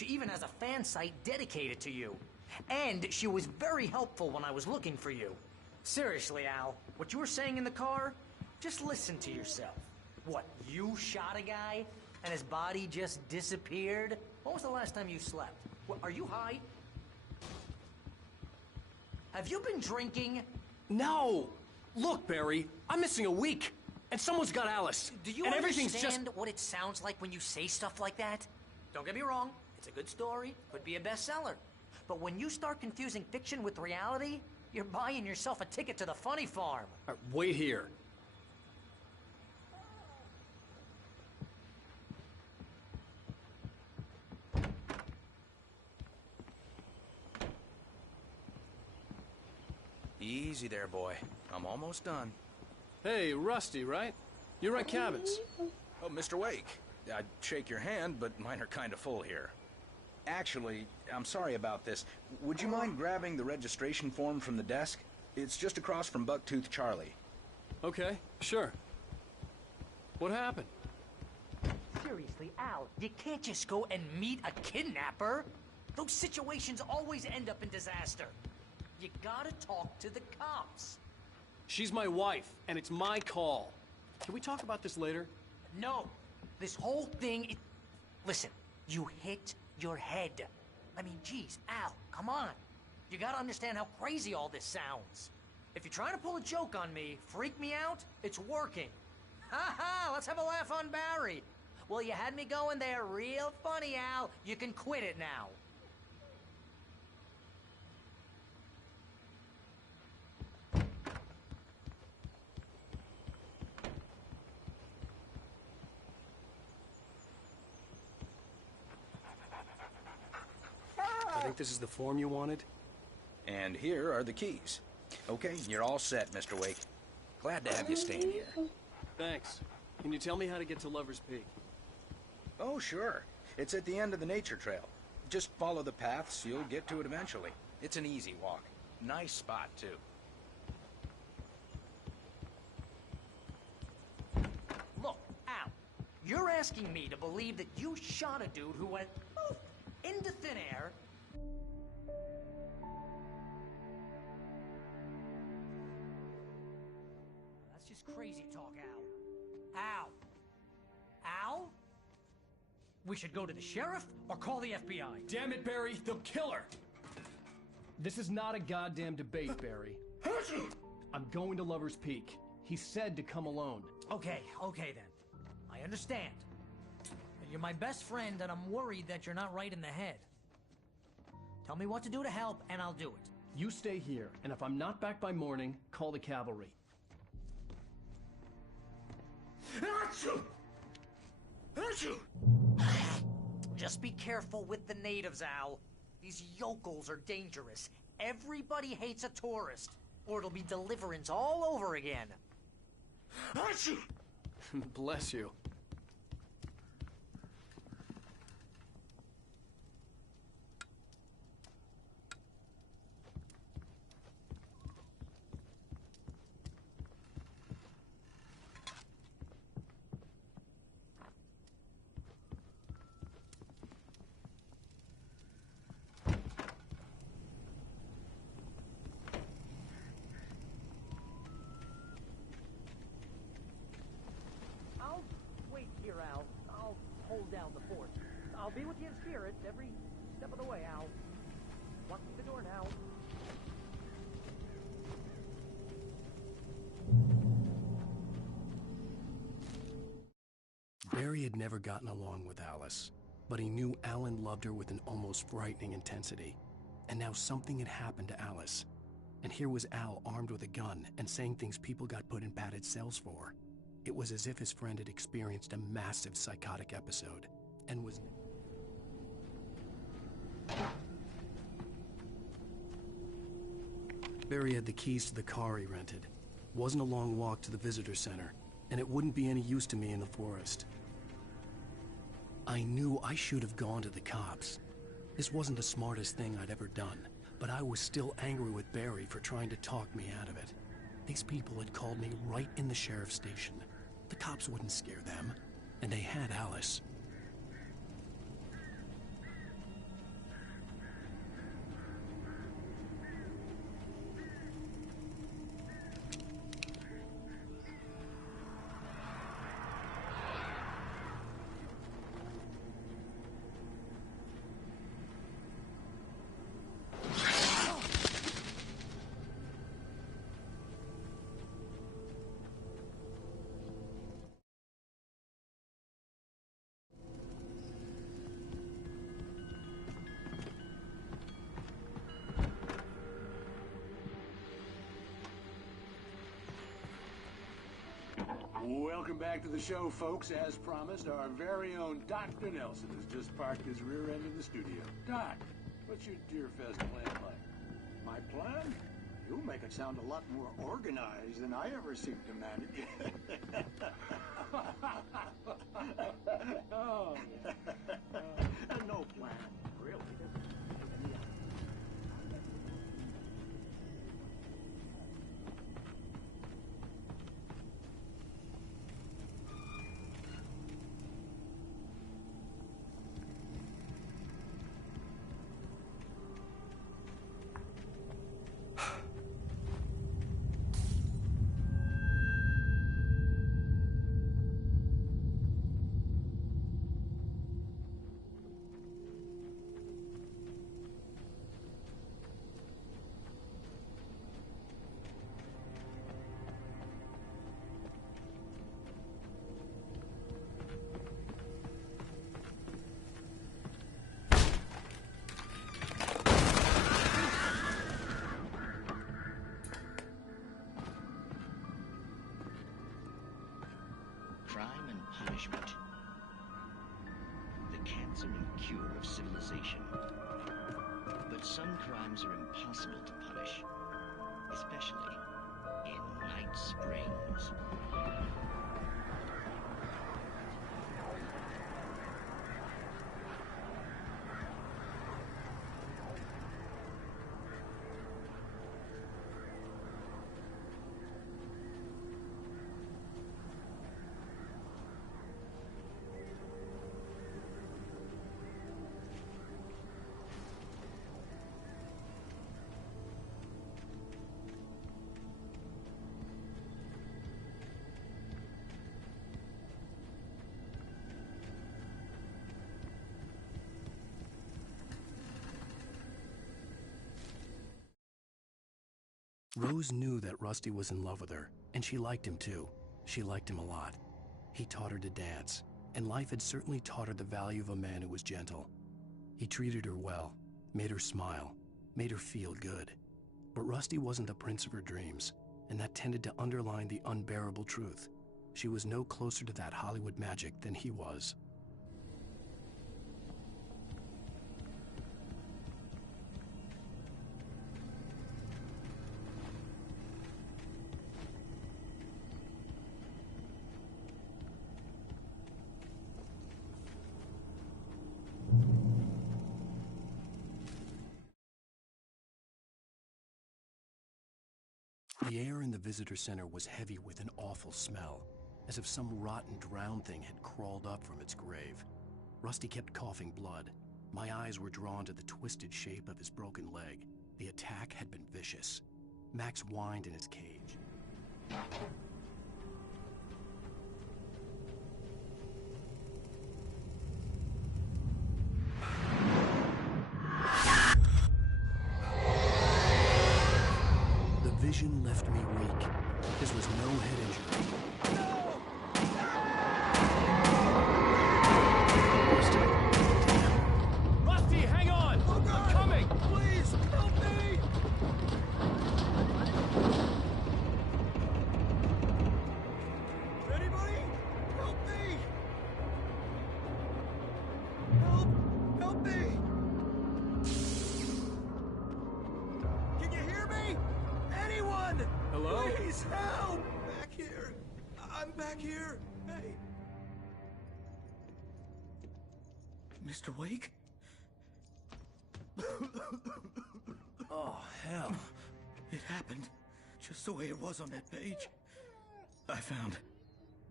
She even has a fan site dedicated to you. And she was very helpful when I was looking for you. Seriously, Al, what you were saying in the car, just listen to yourself. What, you shot a guy and his body just disappeared? When was the last time you slept? What, are you high? Have you been drinking? No! Look, Barry, I'm missing a week, and someone's got Alice. Do you understand what it sounds like when you say stuff like that? Don't get me wrong, it's a good story, could be a bestseller. But when you start confusing fiction with reality, you're buying yourself a ticket to the funny farm. Wait here. Easy there, boy. I'm almost done. Hey, Rusty, right? You rent cabins. Oh, Mr. Wake. I'd shake your hand, but mine are kind of full here. Actually, I'm sorry about this. Would you mind grabbing the registration form from the desk? It's just across from Bucktooth Charlie. Okay, sure. What happened? Seriously, Al, you can't just go and meet a kidnapper. Those situations always end up in disaster. You gotta talk to the cops. She's my wife, and it's my call. Can we talk about this later? No. This whole thing, Listen, you hit your head. I mean, geez, Al, come on. You gotta understand how crazy all this sounds. If you're trying to pull a joke on me, freak me out, it's working. Ha ha, let's have a laugh on Barry. Well, you had me going there real funny, Al. You can quit it now. I think this is the form you wanted. And here are the keys. Okay, you're all set, Mr. Wake. Glad to have you staying here. Thanks. Can you tell me how to get to Lover's Peak? Oh, sure. It's at the end of the nature trail. Just follow the paths, you'll get to it eventually. It's an easy walk. Nice spot, too. Look, Al, you're asking me to believe that you shot a dude who went poof into thin air. That's just crazy talk, Al. Al? Al? We should go to the sheriff or call the FBI. Damn it, Barry, they'll kill her! This is not a goddamn debate, Barry. I'm going to Lover's Peak. He said to come alone. Okay then. I understand. You're my best friend, and I'm worried that you're not right in the head. Tell me what to do to help, and I'll do it. You stay here, and if I'm not back by morning, call the cavalry. Just be careful with the natives, Al. These yokels are dangerous. Everybody hates a tourist, or it'll be Deliverance all over again. Bless you. I'll wait here, Al. I'll hold down the fort. I'll be with you in spirit every step of the way, Al. Walk through the door now. Barry had never gotten along with Alice, but he knew Alan loved her with an almost frightening intensity. And now something had happened to Alice. And here was Al armed with a gun and saying things people got put in padded cells for. It was as if his friend had experienced a massive psychotic episode and was... Barry had the keys to the car he rented. Wasn't a long walk to the visitor center, and it wouldn't be any use to me in the forest. I knew I should have gone to the cops. This wasn't the smartest thing I'd ever done, but I was still angry with Barry for trying to talk me out of it. These people had called me right in the sheriff's station. The cops wouldn't scare them, and they had Alice. Welcome back to the show, folks. As promised, our very own Dr. Nelson has just parked his rear end in the studio. Doc, what's your Deerfest plan like? My plan? You make it sound a lot more organized than I ever seem to manage. Oh, no plan, really. Crime and punishment. The cancer and cure of civilization. But some crimes are impossible to punish, especially in Night Springs. Rose knew that Rusty was in love with her, and she liked him too. She liked him a lot. He taught her to dance, and life had certainly taught her the value of a man who was gentle. He treated her well, made her smile, made her feel good. But Rusty wasn't the prince of her dreams, and that tended to underline the unbearable truth. She was no closer to that Hollywood magic than he was. The air in the visitor center was heavy with an awful smell, as if some rotten drowned thing had crawled up from its grave. Rusty kept coughing blood. My eyes were drawn to the twisted shape of his broken leg. The attack had been vicious. Max whined in his cage. Vision left me weak. This was no head injury. Rusty, hang on! Oh, God. I'm coming! Please, help me! Anybody? Help me! Help me! Can you hear me? Anyone? Hello? Please help! Back here. I'm back here. Hey. Mr. Wake? Oh, hell. It happened just the way it was on that page. I found.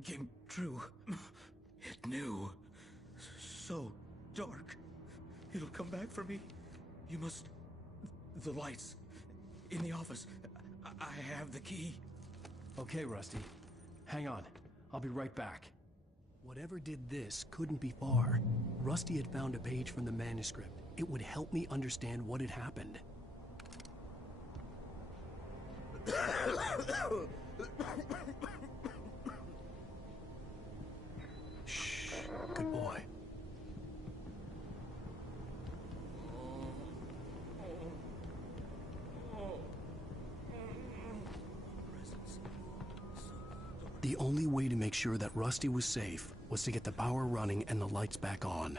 Came true. It knew. So dark. It'll come back for me. You must. The lights. In the office. I have the key. Okay, Rusty. Hang on. I'll be right back. Whatever did this couldn't be far. Rusty had found a page from the manuscript. It would help me understand what had happened. Shh. Good boy. The only way to make sure that Rusty was safe was to get the power running and the lights back on.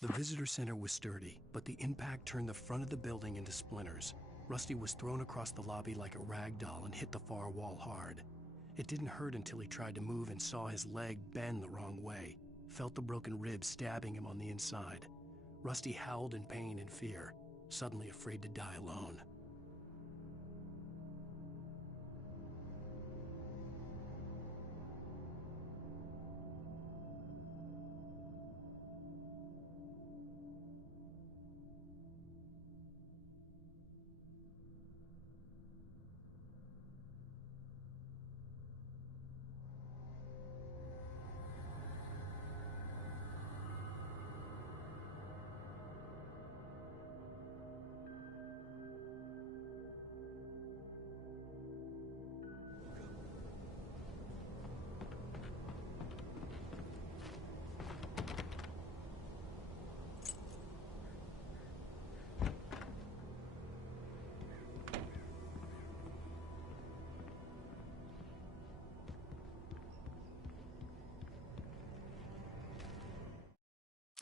The visitor center was sturdy, but the impact turned the front of the building into splinters. Rusty was thrown across the lobby like a rag doll and hit the far wall hard. It didn't hurt until he tried to move and saw his leg bend the wrong way, felt the broken rib stabbing him on the inside. Rusty howled in pain and fear, suddenly afraid to die alone.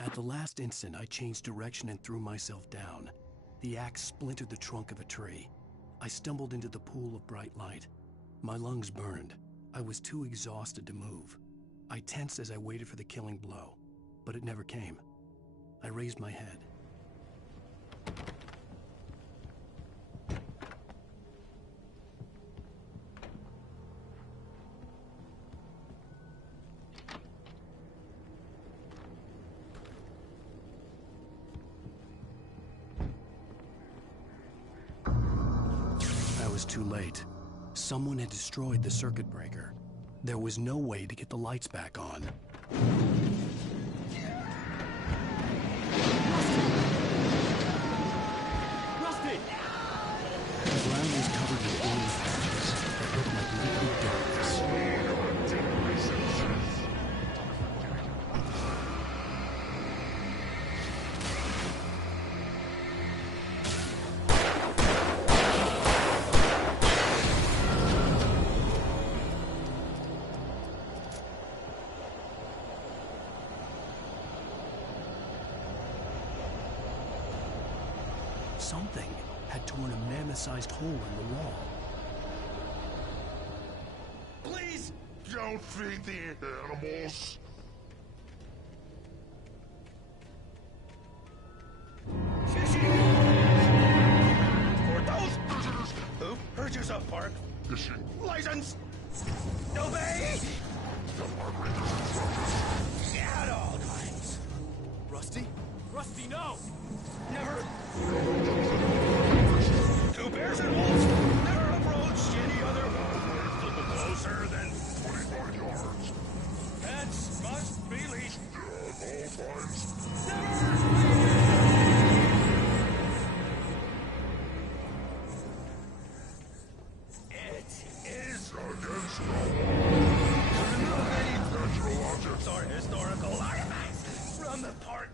At the last instant, I changed direction and threw myself down. The axe splintered the trunk of a tree. I stumbled into the pool of bright light. My lungs burned. I was too exhausted to move. I tensed as I waited for the killing blow, but it never came. I raised my head. Too late. Someone had destroyed the circuit breaker. There was no way to get the lights back on. Rusty! The ground was covered with oily patches that looked like liquid darkness. Something had torn a mammoth-sized hole in the wall. Please! Don't feed the animals! Fishing! For those visitors who purchase a park Fishing. license, obey! At all times. Rusty? Rusty, no! Never. Two bears and wolves never approached any other closer than 25 yards. pets must be leashed. At all times. It is Against the law. remove any Natural objects. or historical artifacts from the park.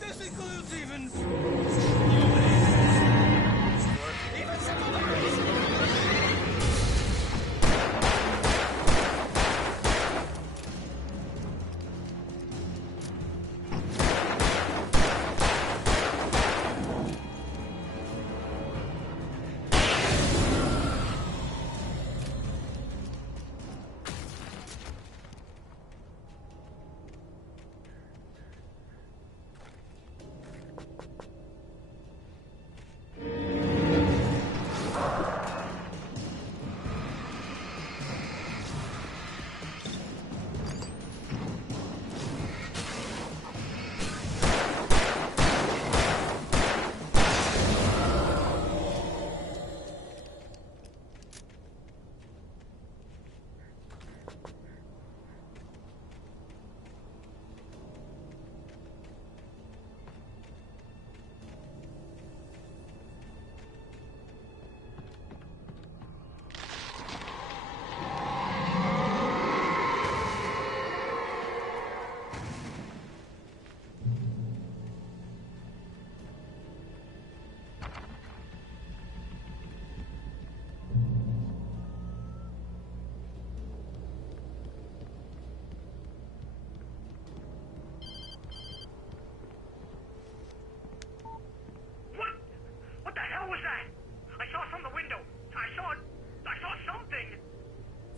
This includes even even simple berries.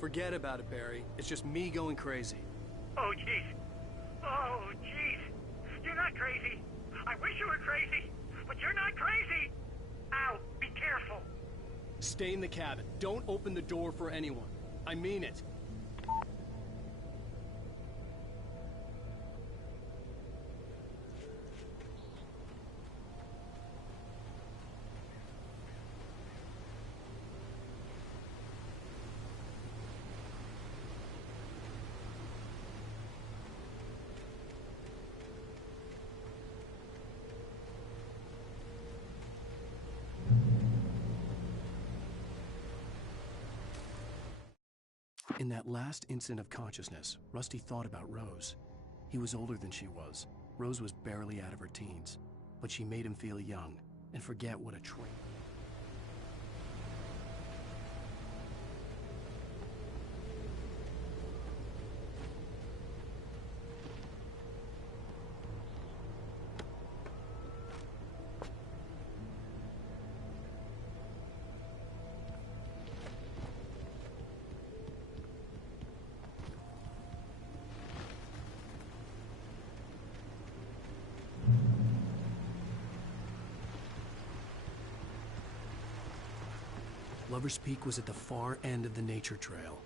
Forget about it, Barry. It's just me going crazy. Oh, jeez. Oh, jeez. You're not crazy. I wish you were crazy, but you're not crazy. Ow, be careful. Stay in the cabin. Don't open the door for anyone. I mean it. In that last instant of consciousness, Rusty thought about Rose. He was older than she was. Rose was barely out of her teens, but she made him feel young and forget what a trait. Lover's Peak was at the far end of the nature trail.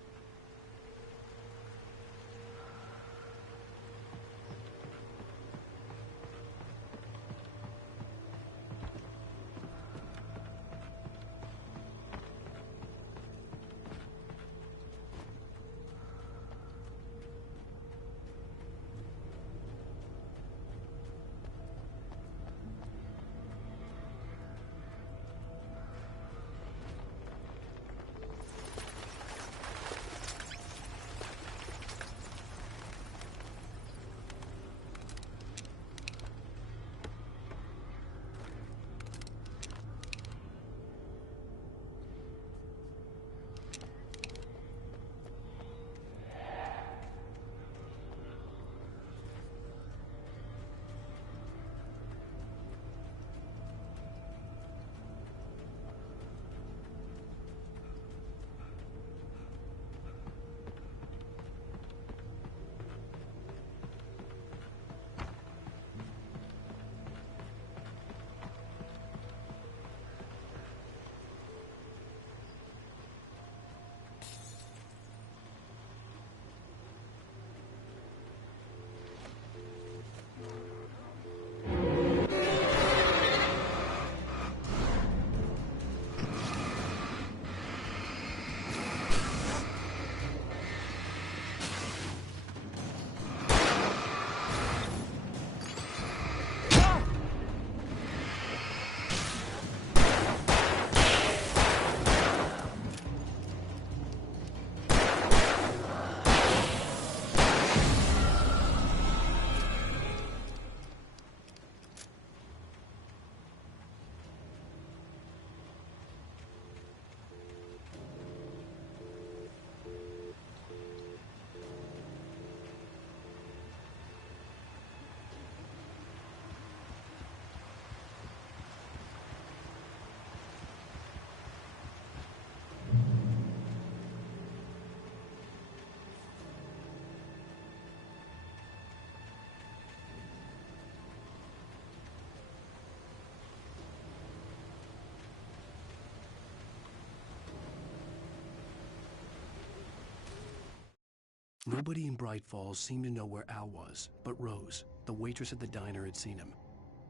Nobody in Bright Falls seemed to know where Al was, but Rose, the waitress at the diner, had seen him.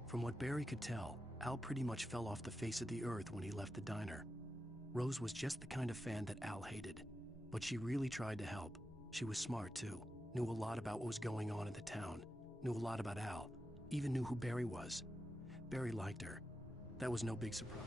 From what Barry could tell, Al pretty much fell off the face of the earth when he left the diner. Rose was just the kind of fan that Al hated, but she really tried to help. She was smart too, knew a lot about what was going on in the town, knew a lot about Al, even knew who Barry was. Barry liked her. That was no big surprise.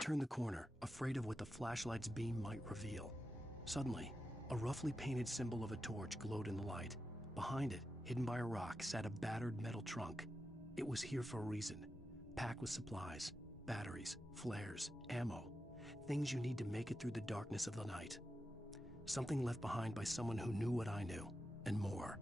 turned the corner, afraid of what the flashlight's beam might reveal. Suddenly, a roughly painted symbol of a torch glowed in the light. Behind it, hidden by a rock, sat a battered metal trunk. It was here for a reason, packed with supplies, batteries, flares, ammo, things you need to make it through the darkness of the night. Something left behind by someone who knew what I knew, and more.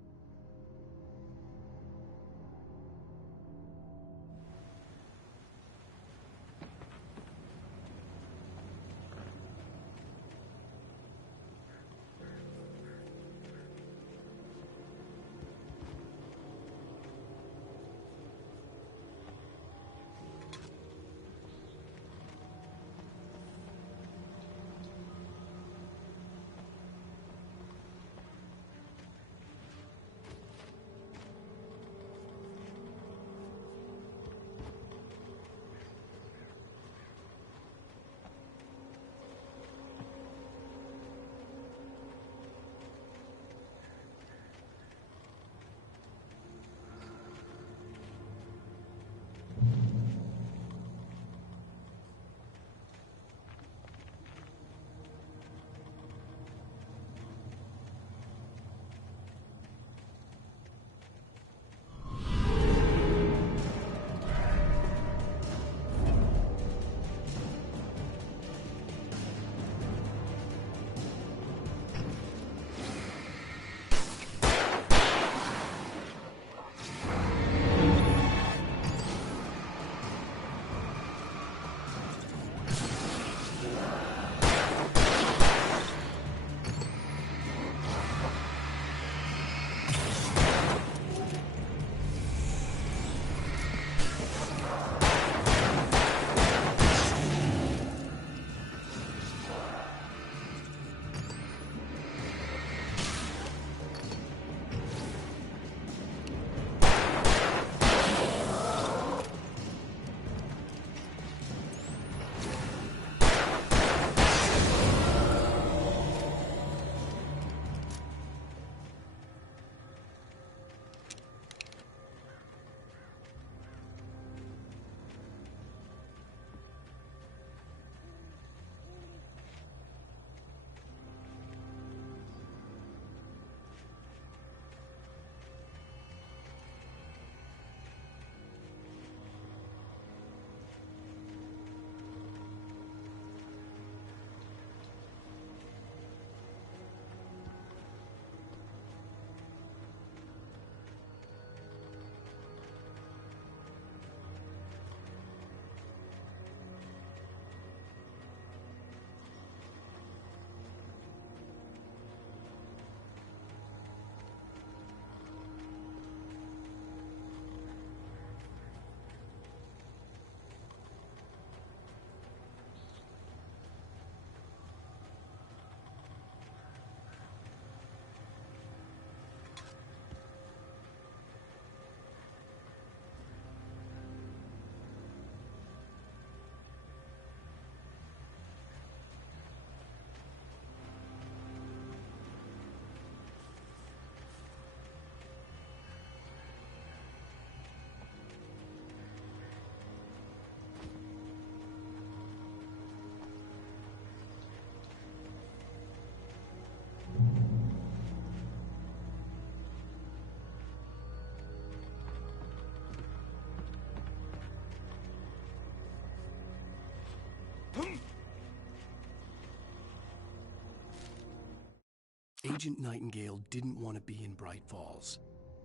Agent Nightingale didn't want to be in Bright Falls.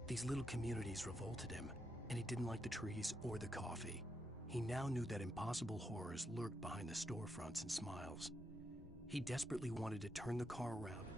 These little communities revolted him, and he didn't like the trees or the coffee. He now knew that impossible horrors lurked behind the storefronts and smiles. He desperately wanted to turn the car around.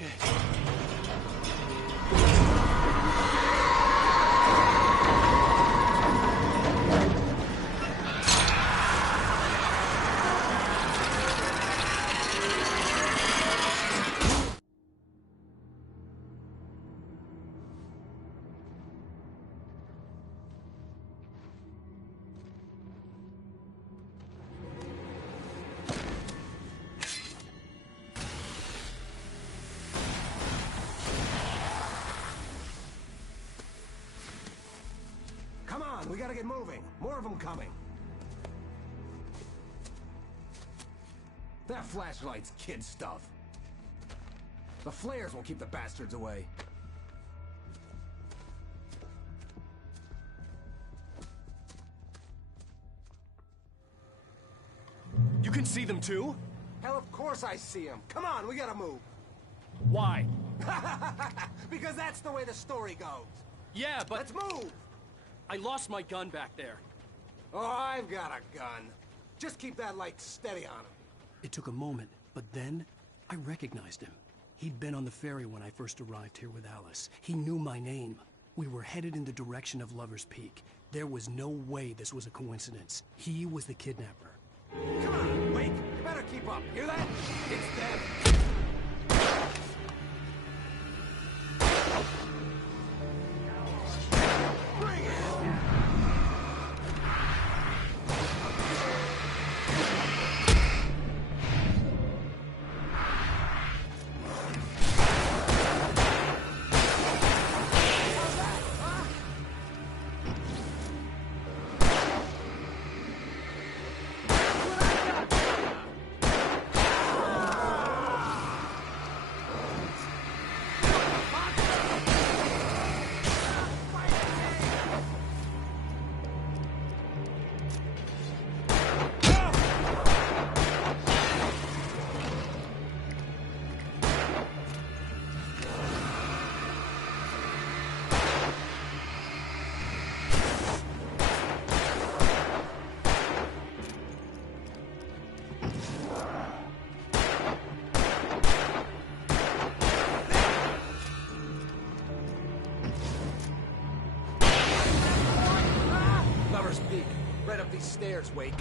Shit. Come on, we gotta get moving. More of them coming. That flashlight's kid stuff. The flares will keep the bastards away. You can see them too? Hell, of course I see them. Come on, we gotta move. Why? Because that's the way the story goes. Yeah, but Let's move! I lost my gun back there. Oh, I've got a gun. Just keep that light steady on him. It took a moment, but then I recognized him. He'd been on the ferry when I first arrived here with Alice. He knew my name. We were headed in the direction of Lover's Peak. There was no way this was a coincidence. He was the kidnapper. Come on, Wake. You better keep up. Hear that? It's them. Bring it! Right up these stairs, Wake.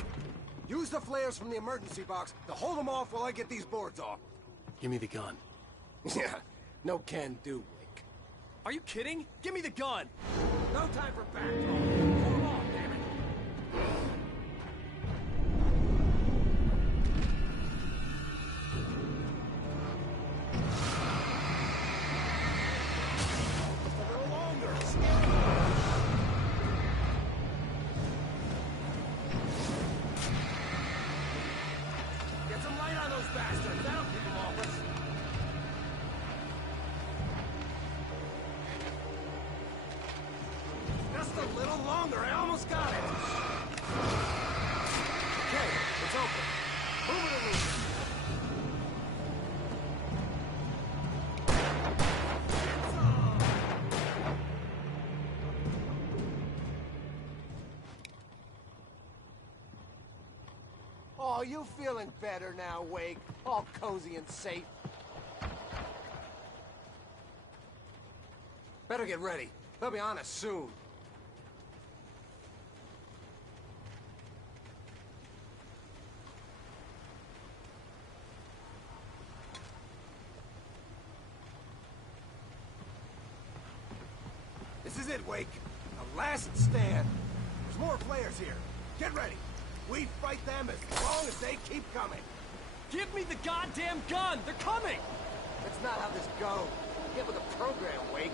Use the flares from the emergency box to hold them off while I get these boards off. Give me the gun. Yeah, no can do, Wake. Are you kidding? Give me the gun! No time for back talk. Pull them off, damn it. A little longer. Get some light on those bastards. That'll keep them off us. Just a little longer. I almost got it. Okay, it's open. Move it and lose it. Oh, you feeling better now, Wake? All cozy and safe. Better get ready. They'll be on us soon. This is it, Wake. The last stand. There's more players here. Get ready. We fight them as long as they keep coming. Give me the goddamn gun! They're coming! That's not how this goes. Get with the program, Wake.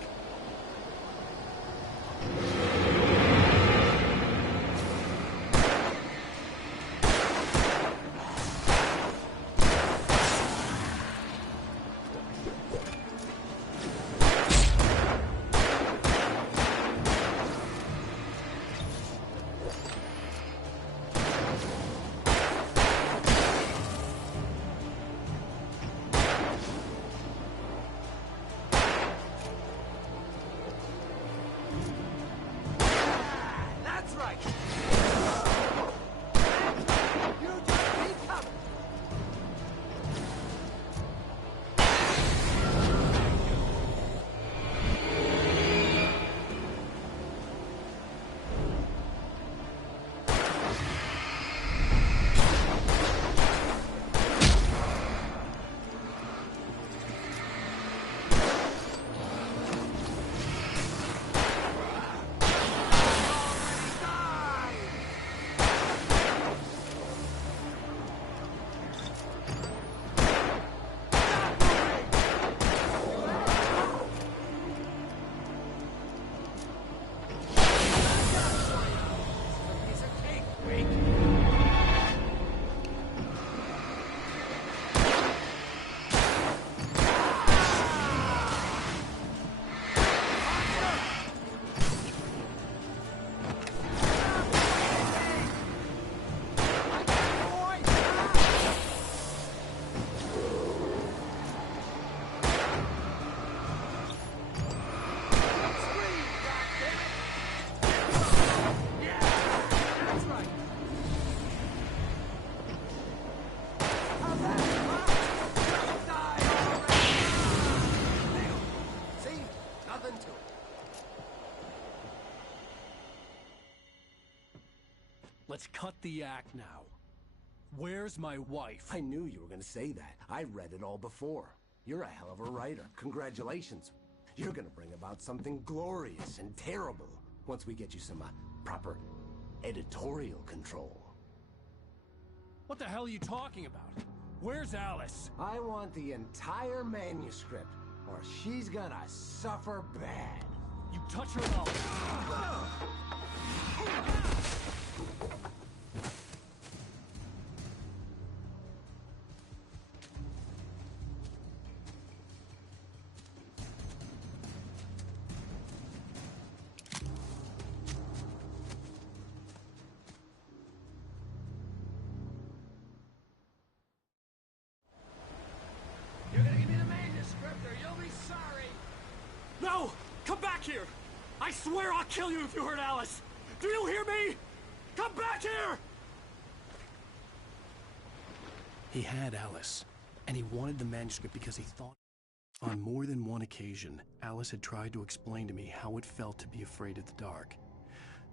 let's cut the act now. Where's my wife? I knew you were gonna say that. I read it all before. You're a hell of a writer. Congratulations. You're gonna bring about something glorious and terrible once we get you some proper editorial control. What the hell are you talking about? Where's Alice? I want the entire manuscript, or she's gonna suffer bad. You touch her mouth. You're gonna give me the manuscript, or you'll be sorry. No! Come back here! I swear I'll kill you if you hurt Alice! Do you hear me? Come back here! He had Alice, and he wanted the manuscript because he thought... On more than one occasion, Alice had tried to explain to me how it felt to be afraid of the dark.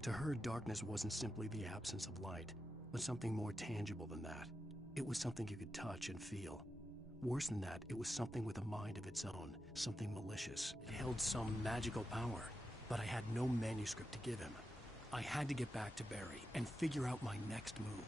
To her, darkness wasn't simply the absence of light, but something more tangible than that. It was something you could touch and feel. Worse than that, it was something with a mind of its own, something malicious. It held some magical power, but I had no manuscript to give him. I had to get back to Barry and figure out my next move.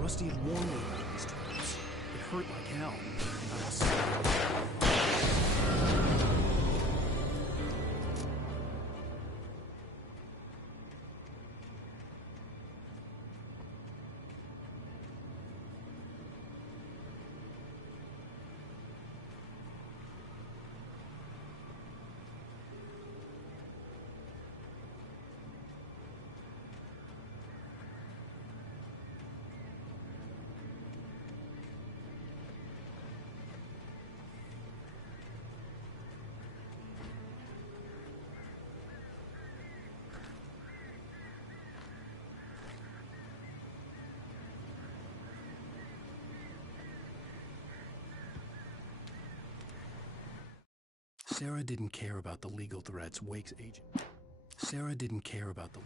Rusty had warned me about these traps. It hurt like hell. Sarah didn't care about the legal threats Wake's agent. Sarah didn't care about the...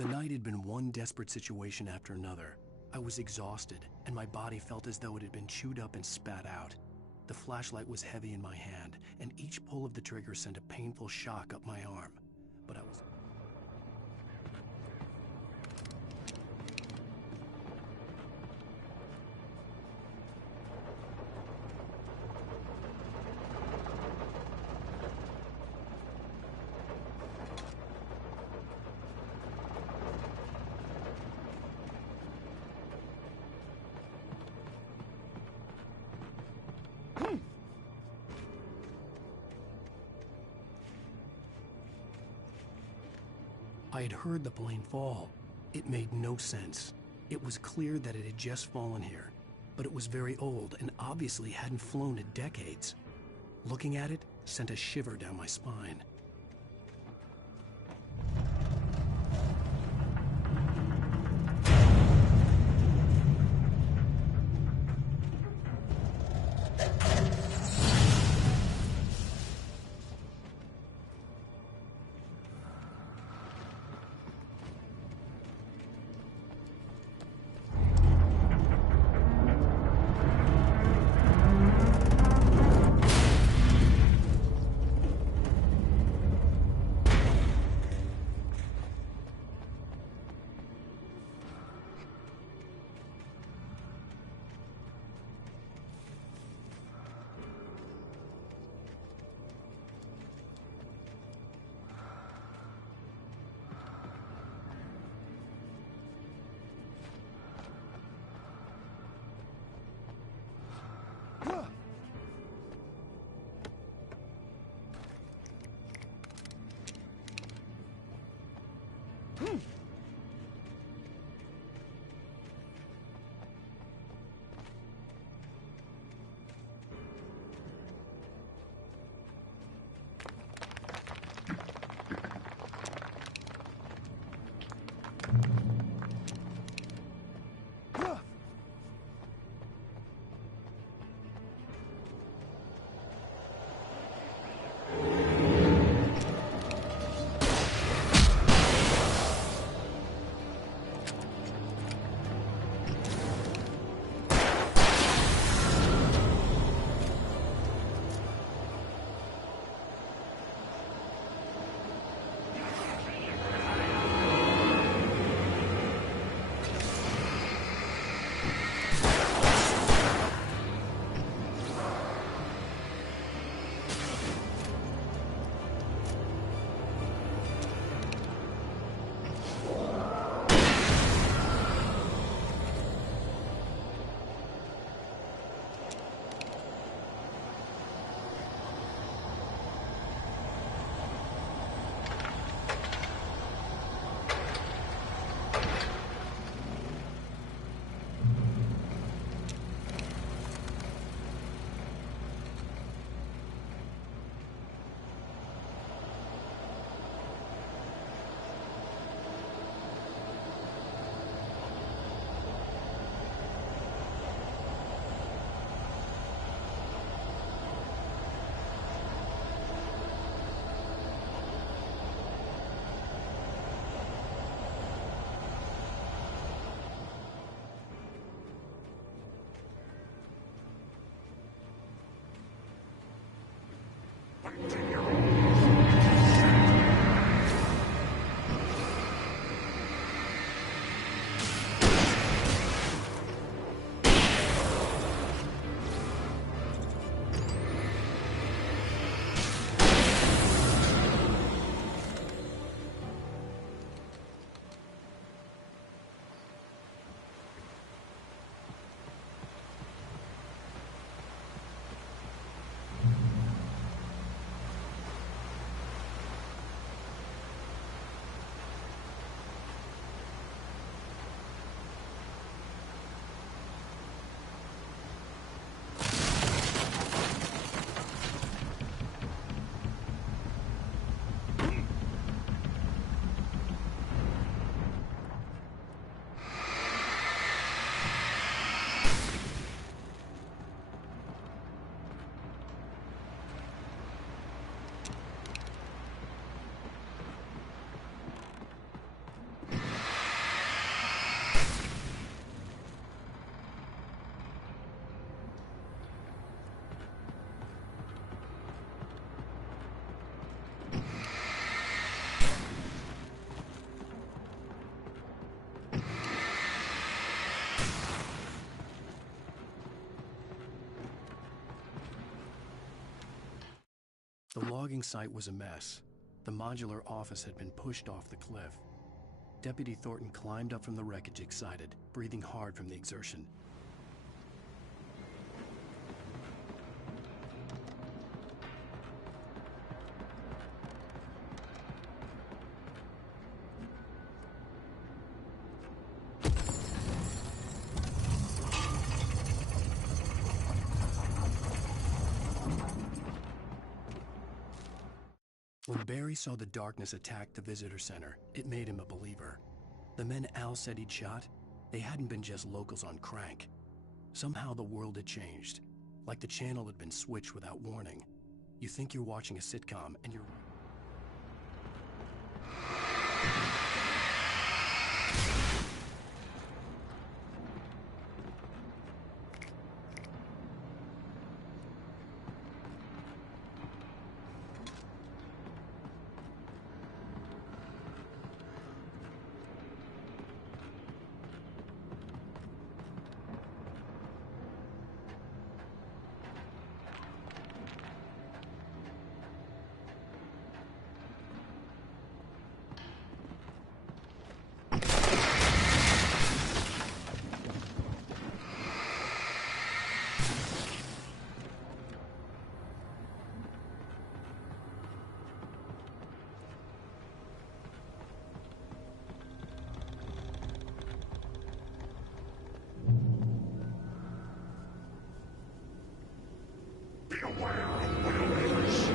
The night had been one desperate situation after another. I was exhausted, and my body felt as though it had been chewed up and spat out. The flashlight was heavy in my hand, and each pull of the trigger sent a painful shock up my arm. But I was... I had heard the plane fall. It made no sense. It was clear that it had just fallen here, but it was very old and obviously hadn't flown in decades. Looking at it sent a shiver down my spine. The logging site was a mess. The modular office had been pushed off the cliff. Deputy Thornton climbed up from the wreckage excited, breathing hard from the exertion. When Barry saw the darkness attack the visitor center, it made him a believer. The men Al said he'd shot, they hadn't been just locals on crank. Somehow the world had changed, like the channel had been switched without warning. You think you're watching a sitcom, and you're... Beware of Willowacres.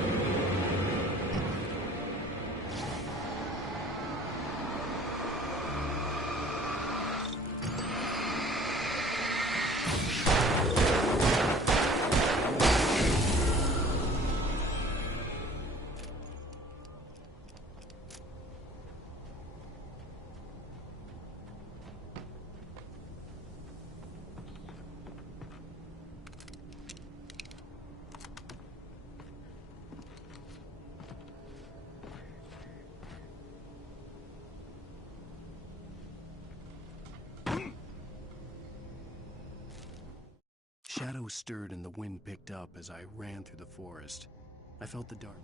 Shadows stirred and the wind picked up as I ran through the forest. I felt the dark.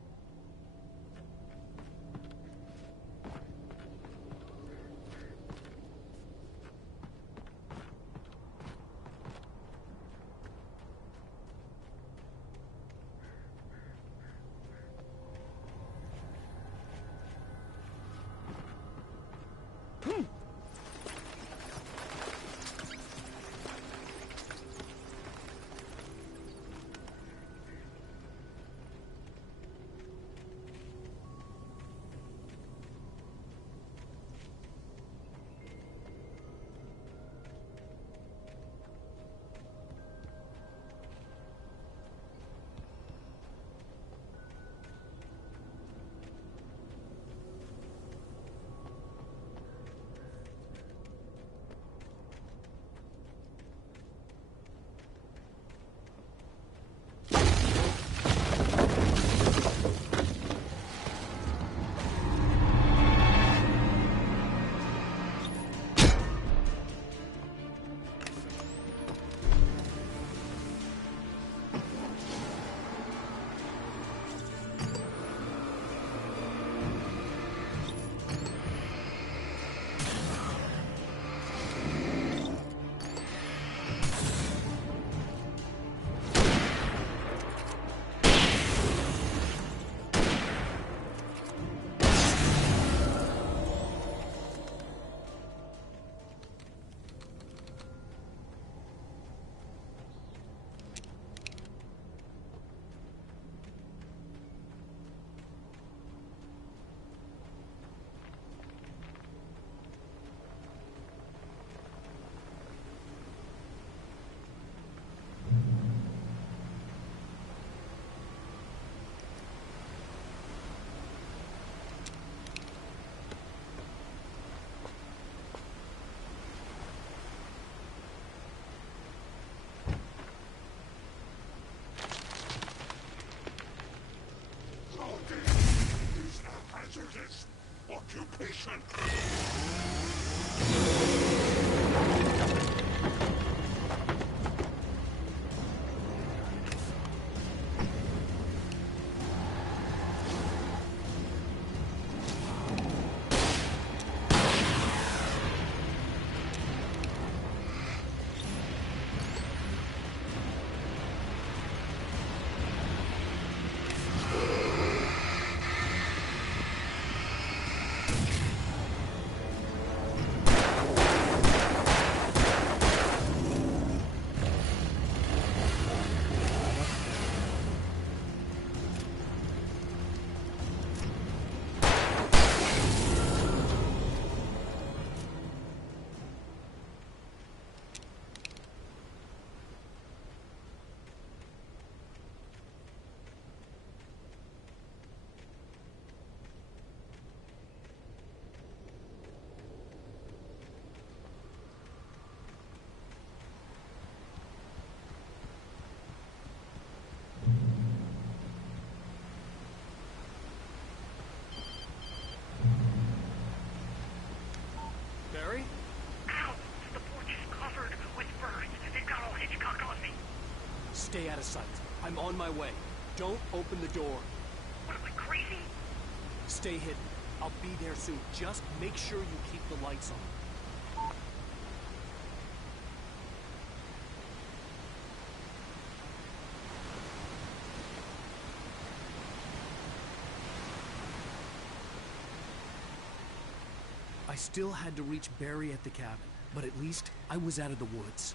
Hazardous occupation. Stay out of sight. I'm on my way. Don't open the door. What am I, crazy? Stay hidden. I'll be there soon. Just make sure you keep the lights on. I still had to reach Barry at the cabin, but at least I was out of the woods.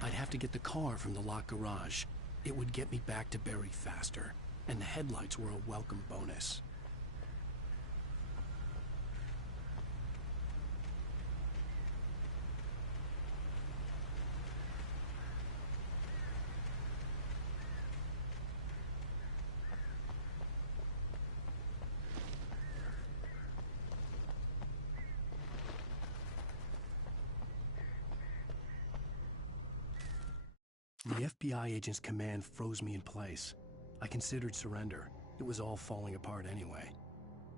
I'd have to get the car from the locked garage. It would get me back to Barry faster, and the headlights were a welcome bonus. The FBI agent's command froze me in place. I considered surrender. It was all falling apart anyway.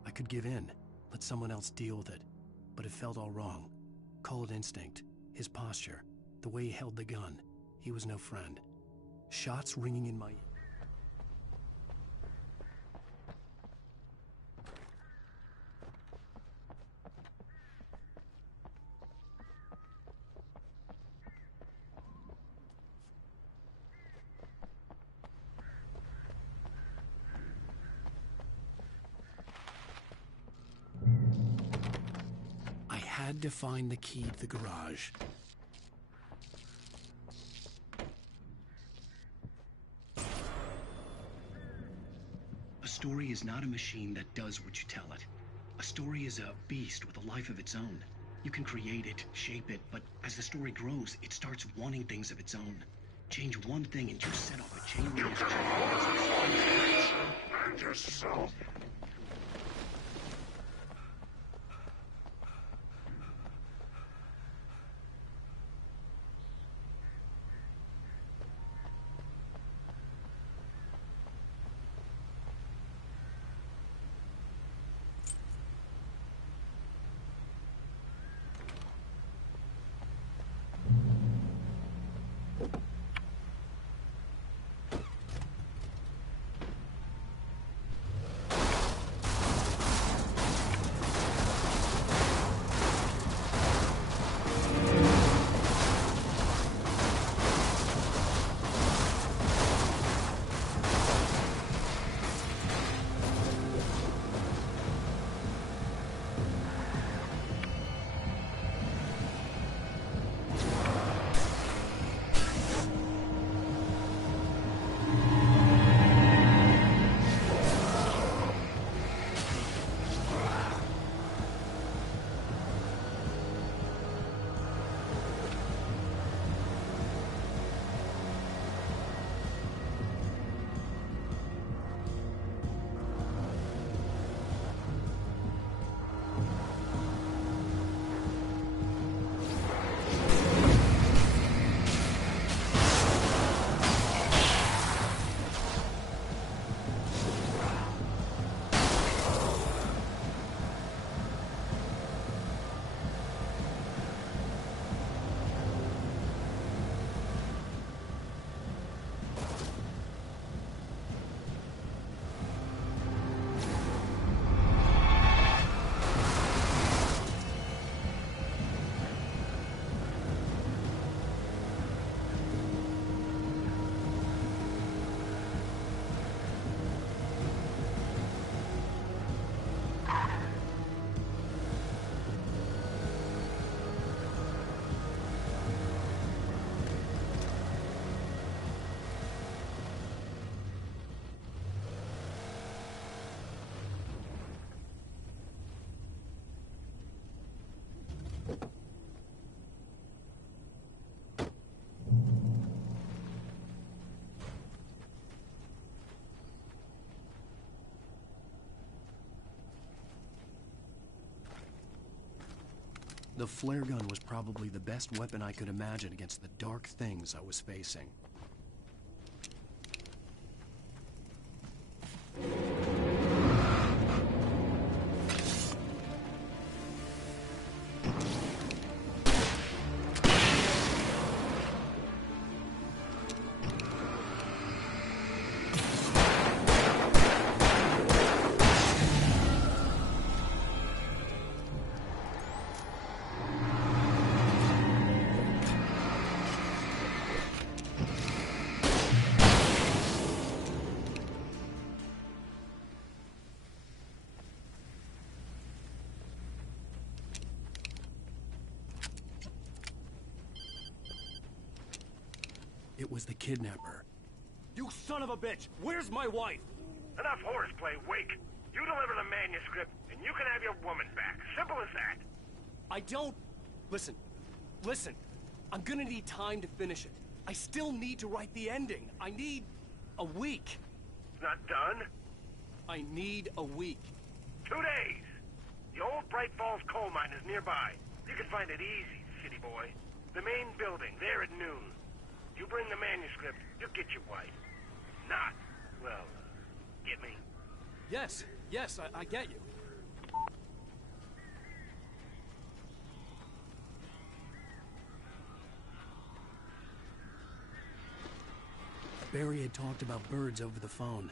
I could give in, let someone else deal with it, but it felt all wrong. Call it instinct, his posture, the way he held the gun. He was no friend. Shots ringing in my ear. I had to find the key to the garage. A story is not a machine that does what you tell it. A story is a beast with a life of its own. You can create it, shape it, but as the story grows, it starts wanting things of its own. Change one thing and you set off a chain reaction. And yourself. The flare gun was probably the best weapon I could imagine against the dark things I was facing. it was the kidnapper. You son of a bitch! Where's my wife? Enough horseplay, Wake. You deliver the manuscript, and you can have your woman back. Simple as that. I don't... Listen. I'm gonna need time to finish it. I still need to write the ending. I need a week. It's not done? I need a week. 2 days. The old Bright Falls coal mine is nearby. You can find it easy, city boy. The main building, there at noon. You bring the manuscript, you'll get your wife. Not, well, get me? Yes, I get you. Barry had talked about birds over the phone.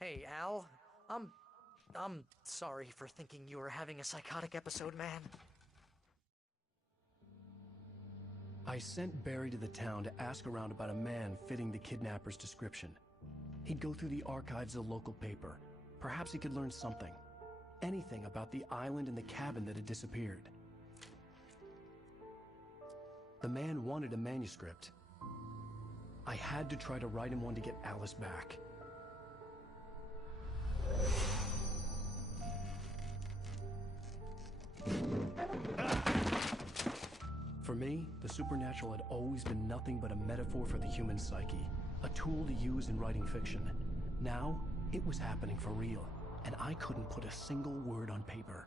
Hey, Al. I'm sorry for thinking you were having a psychotic episode, man. I sent Barry to the town to ask around about a man fitting the kidnapper's description. He'd go through the archives of the local paper. Perhaps he could learn something. Anything about the island and the cabin that had disappeared. The man wanted a manuscript. I had to try to write him one to get Alice back. For me, the supernatural had always been nothing but a metaphor for the human psyche, a tool to use in writing fiction. Now, it was happening for real, and I couldn't put a single word on paper.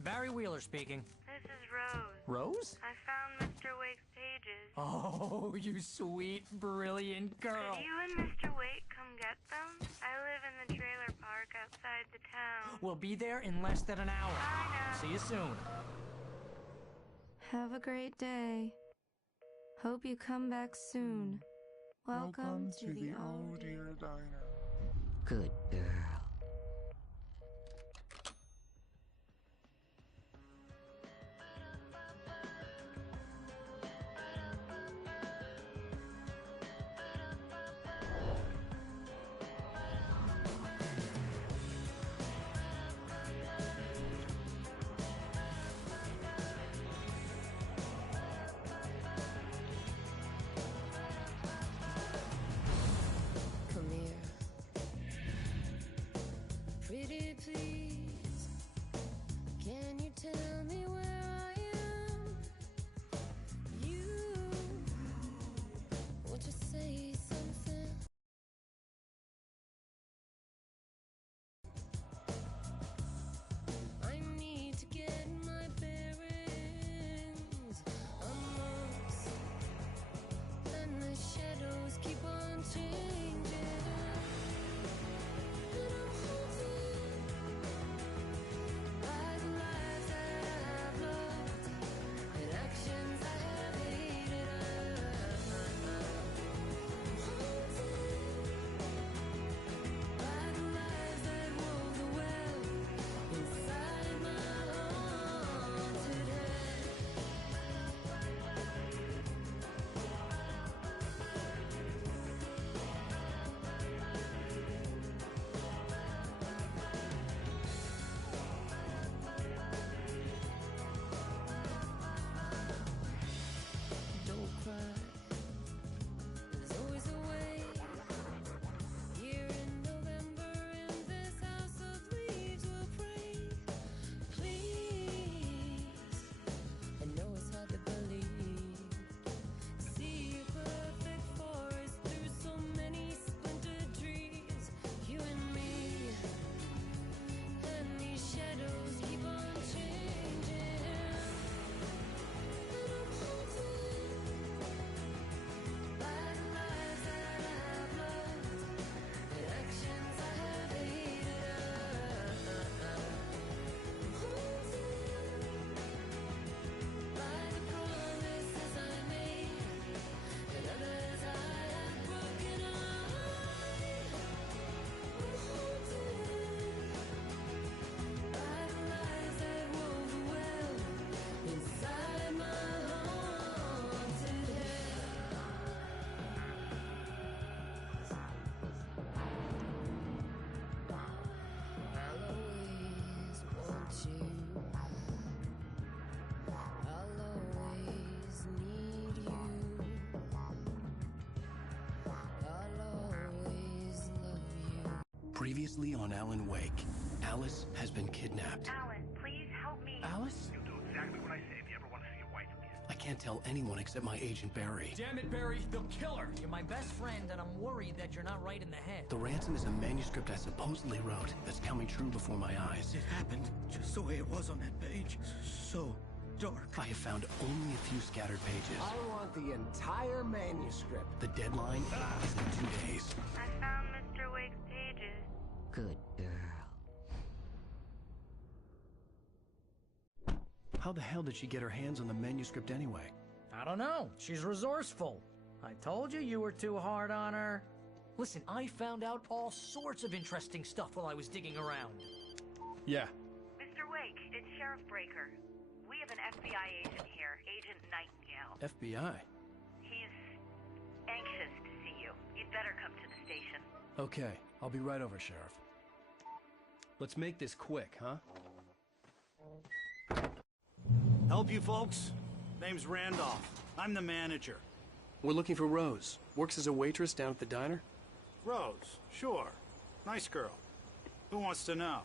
Barry Wheeler speaking. This is Rose. Rose? I found Mr. Wake's pages. Oh, you sweet, brilliant girl. Could you and Mr. Wake come get them? I live in the trailer park outside the town. We'll be there in less than an hour. Bye now. See you soon. Have a great day. Hope you come back soon. Welcome to the Oh Dear Diner. Good girl. Previously on Alan Wake, Alice has been kidnapped. Alan, please help me. Alice? You do exactly what I say if you ever want to see your wife again. I can't tell anyone except my agent Barry. Damn it, Barry, they'll kill her! You're my best friend, and I'm worried that you're not right in the head. The ransom is a manuscript I supposedly wrote that's coming true before my eyes. It happened just the way it was on that page. So dark. I have found only a few scattered pages. I want the entire manuscript. The deadline is in 2 days. I found Mr. Wake's pages. Good girl. How the hell did she get her hands on the manuscript anyway? I don't know. She's resourceful. I told you were too hard on her. Listen, I found out all sorts of interesting stuff while I was digging around. Yeah. Mr. Wake, it's Sheriff Breaker. We have an FBI agent here, Agent Nightingale. FBI? He's anxious to see you. You'd better come to the station. Okay, I'll be right over, Sheriff. Let's make this quick, huh? Help you folks? Name's Randolph. I'm the manager. We're looking for Rose. Works as a waitress down at the diner. Rose, sure. Nice girl. Who wants to know?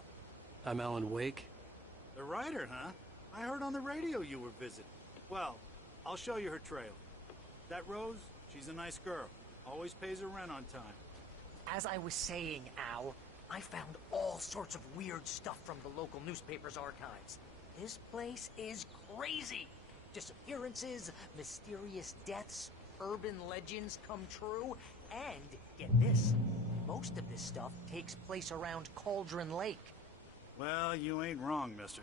I'm Alan Wake. The writer, huh? I heard on the radio you were visiting. Well, I'll show you her trailer. That Rose, she's a nice girl. Always pays her rent on time. As I was saying, Al, I found all sorts of weird stuff from the local newspaper's archives. This place is crazy. Disappearances, mysterious deaths, urban legends come true, and, get this, most of this stuff takes place around Cauldron Lake. Well, you ain't wrong, mister.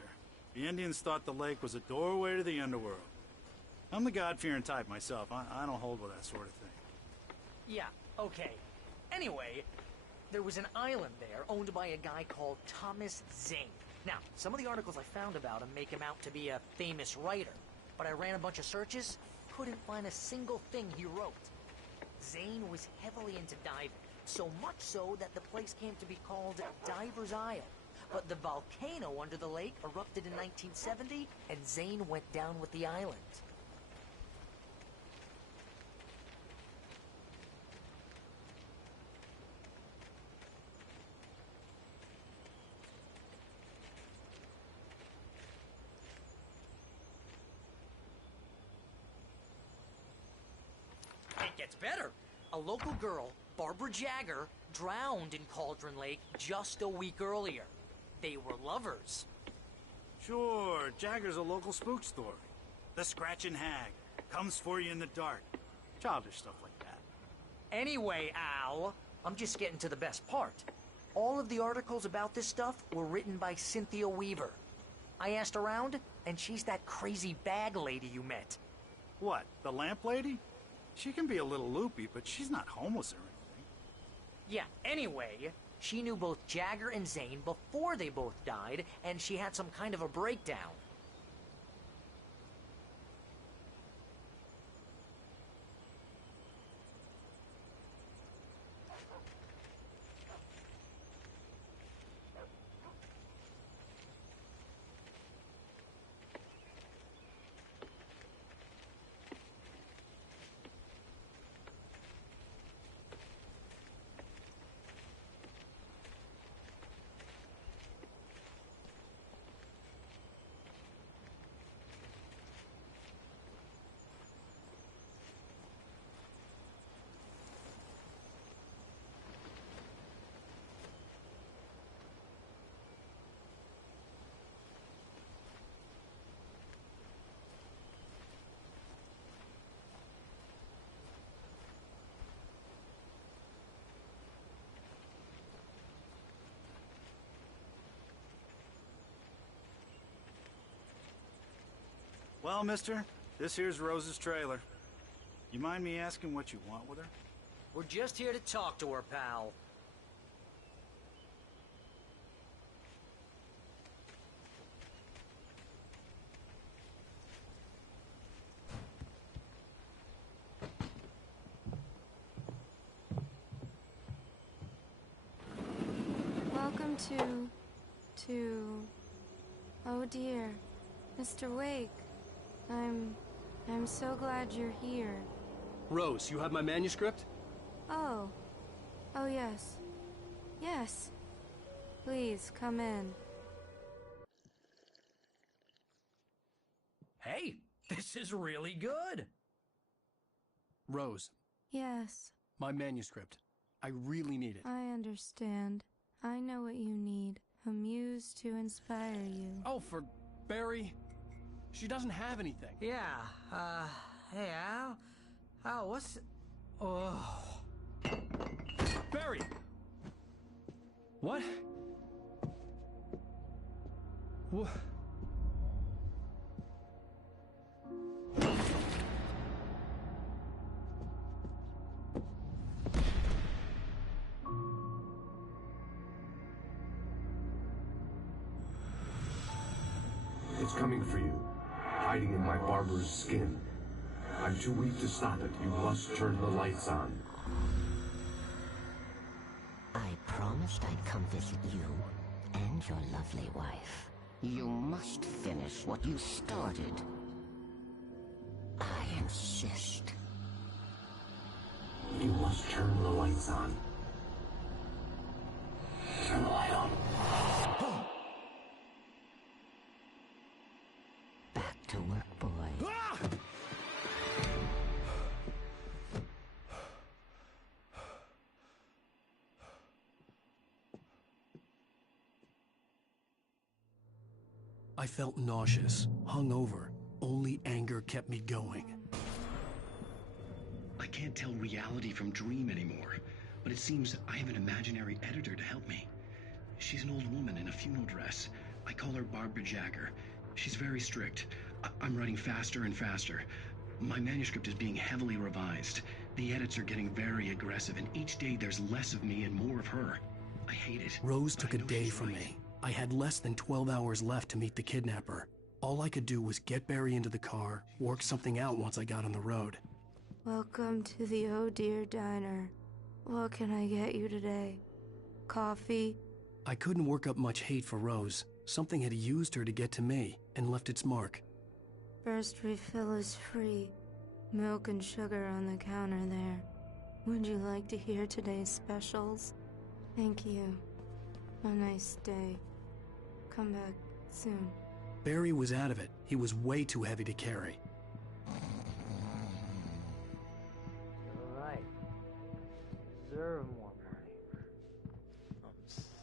The Indians thought the lake was a doorway to the underworld. I'm the God-fearing type myself. I don't hold with that sort of thing. Yeah, okay. Anyway, there was an island there owned by a guy called Thomas Zane. Now, some of the articles I found about him make him out to be a famous writer, but I ran a bunch of searches, couldn't find a single thing he wrote. Zane was heavily into diving, so much so that the place came to be called Diver's Isle. But the volcano under the lake erupted in 1970, and Zane went down with the island. It gets better. A local girl, Barbara Jagger, drowned in Cauldron Lake just a week earlier. They were lovers. Sure, Jagger's a local spook story. The Scratching Hag comes for you in the dark. Childish stuff like that. Anyway, Al, I'm just getting to the best part. All of the articles about this stuff were written by Cynthia Weaver. I asked around, and she's that crazy bag lady you met. What, the lamp lady? She can be a little loopy, but she's not homeless or anything. Yeah, anyway, she knew both Jagger and Zane before they both died, and she had some kind of a breakdown. Well, mister, this here's Rose's trailer. You mind me asking what you want with her? We're just here to talk to her, pal. Welcome to... Oh dear, Mr. Wake. I'm so glad you're here. Rose, you have my manuscript? Oh. Oh, yes. Yes. Please, come in. Hey, this is really good. Rose, Yes, my manuscript. I really need it. I understand. I know what you need. A muse to inspire you. Oh, for Barry. She doesn't have anything. Yeah, hey, Al? Al, what's... Oh... Barry! What? What? It's coming for you, hiding in my barber's skin. I'm too weak to stop it. You must turn the lights on. I promised I'd come visit you and your lovely wife. You must finish what you started. I insist. You must turn the lights on. Turn the light on. Back to work, boy. I felt nauseous, hungover. Only anger kept me going. I can't tell reality from dream anymore, but it seems I have an imaginary editor to help me. She's an old woman in a funeral dress. I call her Barbara Jacker. She's very strict. I'm writing faster and faster. My manuscript is being heavily revised. The edits are getting very aggressive, and each day there's less of me and more of her. I hate it. Rose took a day from me. I had less than 12 hours left to meet the kidnapper. All I could do was get Barry into the car, work something out once I got on the road. Welcome to the Oh Dear Diner. What can I get you today? Coffee? I couldn't work up much hate for Rose. Something had used her to get to me and left its mark. First refill is free. Milk and sugar on the counter there. Would you like to hear today's specials? Thank you. A nice day. Come back soon. Barry was out of it. He was way too heavy to carry. Alright. Deserve more money. I'm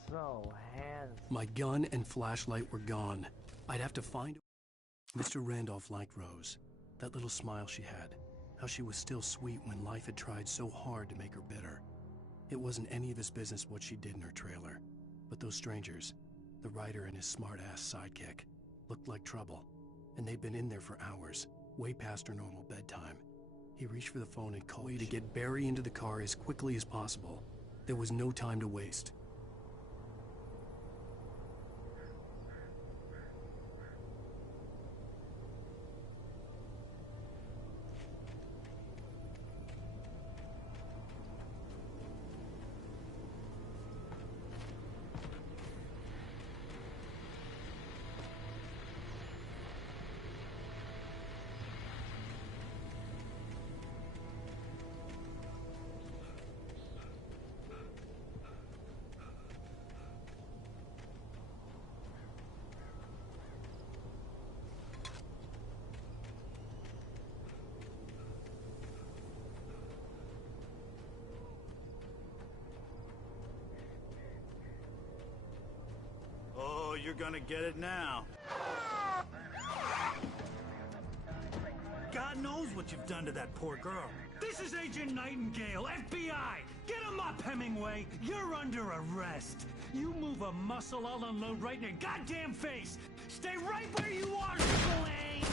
so handsome. My gun and flashlight were gone. I'd have to find... Mr. Randolph liked Rose. That little smile she had. How she was still sweet when life had tried so hard to make her bitter. It wasn't any of his business what she did in her trailer. But those strangers, the writer and his smart-ass sidekick, looked like trouble. And they'd been in there for hours, way past her normal bedtime. He reached for the phone and called me to get Barry into the car as quickly as possible. There was no time to waste. Oh, you're gonna get it now. God knows what you've done to that poor girl. This is Agent Nightingale, FBI! Get him up, Hemingway! You're under arrest! You move a muscle, I'll unload right in your goddamn face! Stay right where you are, Spillane!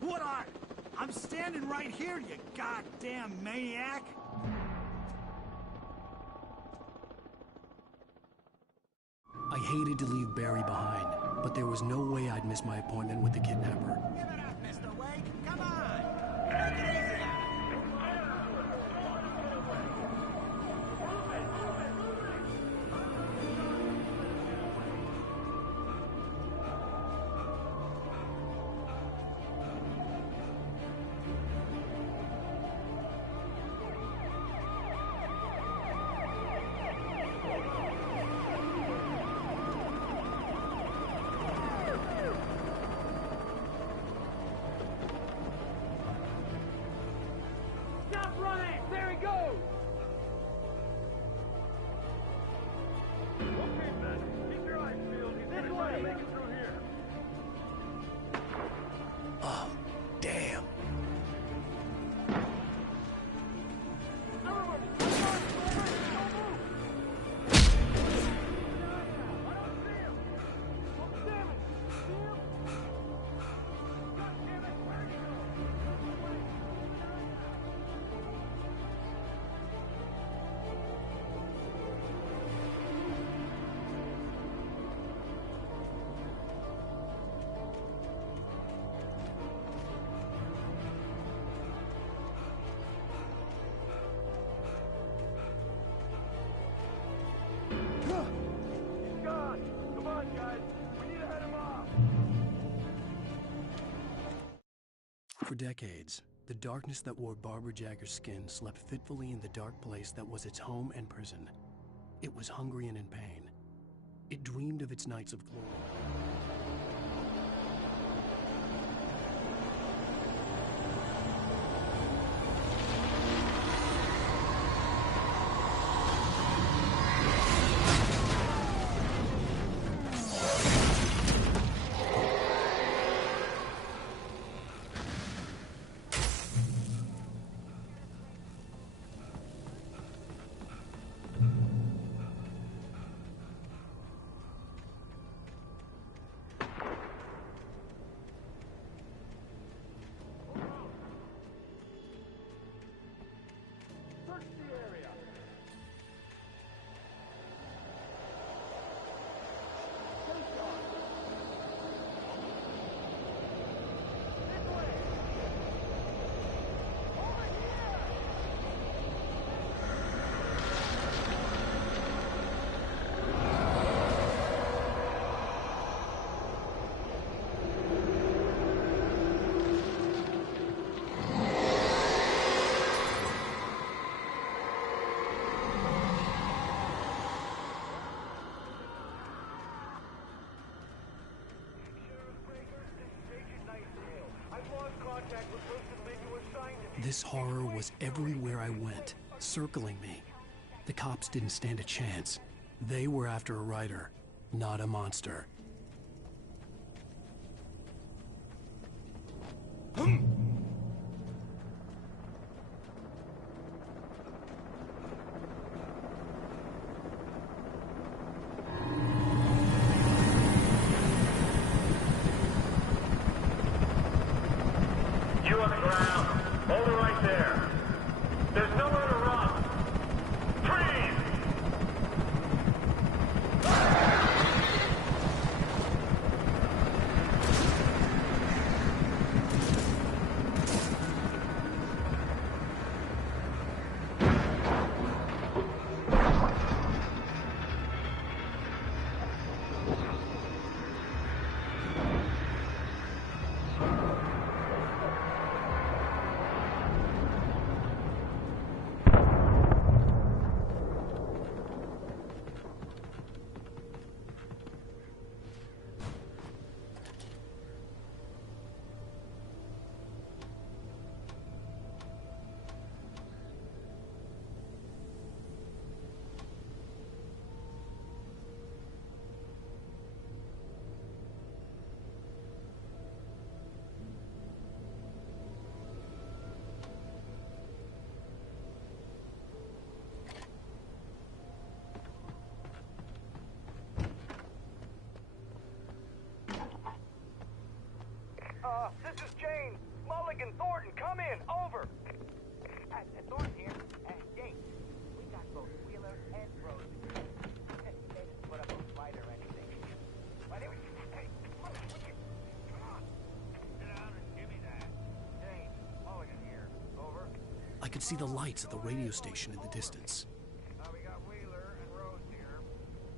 What are? I'm standing right here, you goddamn maniac! I hated to leave Barry behind, but there was no way I'd miss my appointment with the kidnapper. Give it up, Mr. Wake. Come on. Take it easy. For decades, the darkness that wore Barbara Jagger's skin slept fitfully in the dark place that was its home and prison. It was hungry and in pain. It dreamed of its nights of glory. This horror was everywhere I went, circling me. The cops didn't stand a chance. They were after a writer, not a monster. You on the ground. Hold it right there. There's nowhere to run. Freeze! This is Jane. Mulligan, Thornton, come in. Over. Thornton here. Jane, we got both Wheeler and Rose. They didn't put up a fight or anything. But it was... Hey, look, come on. Sit down and give me that. Jane, Mulligan here. Over. I could see the lights at the radio station in the distance. We got Wheeler and Rose here.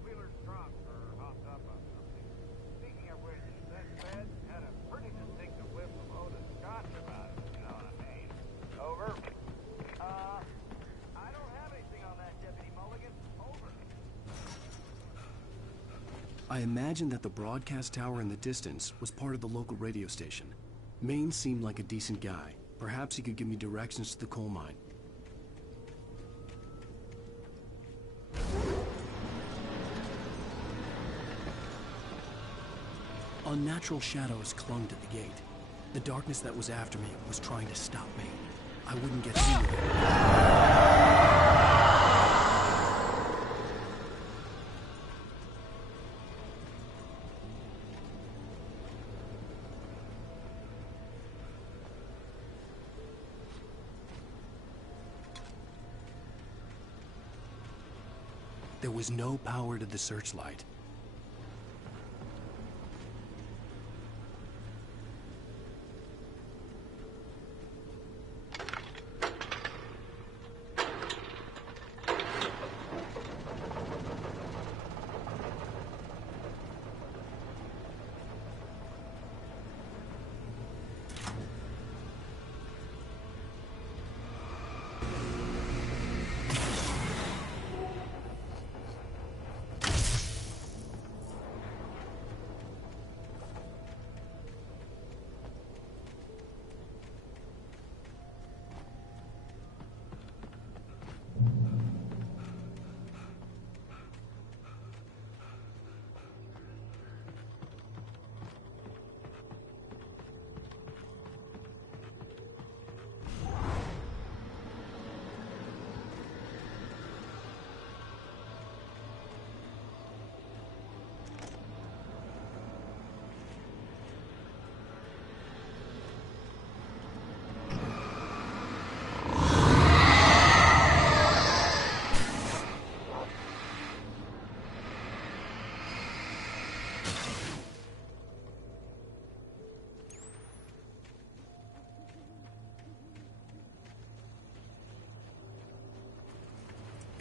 Wheeler's drunk or hopped up on something. Speaking of which, that bed had a pretty distinctive whiff of Otis Scotch about it, you know what I mean? Over. I don't have anything on that, Deputy Mulligan. Over. I imagined that the broadcast tower in the distance was part of the local radio station. Maine seemed like a decent guy. Perhaps he could give me directions to the coal mine. Unnatural shadows clung to the gate. The darkness that was after me was trying to stop me. I wouldn't get through it. There was no power to the searchlight.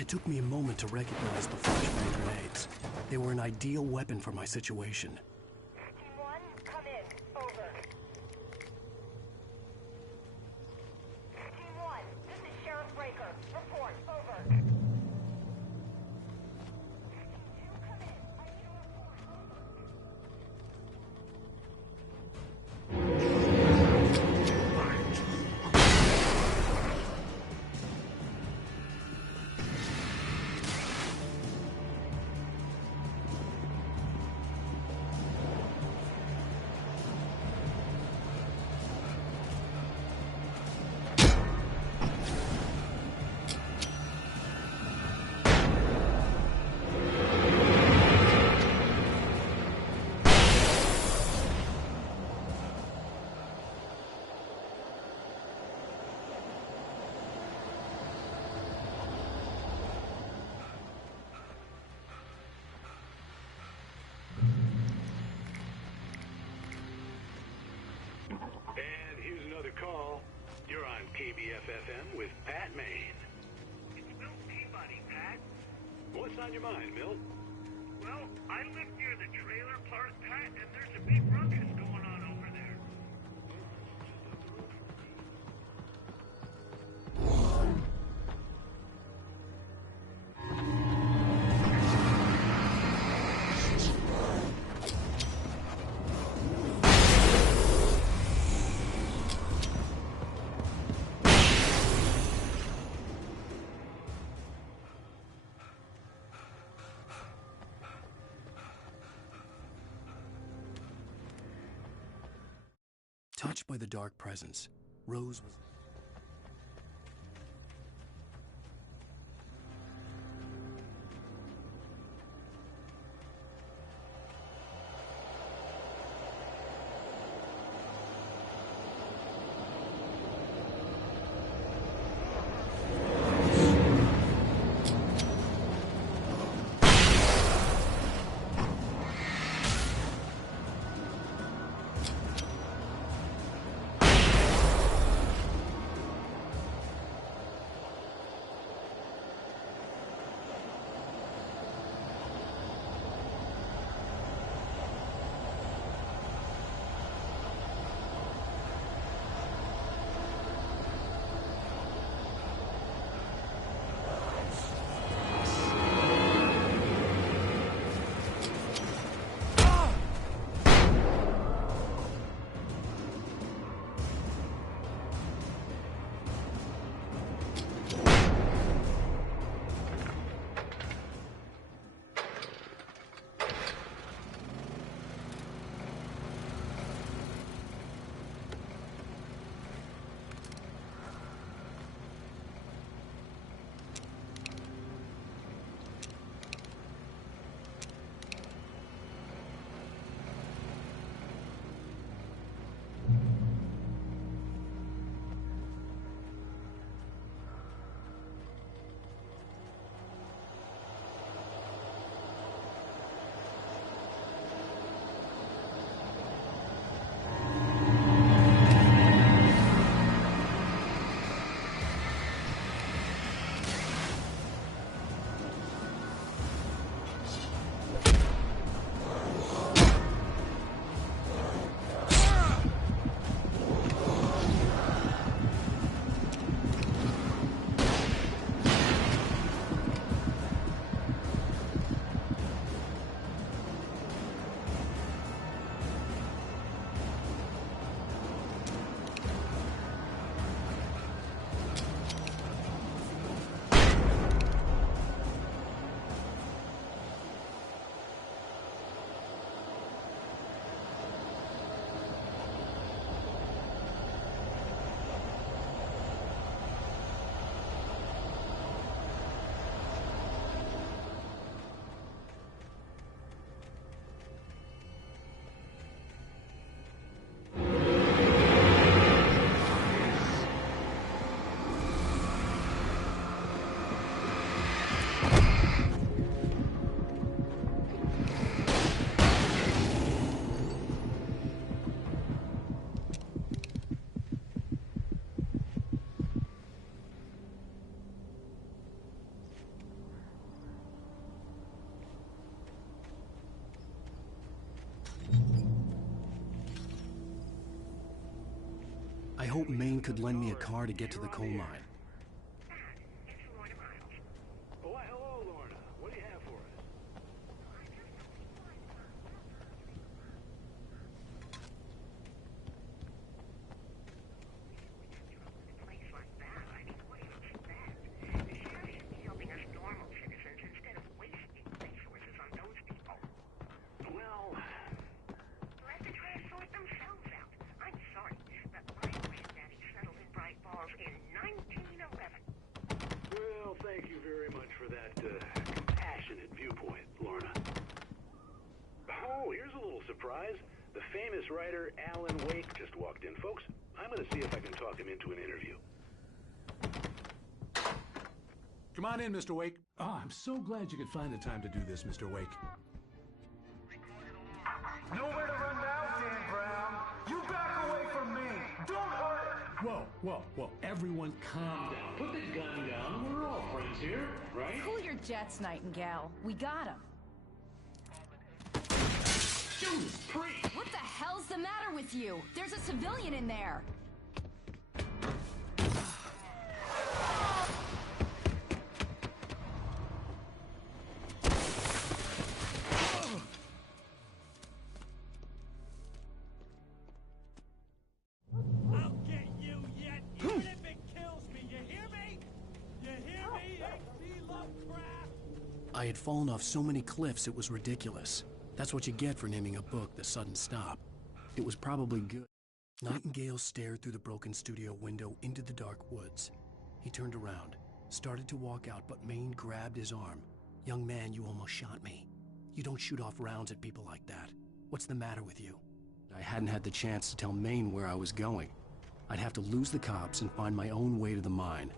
took me a moment to recognize the flashbang grenades. They were an ideal weapon for my situation. Team 1, come in. Over. Team 1, this is Sheriff Breaker. Report. Over. Team 2, come in. I need a report. And here's another call. You're on KBF-FM with Pat Maine. It's Milt Peabody, Pat. What's on your mind, Milt? Well, I live near the trailer park, Pat, and there's a big ruckus going on over there. Touched by the dark presence, Rose was... I hope Maine could lend me a car to get to the coal mine. Why, hello, Lorna. What do you have for us? Well, let the trash sort themselves out. I'm sorry, but my granddaddy settled in Bright Falls in 1911. well, thank you very much for that compassionate viewpoint, Lorna. Oh, here's a little surprise. The famous writer Alan Wake just walked in. Folks, I'm going to see if I can talk him into an interview. Come on in, Mr. Wake. Oh, I'm so glad you could find the time to do this, Mr. Wake. Nowhere to run now, Dan Brown. You back away from me. Don't hurt it. Whoa. Everyone calm down. Put the gun down. We're all friends here, right? Cool your jets, Nightingale. We got him. Judas Priest! What the hell's the matter with you? There's a civilian in there. I'll get you yet, even if it kills me. You hear me? You hear me, H.P. Lovecraft? I had fallen off so many cliffs it was ridiculous. That's what you get for naming a book The Sudden Stop. It was probably good. Nightingale stared through the broken studio window into the dark woods. He turned around, started to walk out, but Maine grabbed his arm. "Young man, you almost shot me. You don't shoot off rounds at people like that. What's the matter with you?" I hadn't had the chance to tell Maine where I was going. I'd have to lose the cops and find my own way to the mine.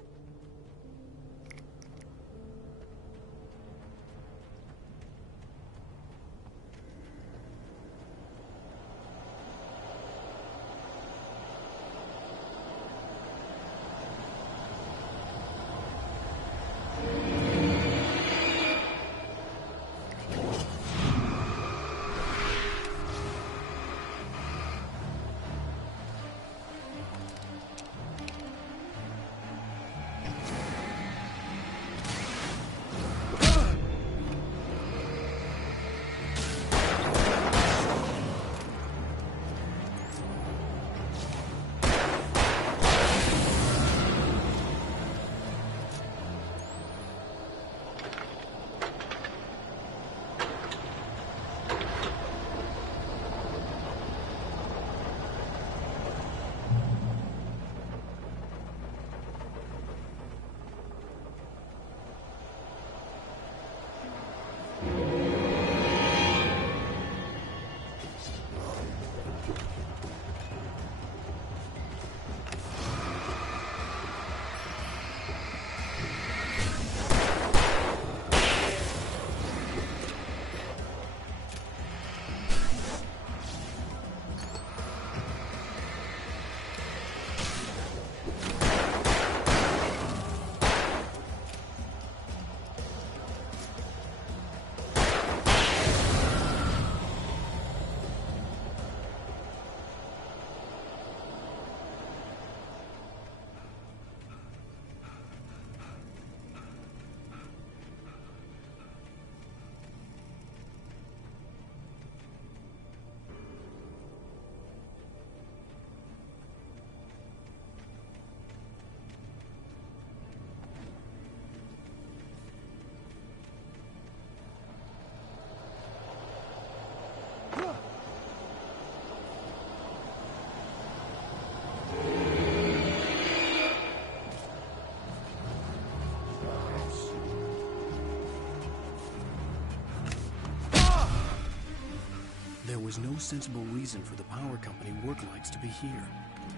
There was no sensible reason for the power company work lights to be here.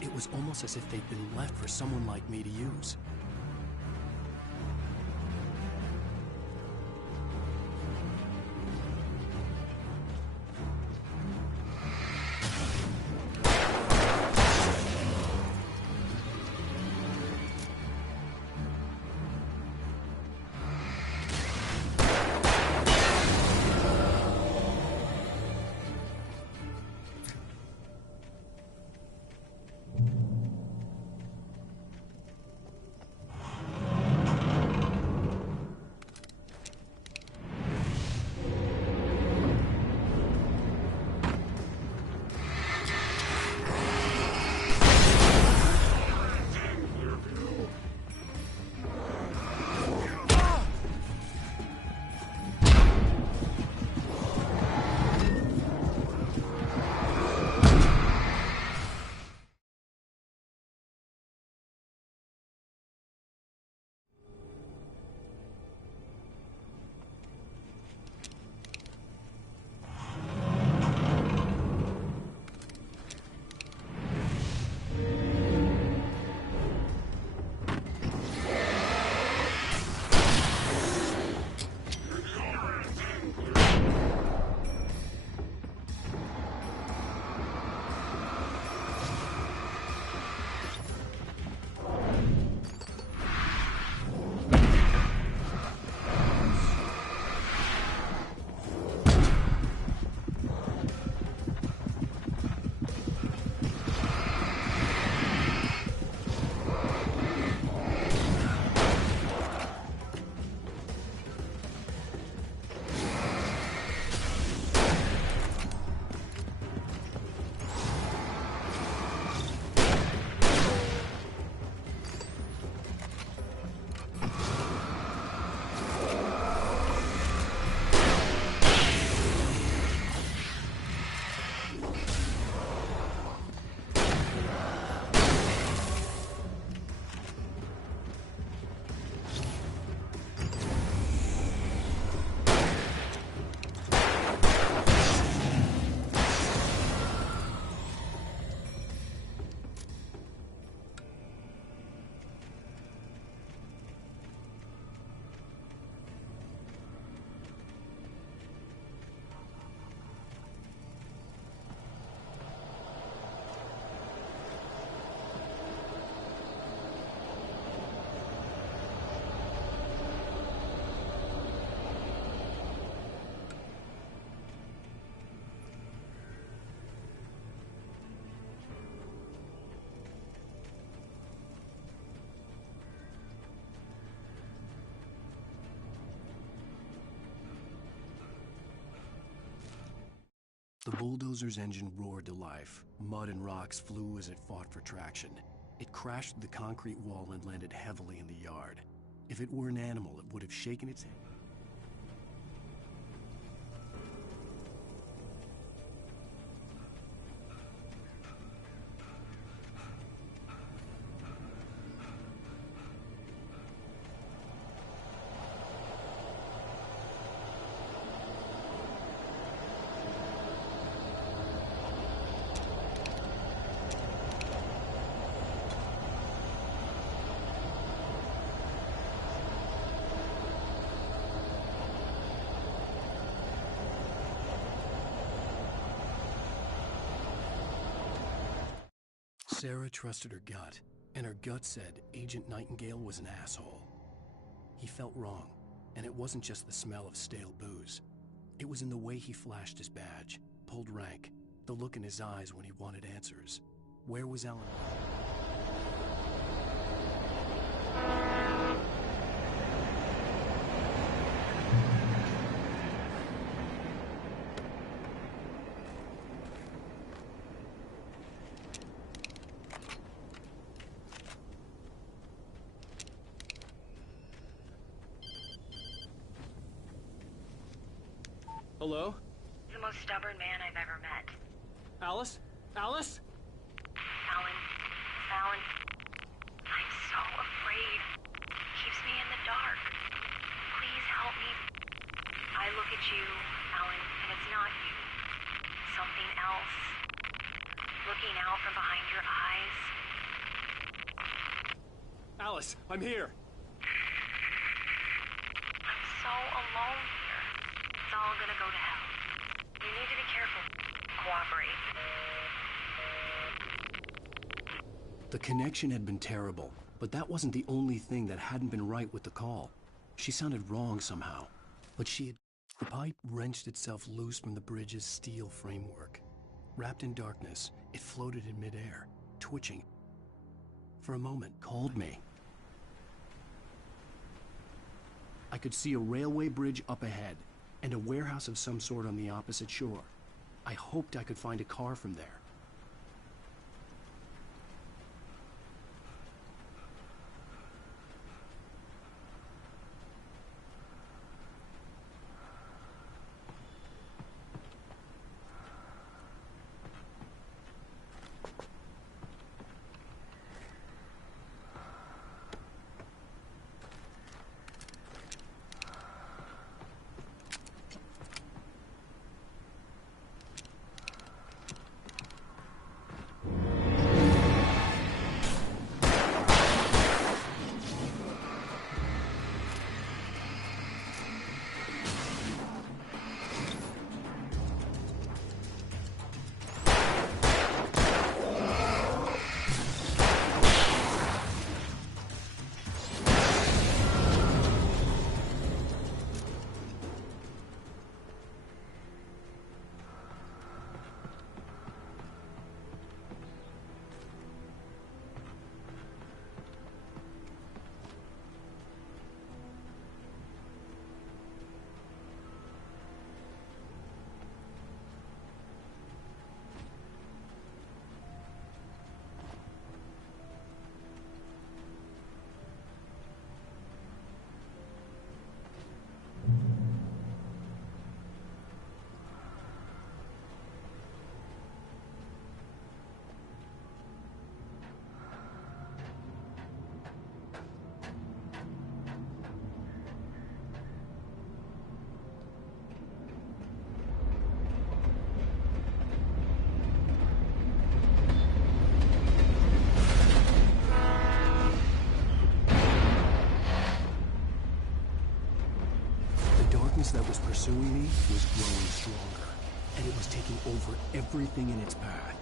It was almost as if they'd been left for someone like me to use. The bulldozer's engine roared to life. Mud and rocks flew as it fought for traction. It crashed through the concrete wall and landed heavily in the yard. If it were an animal, it would have shaken its head. Sarah trusted her gut, and her gut said Agent Nightingale was an asshole. He felt wrong, and it wasn't just the smell of stale booze. It was in the way he flashed his badge, pulled rank, the look in his eyes when he wanted answers. Where was Ellen? Hello? The most stubborn man I've ever met. Alice? Alice? Alan. Alan. I'm so afraid. Keeps me in the dark. Please help me. I look at you, Alan, and it's not you. Something else. Looking out from behind your eyes. Alice, I'm here. I'm so alone here. It's all gonna go to hell. You need to be careful. Cooperate. The connection had been terrible, but that wasn't the only thing that hadn't been right with the call. She sounded wrong somehow, but she had... The pipe wrenched itself loose from the bridge's steel framework. Wrapped in darkness, it floated in midair, twitching. For a moment, called me. I could see a railway bridge up ahead, and a warehouse of some sort on the opposite shore. I hoped I could find a car from there. That was pursuing me was growing stronger, and it was taking over everything in its path.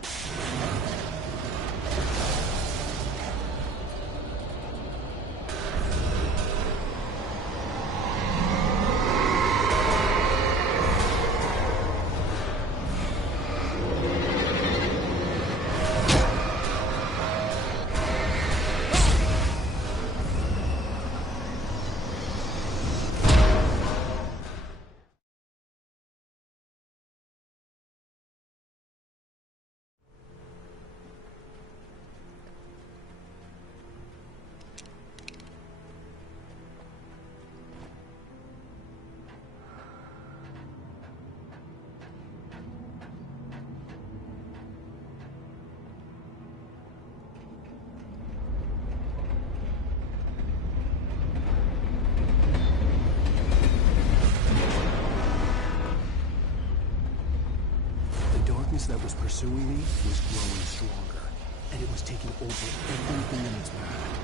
pursuing me was growing stronger, and it was taking over everything in its path.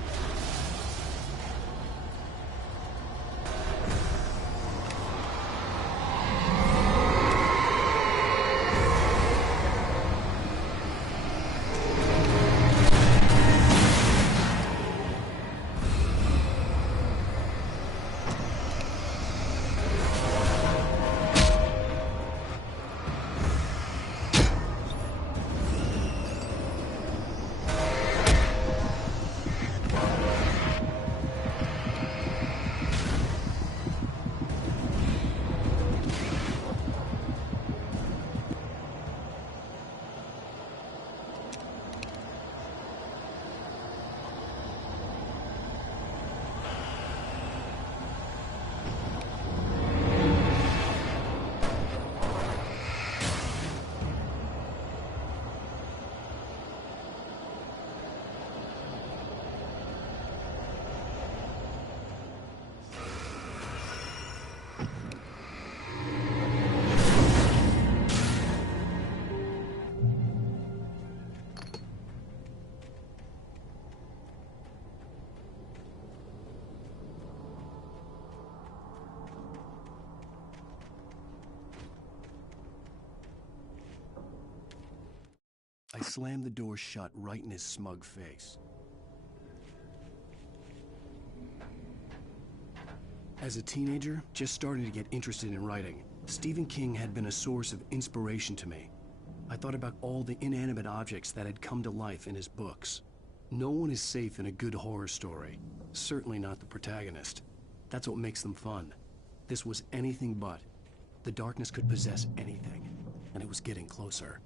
I slammed the door shut right in his smug face. As a teenager, just starting to get interested in writing, Stephen King had been a source of inspiration to me. I thought about all the inanimate objects that had come to life in his books. No one is safe in a good horror story. Certainly not the protagonist. That's what makes them fun. This was anything but. The darkness could possess anything, and it was getting closer.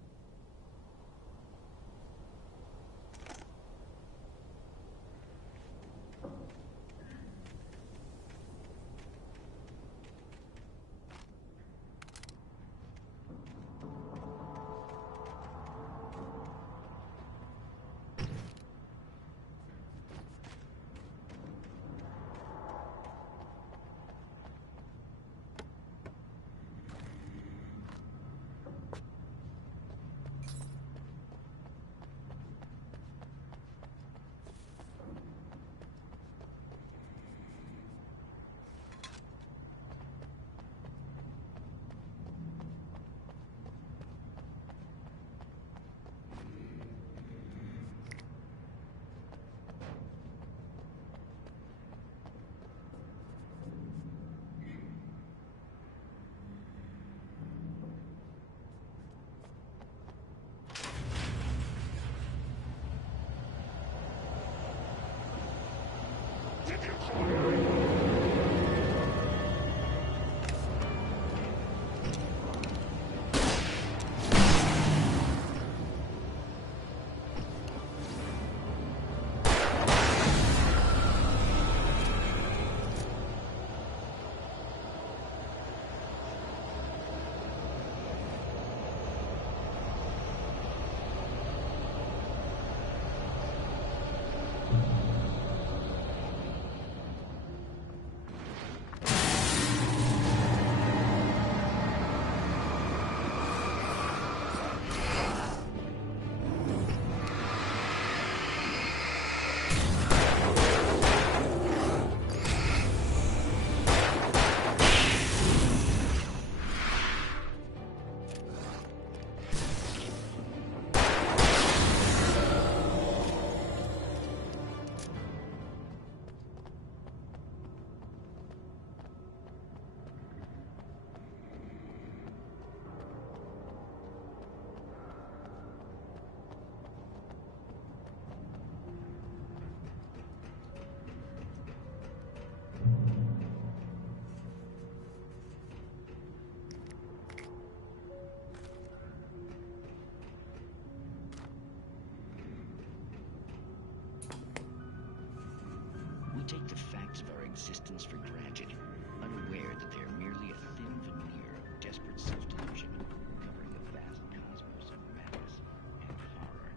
We take the facts of our existence for granted, unaware that they are merely a thin veneer of desperate self-delusion, covering the vast cosmos of madness and horror.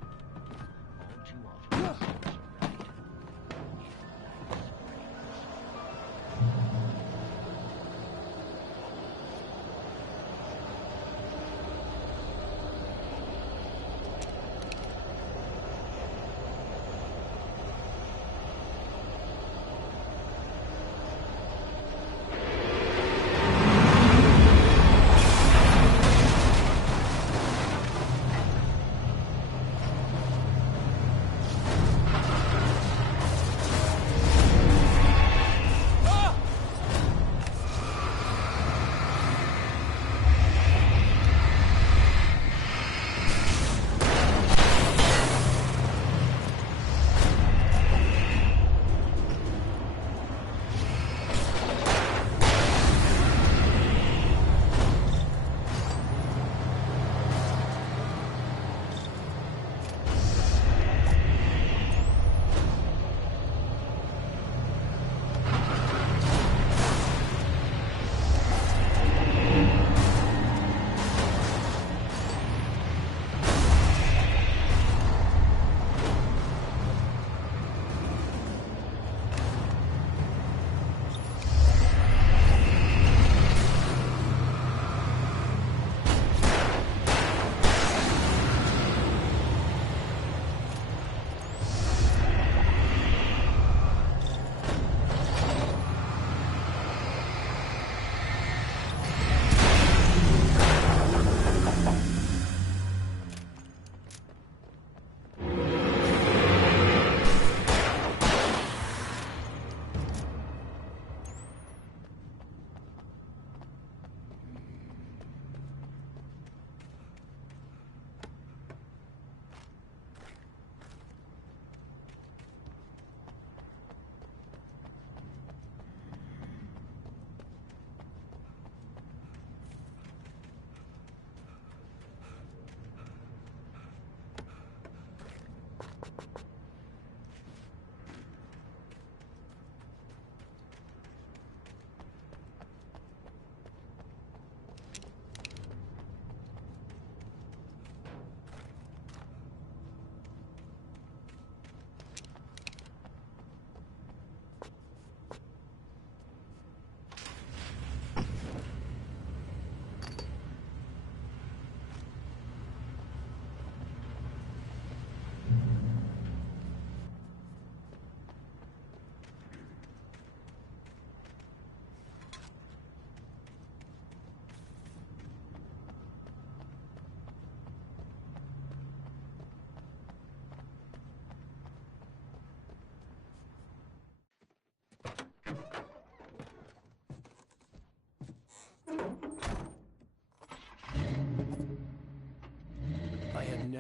All too often, the stars are right.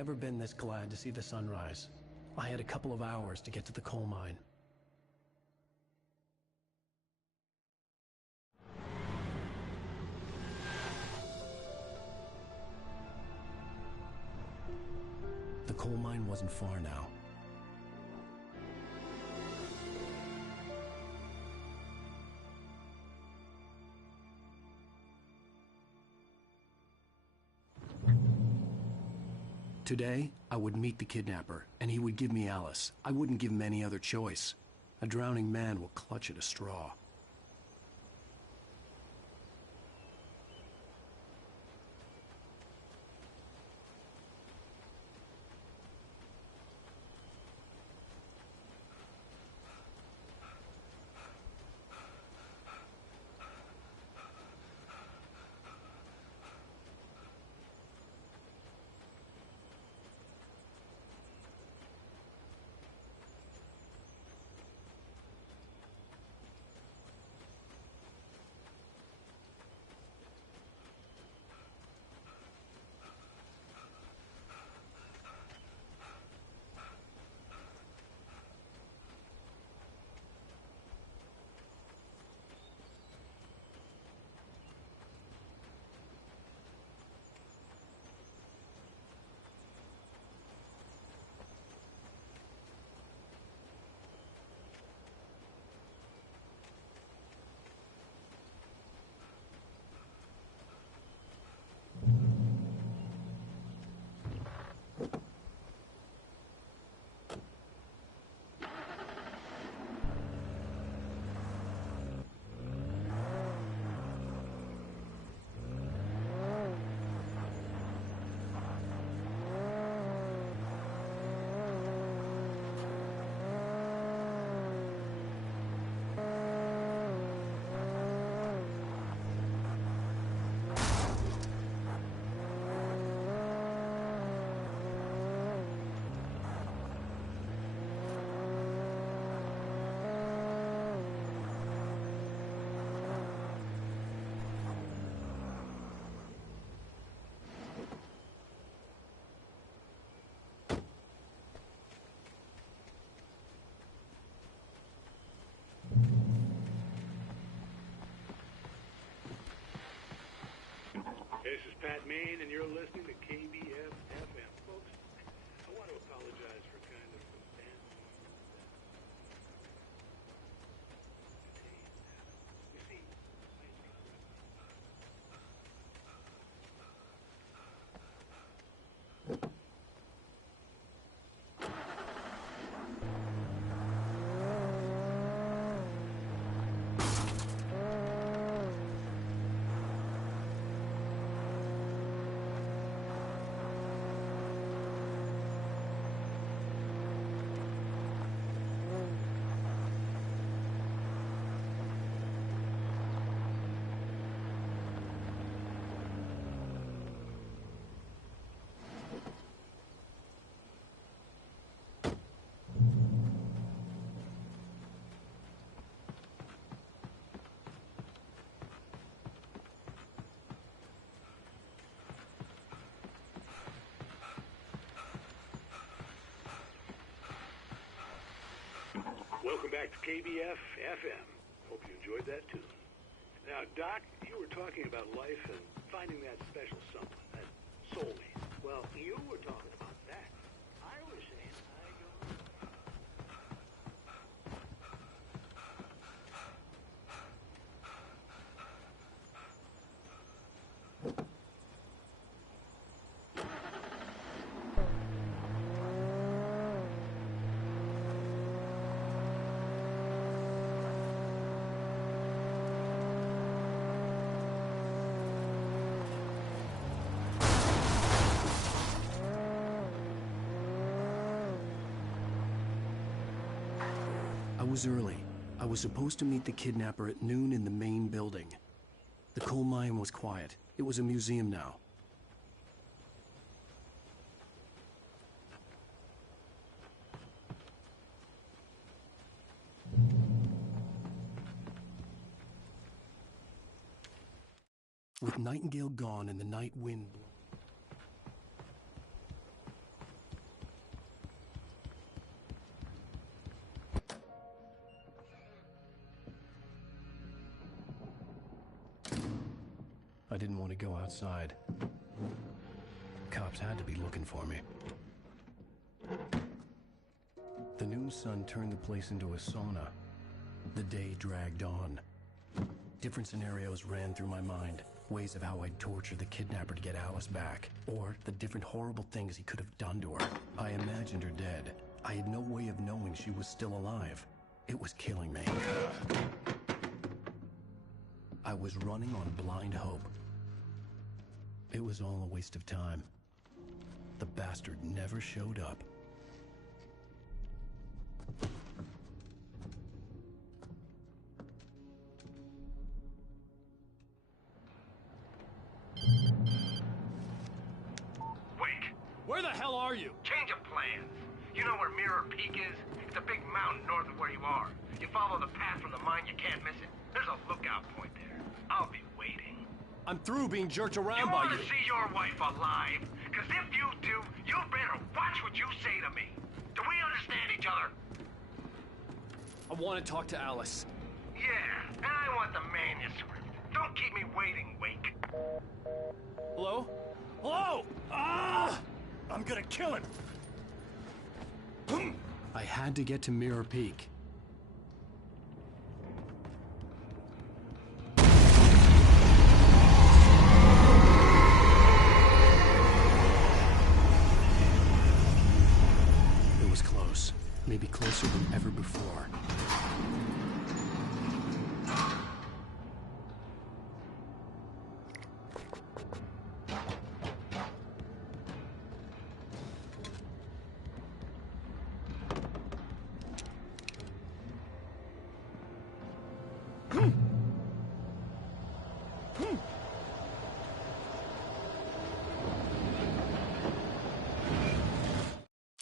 never been this glad to see the sunrise. I had a couple of hours to get to the coal mine. The coal mine wasn't far now. Today, I would meet the kidnapper, and he would give me Alice. I wouldn't give him any other choice. A drowning man will clutch at a straw. This is Pat Main, and you're listening to KBF FM. Folks, I want to apologize for kind of abandoning you see, welcome back to KBF FM. Hope you enjoyed that tune. Now, Doc, you were talking about life and finding that special someone, that soulmate. Well, you were talking about that. I was saying I don't... I was early. I was supposed to meet the kidnapper at noon in the main building. The coal mine was quiet. It was a museum now. With Nightingale gone and the night wind blowing, I didn't want to go outside. Cops had to be looking for me. The noon sun turned the place into a sauna. The day dragged on. Different scenarios ran through my mind. Ways of how I'd torture the kidnapper to get Alice back. Or the different horrible things he could have done to her. I imagined her dead. I had no way of knowing she was still alive. It was killing me. I was running on blind hope. It was all a waste of time. The bastard never showed up. Where the hell are you? Change of plans. You know where Mirror Peak is? It's a big mountain north of where you are. You follow the path from the mine, you can't miss it. There's a lookout point there. I'll be waiting. I'm through being jerked around You by want you. to see your wife alive? Because if you do, you better watch what you say to me. Do we understand each other? I want to talk to Alice. Yeah, and I want the manuscript. Don't keep me waiting, Wake. Hello? Hello! Ah! I'm gonna kill him! I had to get to Mirror Peak. It was close. Maybe closer than ever before.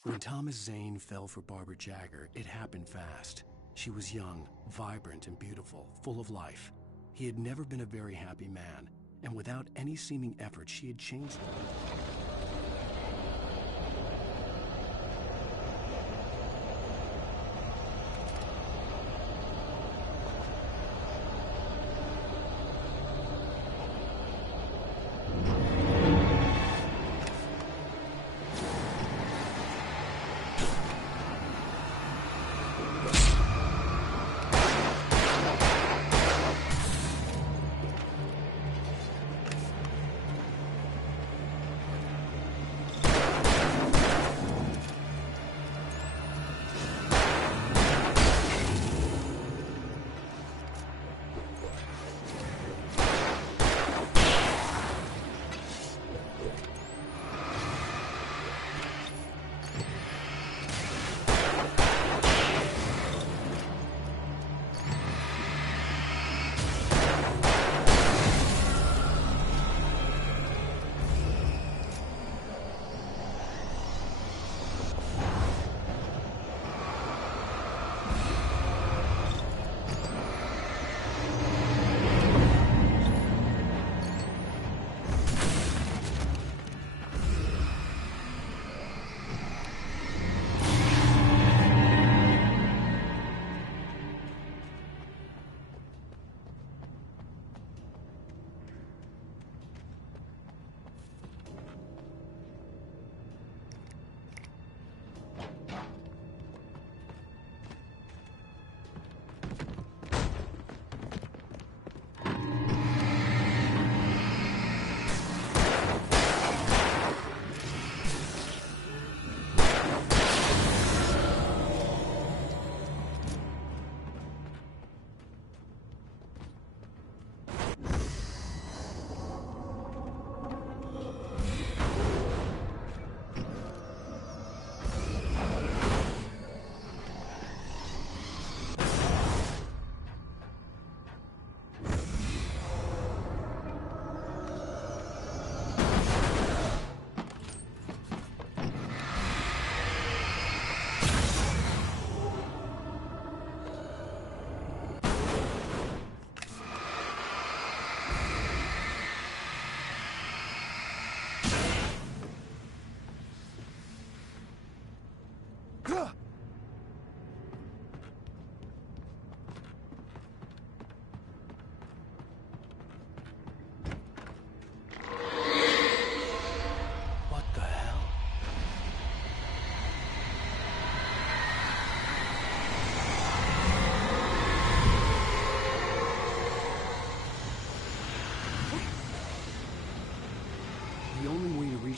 When Thomas Zane fell for Barbara Jagger, it happened fast. She was young, vibrant, and beautiful, full of life. He had never been a very happy man, and without any seeming effort, she had changed him.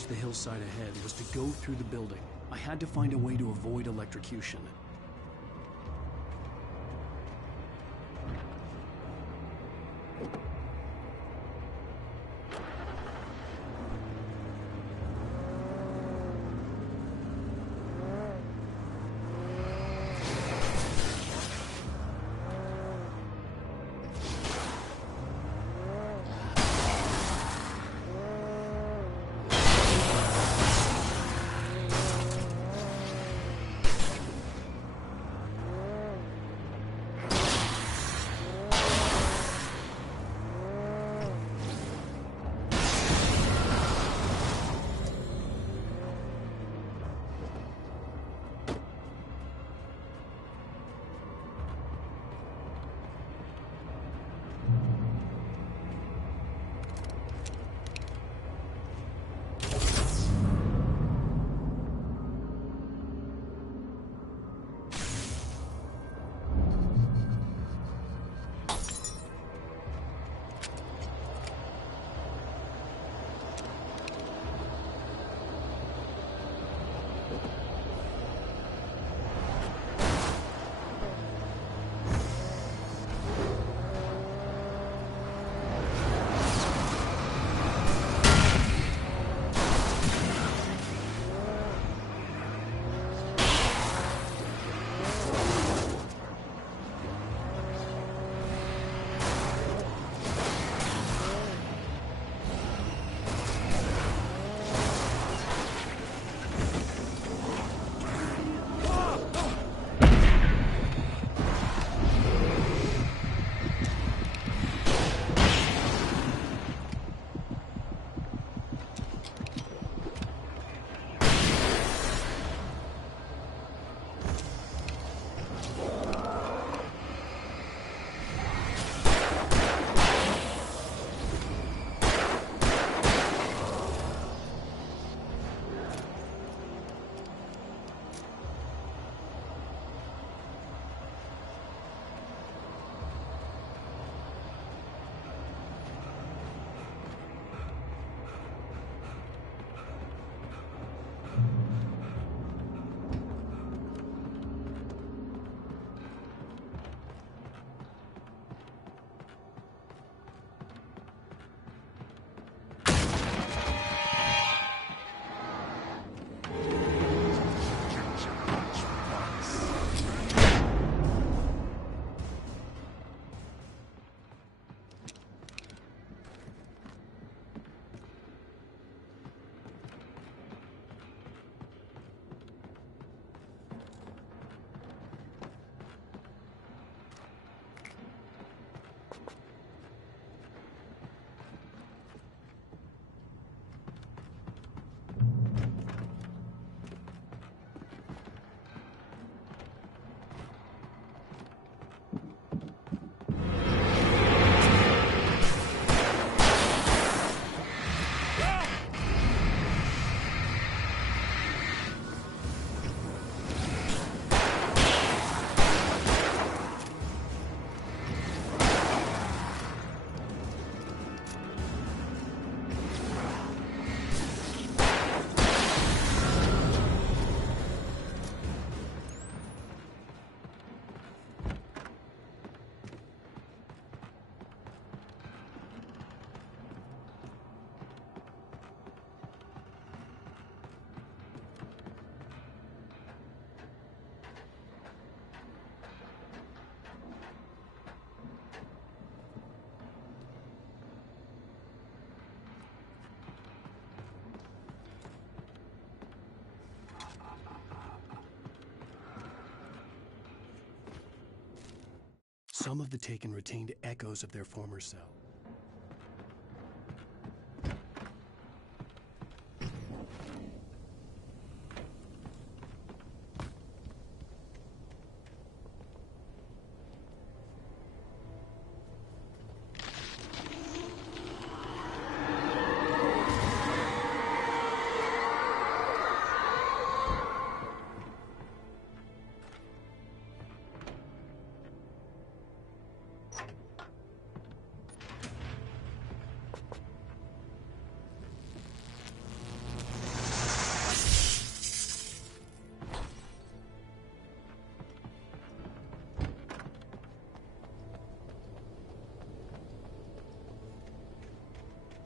reach the hillside ahead was to go through the building. I had to find a way to avoid electrocution. Some of the Taken retained echoes of their former self.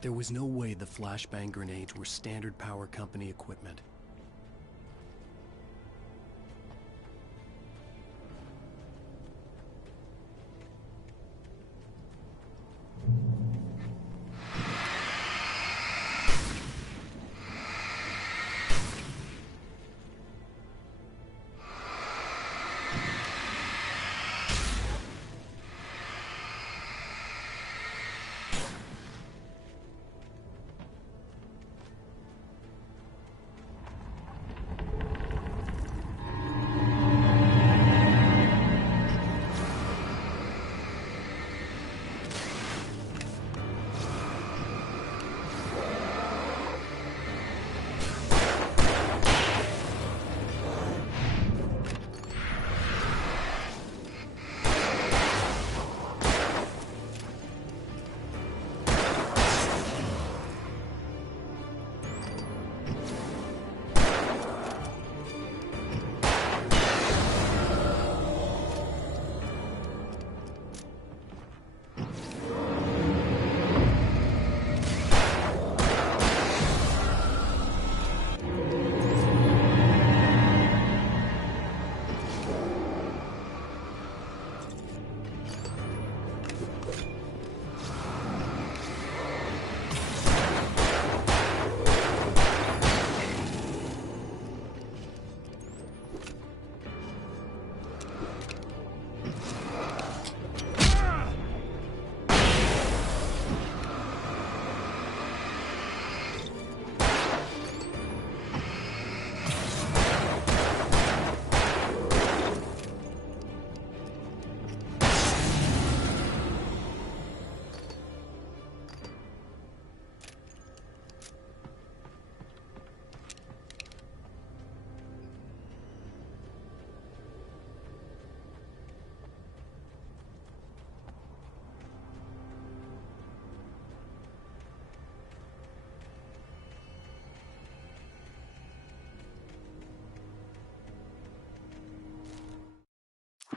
There was no way the flashbang grenades were standard power company equipment.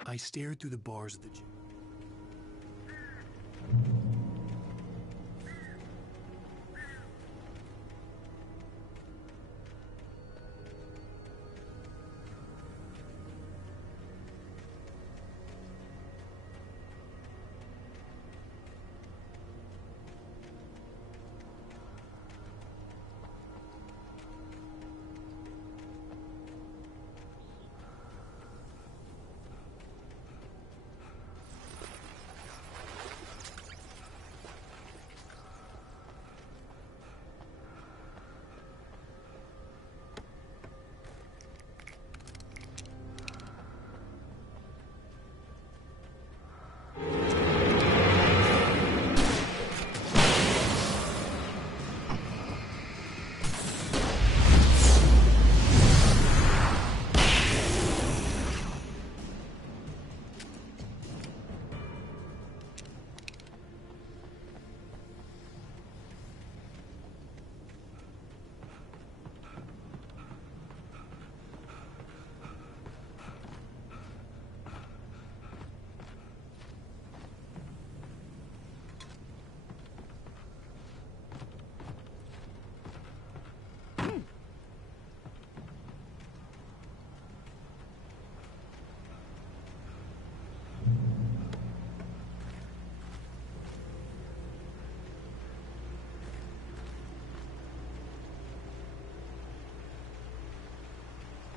I stared through the bars of the gym.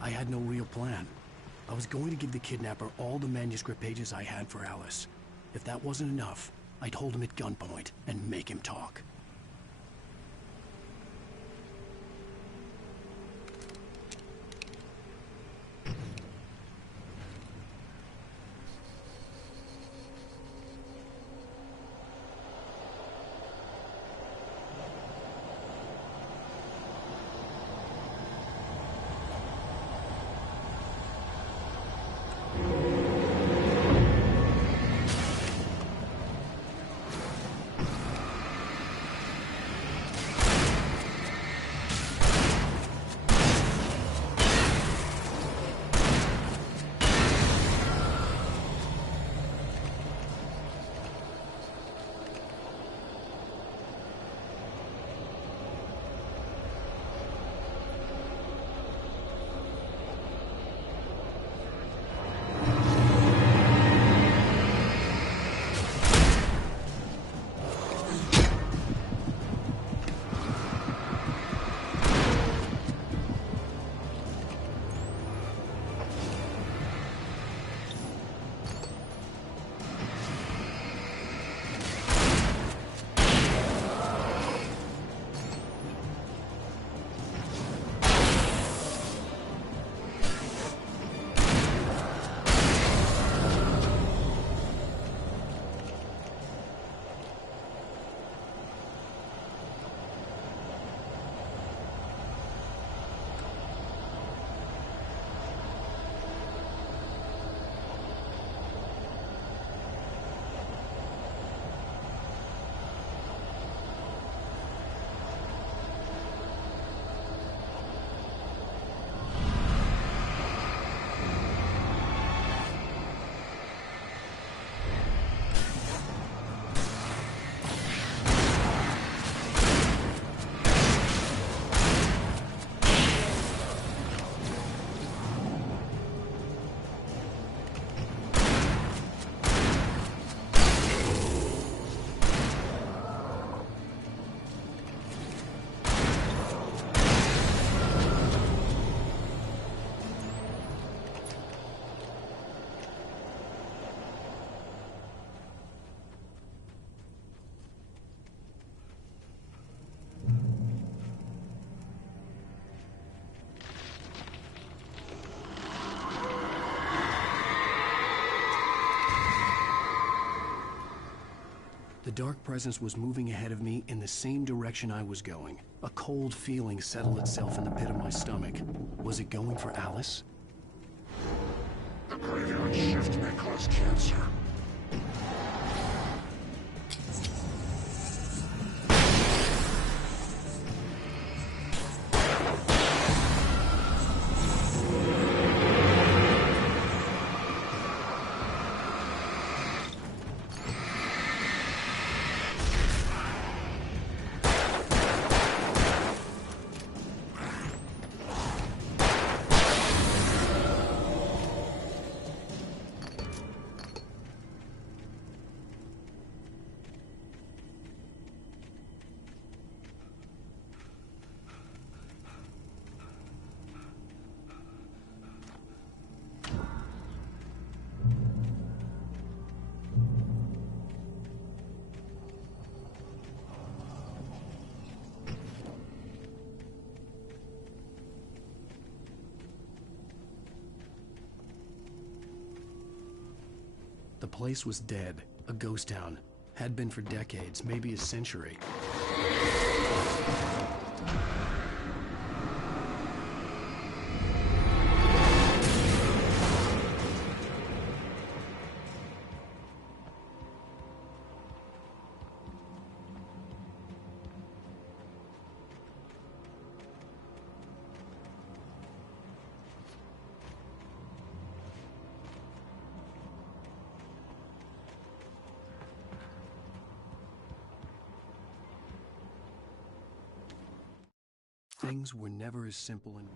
I had no real plan. I was going to give the kidnapper all the manuscript pages I had for Alice. If that wasn't enough, I'd hold him at gunpoint and make him talk. The dark presence was moving ahead of me in the same direction I was going. A cold feeling settled itself in the pit of my stomach. Was it going for Alice? The graveyard shift may cause cancer. The place was dead, a ghost town. Had been for decades, maybe a century. Things were never as simple and...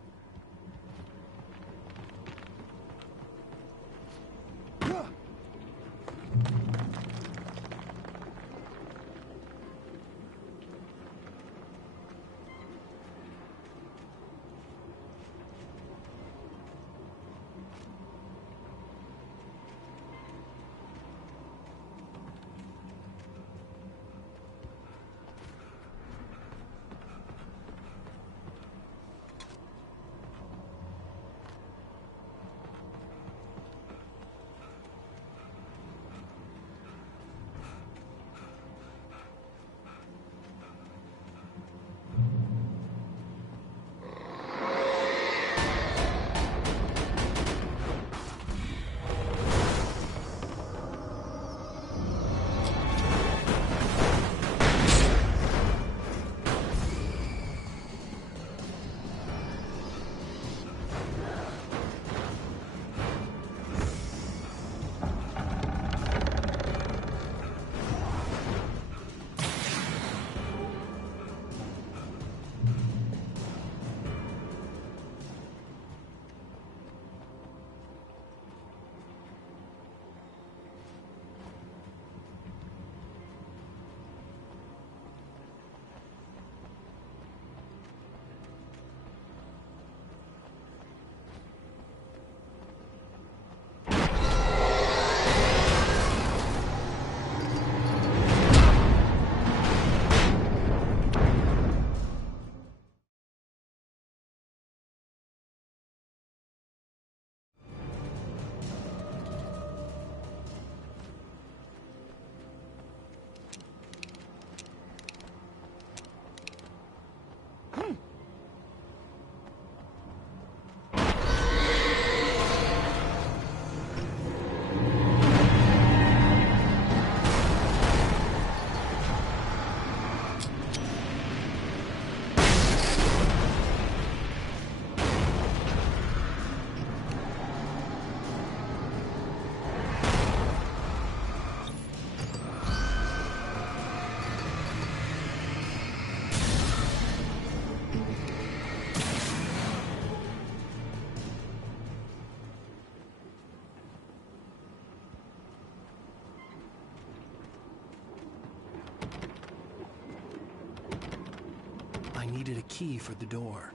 I needed a key for the door.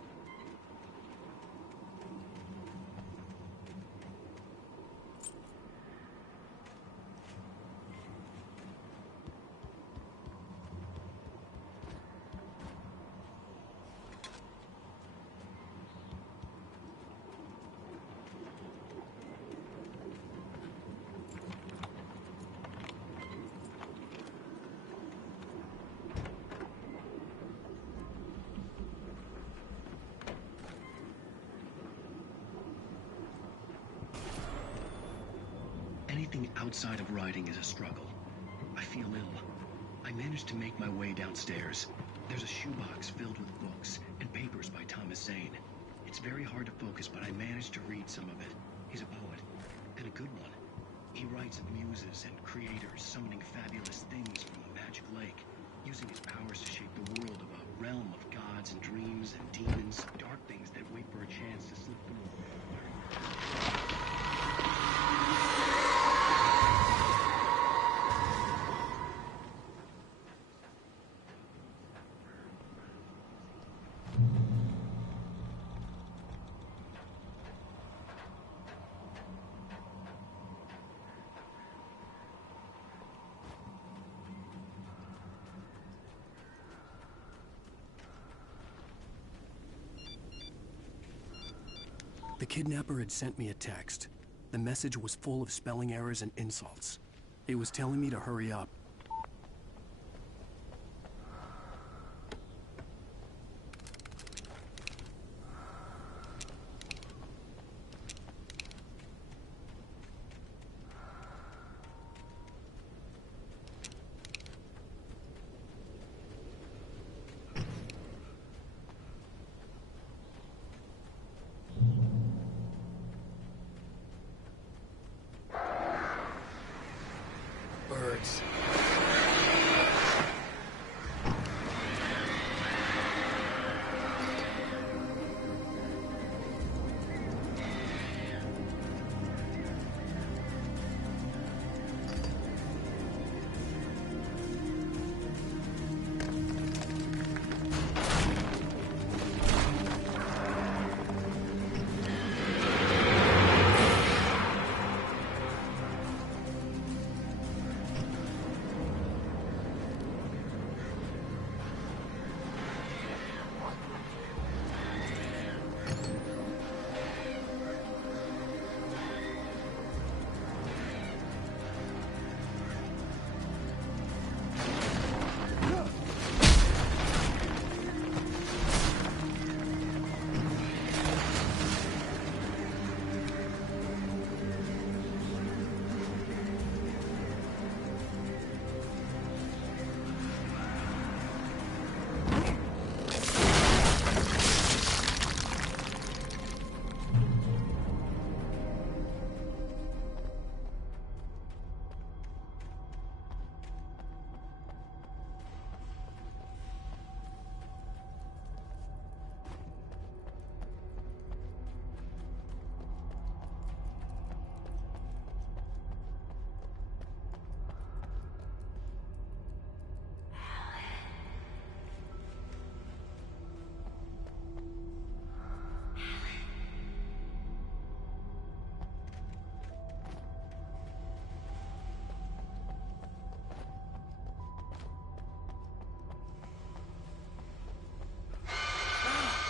Anything outside of writing is a struggle. I feel ill. I managed to make my way downstairs. There's a shoebox filled with books and papers by Thomas Zane. It's very hard to focus, but I managed to read some of it. He's a poet, and a good one. He writes of muses and creators summoning fabulous things from a magic lake, using his powers to shape the world of a realm of gods and dreams and demons, dark things that wait for a chance to slip through. The kidnapper had sent me a text. The message was full of spelling errors and insults. It was telling me to hurry up. Birds.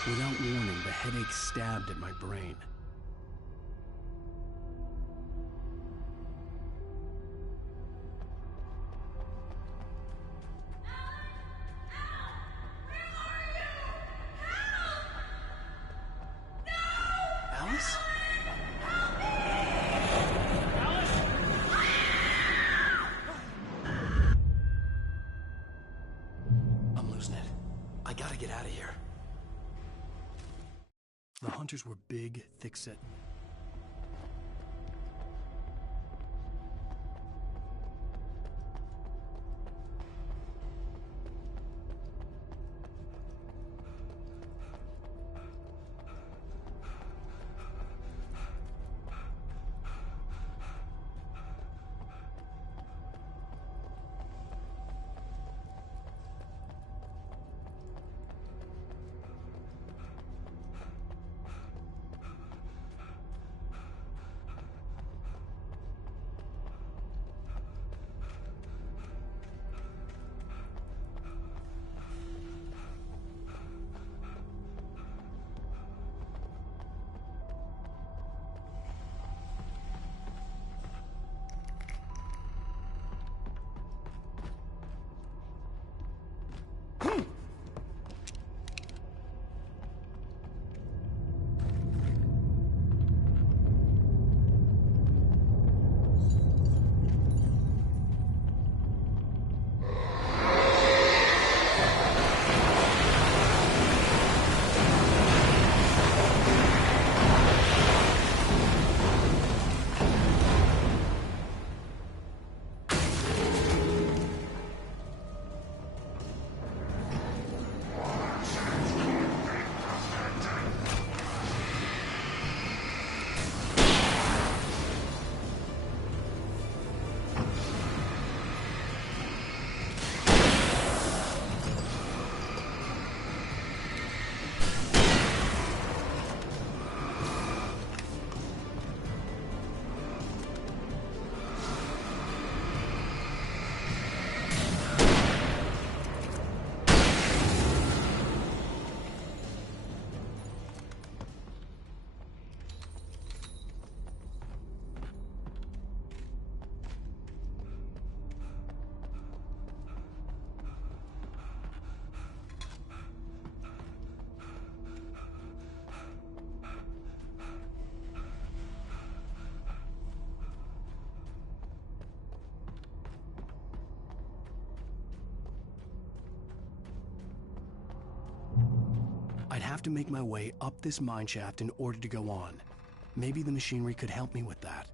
Without warning, the headache stabbed at my brain. Alice? I'm losing it. I gotta get out of here. The hunters were big, thick-set. have to make my way up this mine shaft in order to go on. Maybe the machinery could help me with that.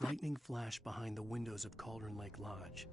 Lightning flashed behind the windows of Cauldron Lake Lodge.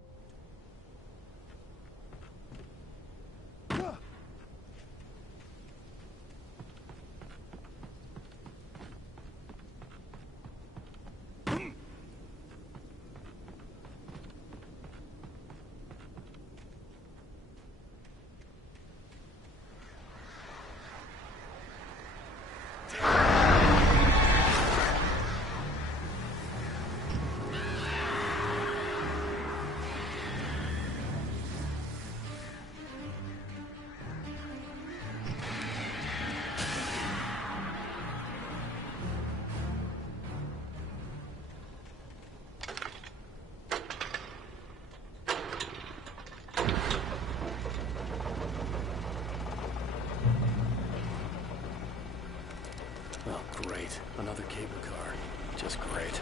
Oh, great. Another cable car. Just great.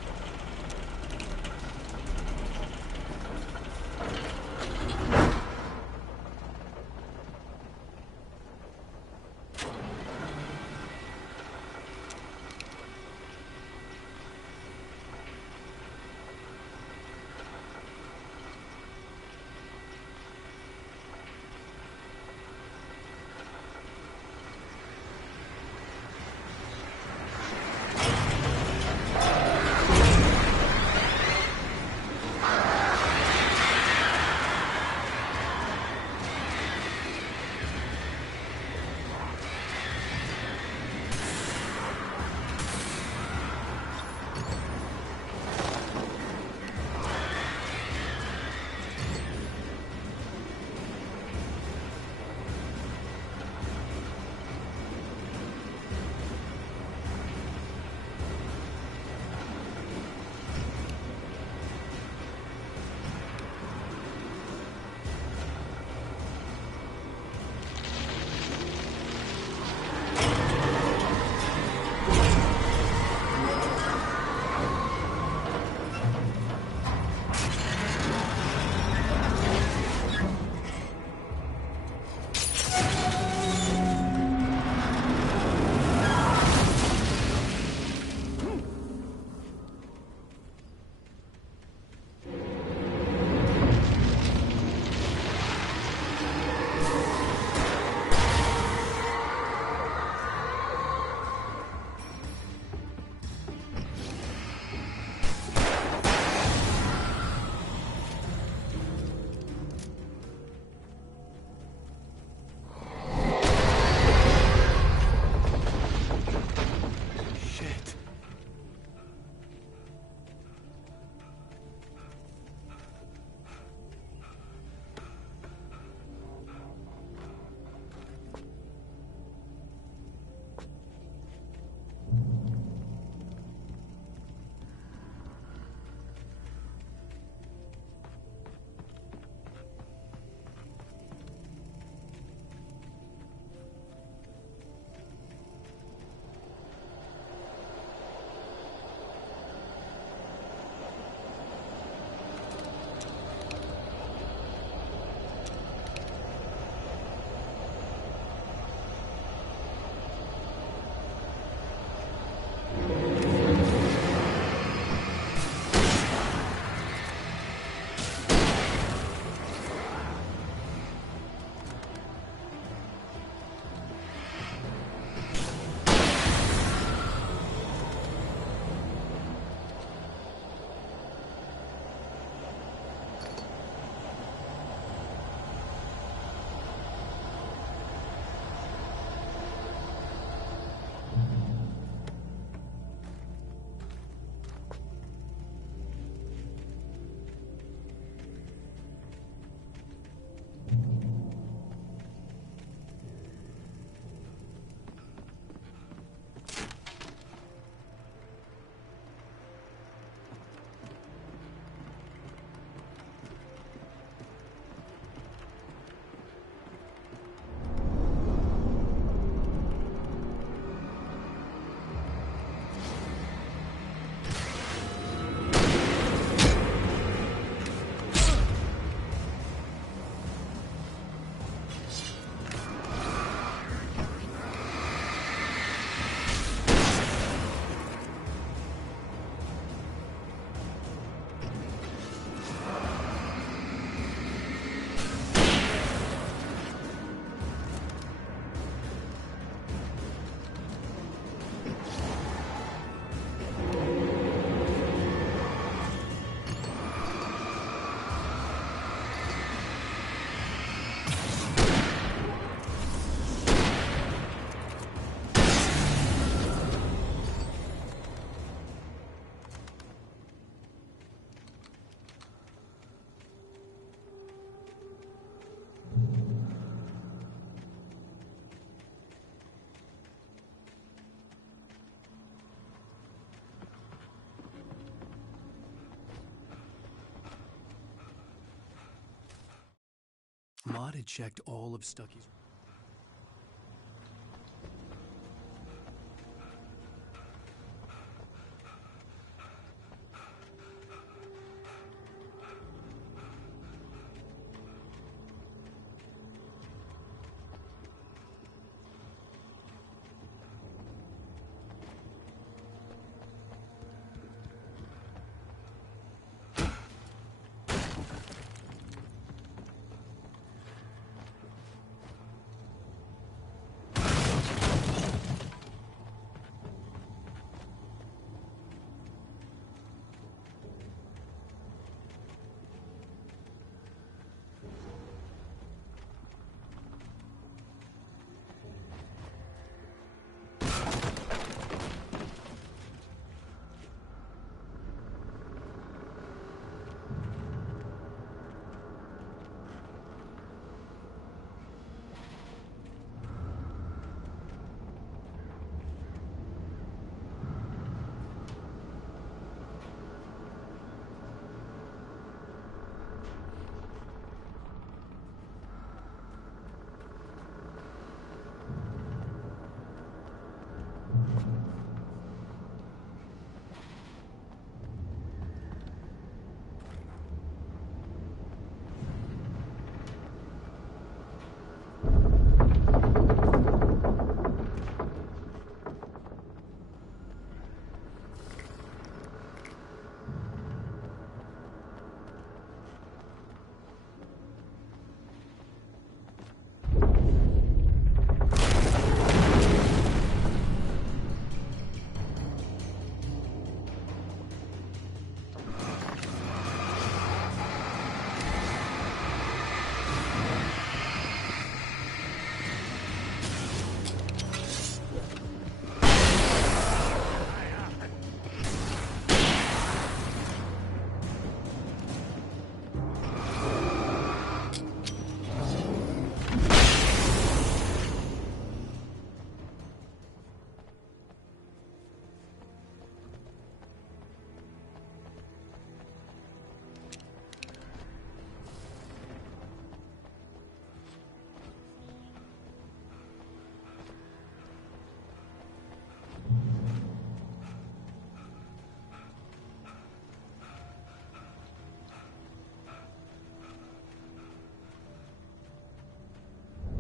bot had checked all of Stucky's...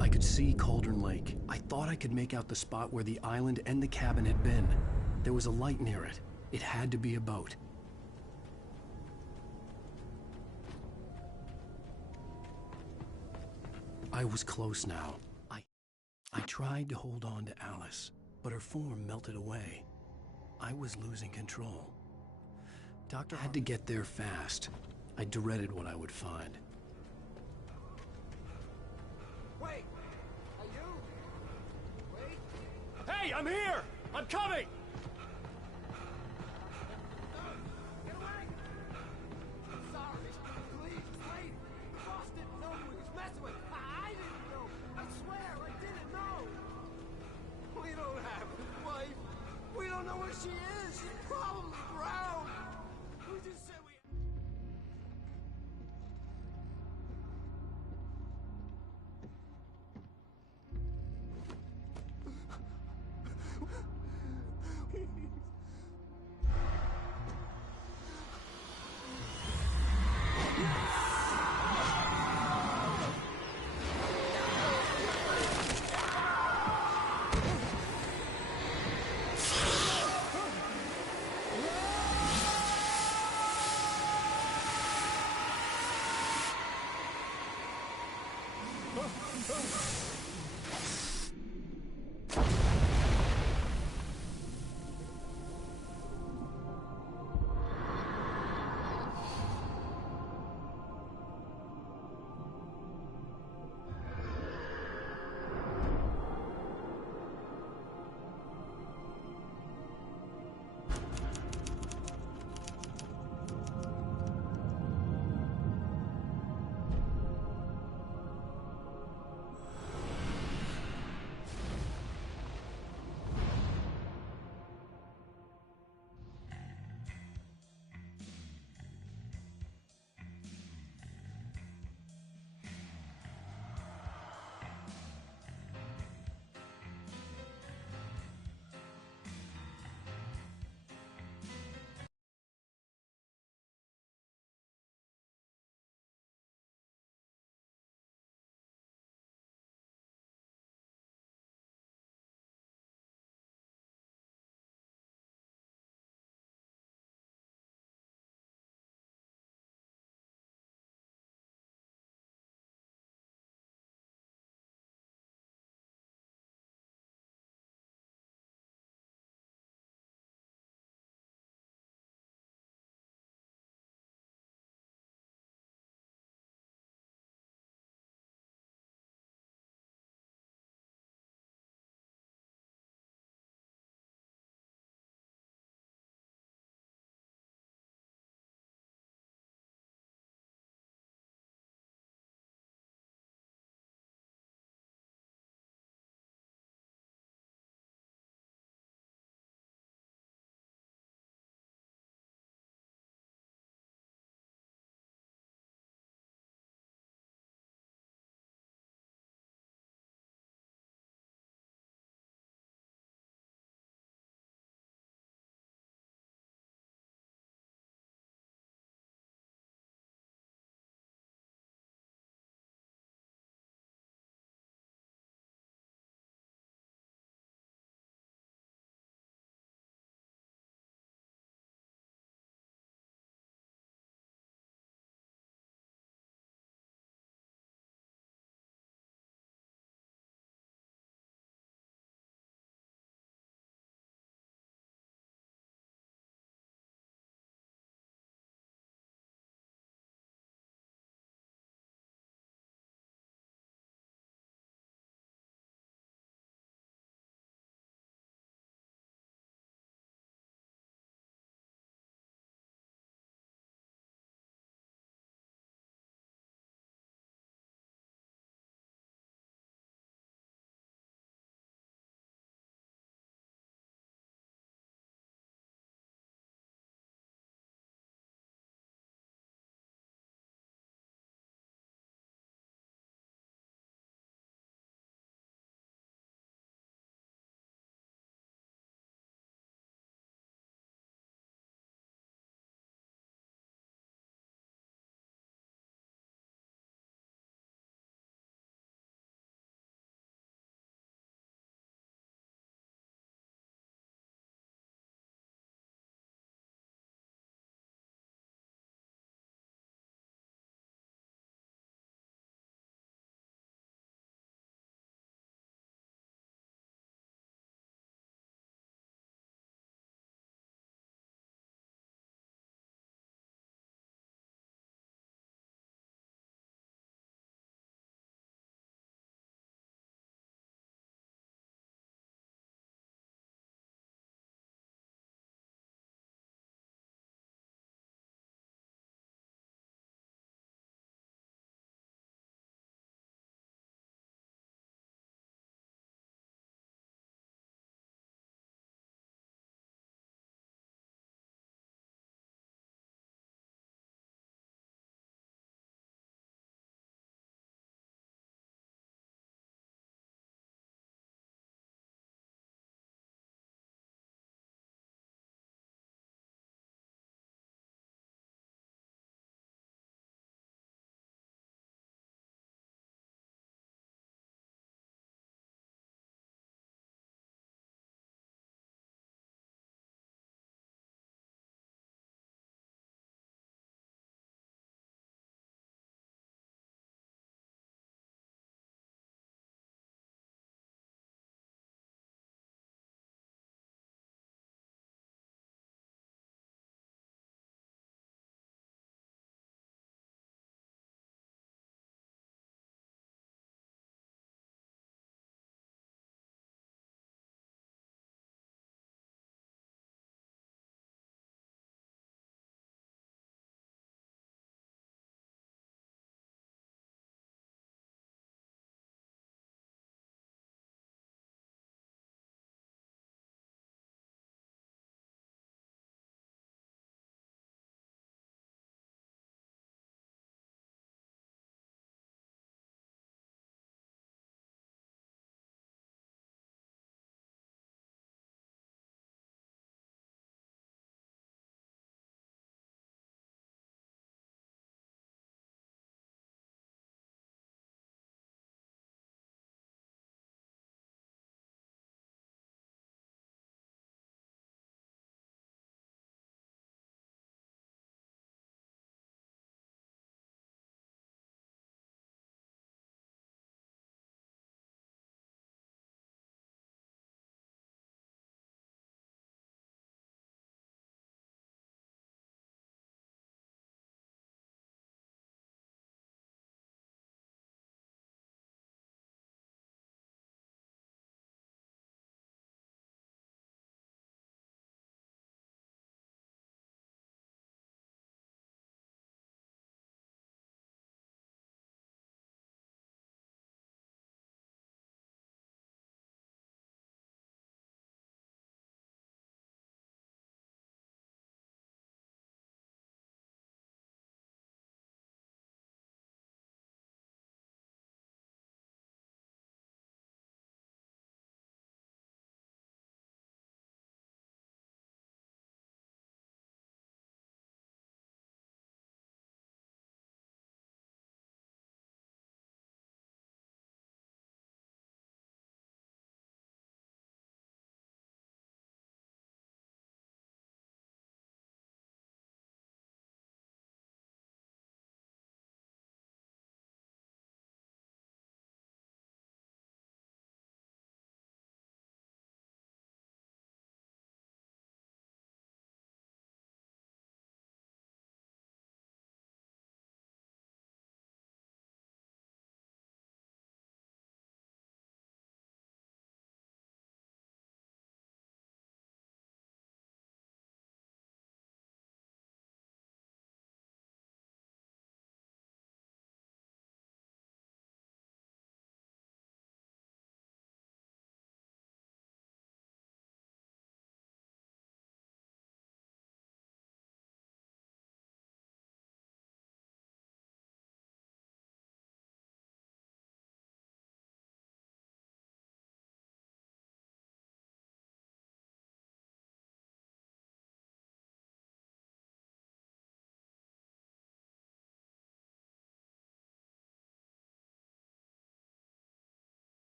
I could see Cauldron Lake. I thought I could make out the spot where the island and the cabin had been. There was a light near it. It had to be a boat. I was close now. I tried to hold on to Alice, but her form melted away. I was losing control. Doctor had to get there fast. I dreaded what I would find. Wait! Are you? Wait! Hey, I'm here! I'm coming! Get away! I'm sorry. Please, wait! The boss didn't know who he was messing with. I didn't know. I swear, I didn't know. We don't have his wife. We don't know where she is. She's probably drowned. We just said we...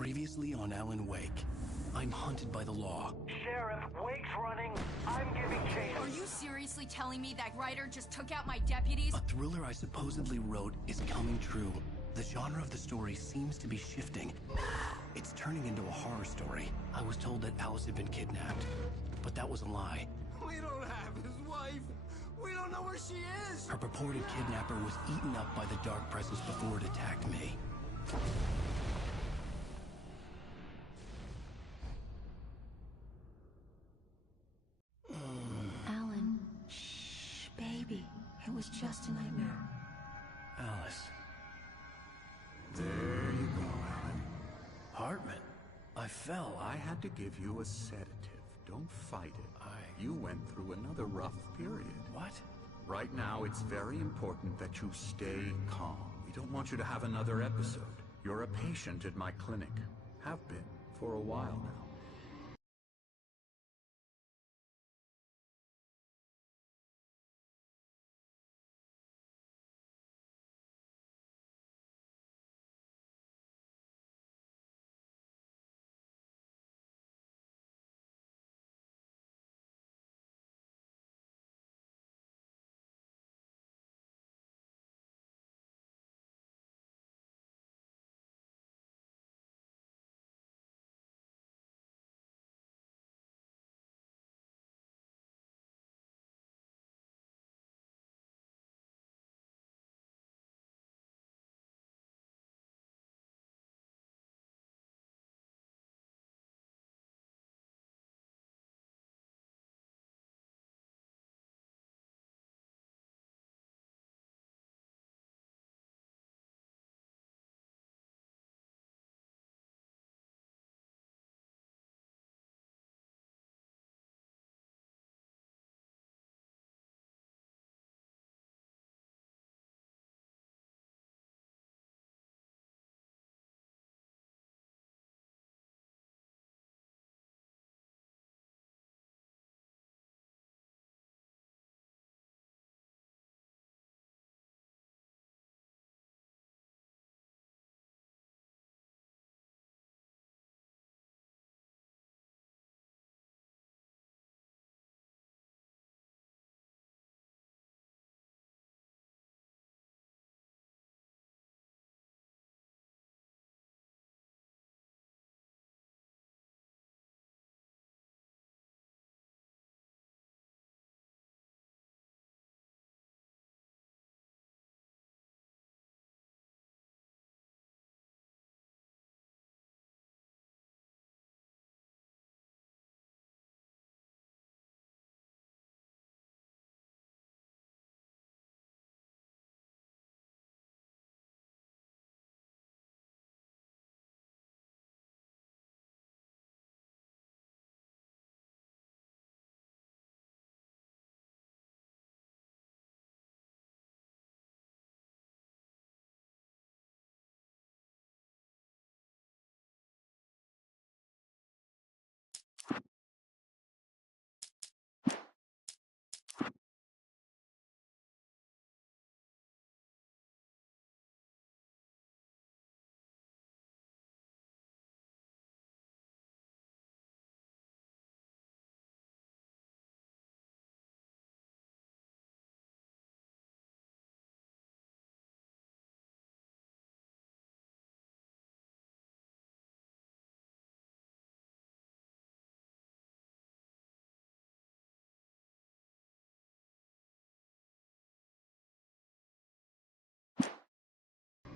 Previously on Alan Wake. I'm hunted by the law. Sheriff, Wake's running. I'm giving chase. Are you seriously telling me that writer just took out my deputies? A thriller I supposedly wrote is coming true. The genre of the story seems to be shifting. It's turning into a horror story. I was told that Alice had been kidnapped, but that was a lie. We don't have his wife. We don't know where she is. Her purported kidnapper was eaten up by the dark presence before it attacked me. Alan, shh, baby. It was just a nightmare. Alice. There you go, Alan. Hartman, I fell. I had to give you a sedative. Don't fight it. You went through another rough period. What? Right now, it's very important that you stay calm. We don't want you to have another episode. You're a patient at my clinic. Have been for a while now.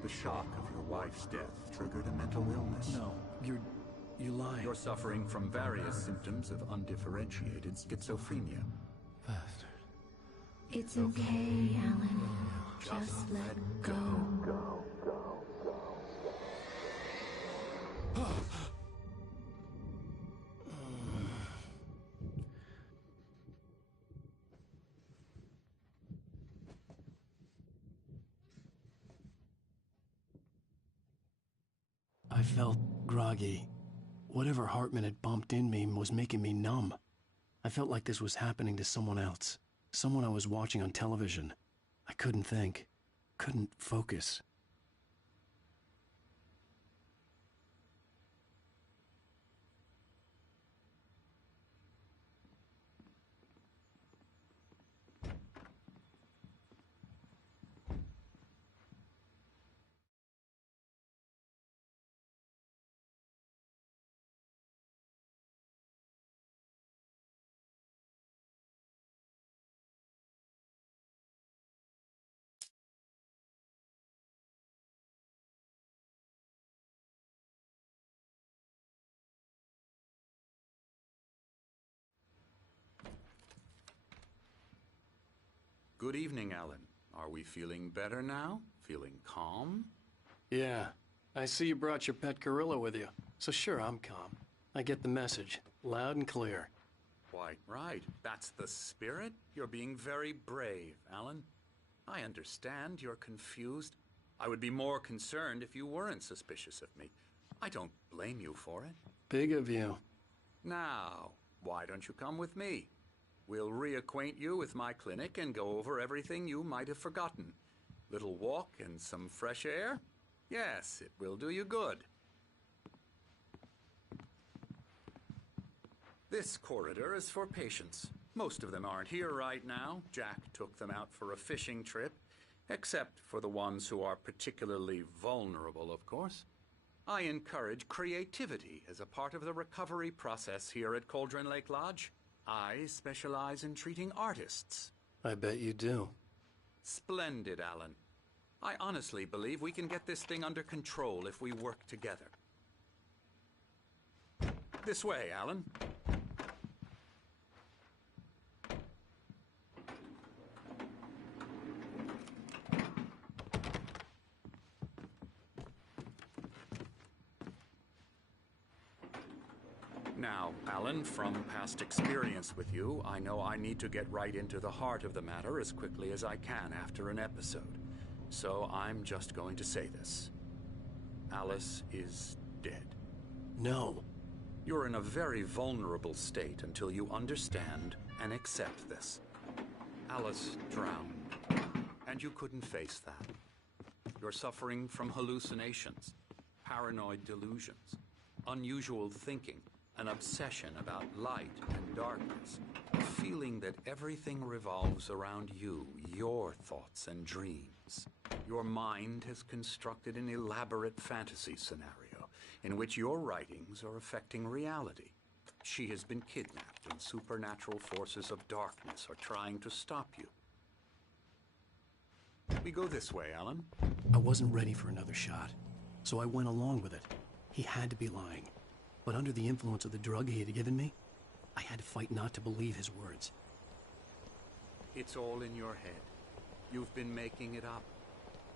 The shock of your wife's death triggered a mental illness. No, you're lying. You're suffering from various symptoms of undifferentiated schizophrenia. Bastard. It's okay, Alan. Just let go. I felt groggy. Whatever Hartman had bumped in me was making me numb. I felt like this was happening to someone else. Someone I was watching on television. I couldn't think. Couldn't focus. Good evening, Alan. Are we feeling better now? Feeling calm? Yeah. I see you brought your pet gorilla with you. So sure, I'm calm. I get the message. Loud and clear. Quite right. That's the spirit. You're being very brave, Alan. I understand you're confused. I would be more concerned if you weren't suspicious of me. I don't blame you for it. Big of you. Now, why don't you come with me? We'll reacquaint you with my clinic and go over everything you might have forgotten. Little walk and some fresh air? Yes, it will do you good. This corridor is for patients. Most of them aren't here right now. Jack took them out for a fishing trip, except for the ones who are particularly vulnerable, of course. I encourage creativity as a part of the recovery process here at Cauldron Lake Lodge. I specialize in treating artists. I bet you do. Splendid, Alan. I honestly believe we can get this thing under control if we work together. This way, Alan. Now, Alan, from past experience with you, I know I need to get right into the heart of the matter as quickly as I can after an episode. So I'm just going to say this. Alice is dead. No. You're in a very vulnerable state until you understand and accept this. Alice drowned, and you couldn't face that. You're suffering from hallucinations, paranoid delusions, unusual thinking, an obsession about light and darkness, a feeling that everything revolves around you, your thoughts and dreams. Your mind has constructed an elaborate fantasy scenario in which your writings are affecting reality. She has been kidnapped and supernatural forces of darkness are trying to stop you. We go this way, Alan. I wasn't ready for another shot, so I went along with it. He had to be lying. But under the influence of the drug he had given me, I had to fight not to believe his words. It's all in your head. You've been making it up.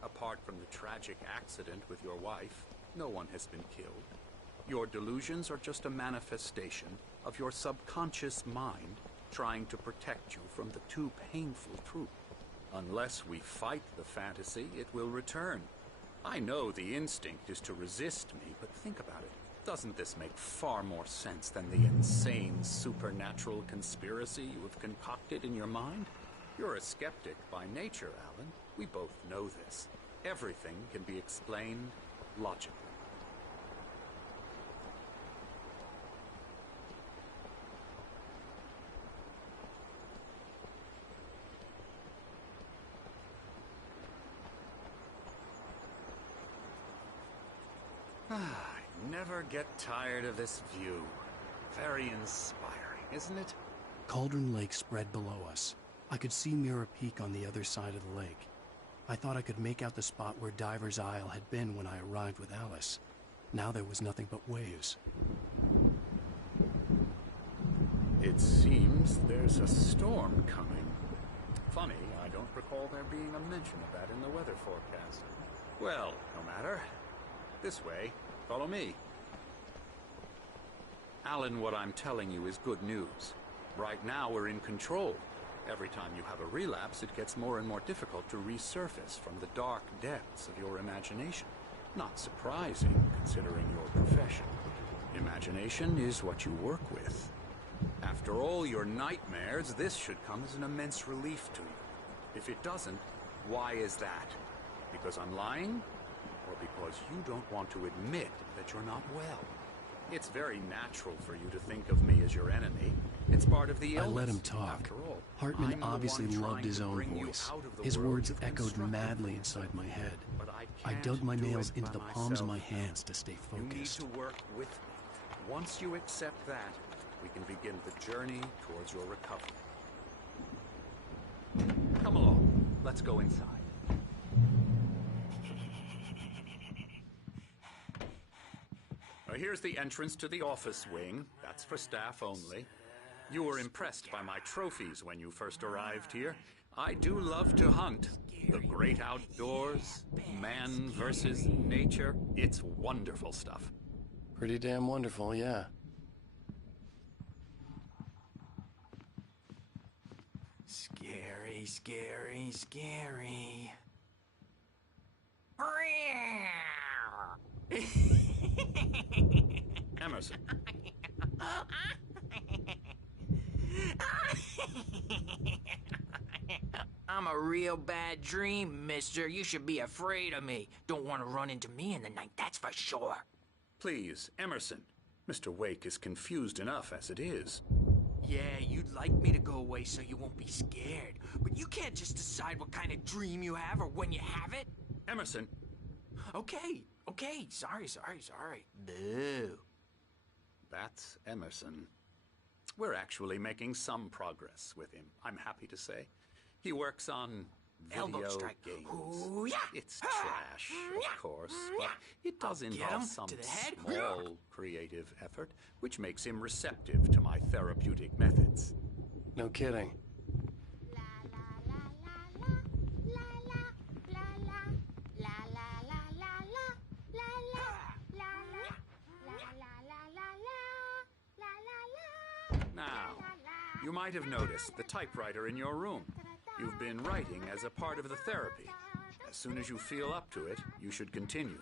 Apart from the tragic accident with your wife, no one has been killed. Your delusions are just a manifestation of your subconscious mind trying to protect you from the too painful truth. Unless we fight the fantasy, it will return. I know the instinct is to resist me, but think about it. Doesn't this make far more sense than the insane supernatural conspiracy you have concocted in your mind? You're a skeptic by nature, Alan. We both know this. Everything can be explained logically. I never get tired of this view. Very inspiring, isn't it? Cauldron Lake spread below us. I could see Mirror Peak on the other side of the lake. I thought I could make out the spot where Diver's Isle had been when I arrived with Alice. Now there was nothing but waves. It seems there's a storm coming. Funny, I don't recall there being a mention of that in the weather forecast. Well, no matter. This way. Follow me. Alan, what I'm telling you is good news. Right now, we're in control. Every time you have a relapse, it gets more and more difficult to resurface from the dark depths of your imagination. Not surprising, considering your profession. Imagination is what you work with. After all your nightmares, this should come as an immense relief to you. If it doesn't, why is that? Because I'm lying? Or because you don't want to admit that you're not well? It's very natural for you to think of me as your enemy. It's part of the illness. I let him talk. After all, Hartman obviously loved his own voice. His words echoed madly inside my head. I dug my nails into the palms of my hands to stay focused. You need to work with me. Once you accept that, we can begin the journey towards your recovery. Come along. Let's go inside. Here's the entrance to the office wing. That's for staff only. You were impressed by my trophies when you first arrived here. I do love to hunt. The great outdoors, man versus nature. It's wonderful stuff. Pretty damn wonderful, yeah. Scary, scary, scary. Emerson. I'm a real bad dream, mister. You should be afraid of me. Don't want to run into me in the night, that's for sure. Please, Emerson. Mr. Wake is confused enough as it is. Yeah, you'd like me to go away so you won't be scared. But you can't just decide what kind of dream you have or when you have it. Emerson. Okay. Sorry. Boo. That's Emerson. We're actually making some progress with him, I'm happy to say. He works on Elbow video strike. games. Ooh, yeah. It's trash, of course, but it does involve some small creative effort, which makes him receptive to my therapeutic methods. No kidding. Now, you might have noticed the typewriter in your room. You've been writing as a part of the therapy. As soon as you feel up to it, you should continue.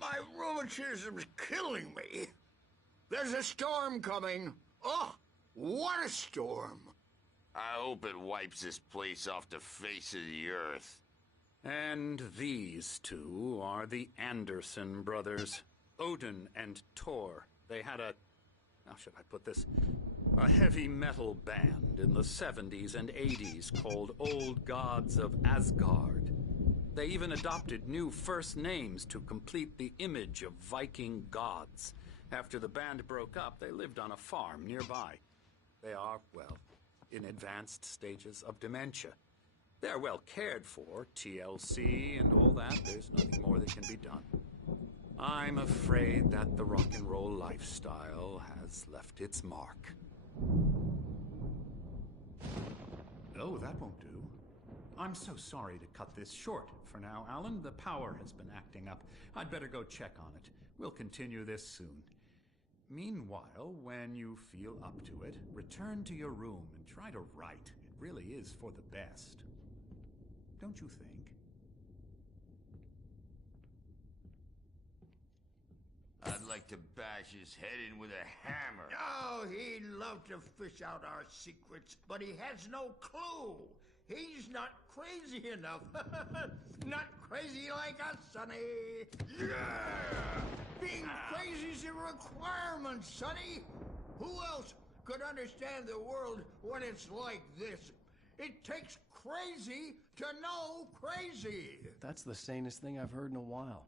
My rheumatism's killing me. There's a storm coming. Oh, what a storm. I hope it wipes this place off the face of the earth. And these two are the Anderson brothers, Odin and Thor. They had how should I put this? A heavy metal band in the 70s and 80s called Old Gods of Asgard. They even adopted new first names to complete the image of Viking gods. After the band broke up, they lived on a farm nearby. They are, well, in advanced stages of dementia. They're well cared for, TLC and all that. There's nothing more that can be done. I'm afraid that the rock and roll lifestyle has left its mark. Oh, that won't do. I'm so sorry to cut this short for now, Alan. The power has been acting up. I'd better go check on it. We'll continue this soon. Meanwhile, when you feel up to it, return to your room and try to write. It really is for the best. Don't you think? I'd like to bash his head in with a hammer. Oh, he'd love to fish out our secrets, but he has no clue. He's not crazy enough. Not crazy like us, Sonny. Yeah! Being crazy's a requirement, Sonny. Who else could understand the world when it's like this? It takes crazy to know crazy. That's the sanest thing I've heard in a while.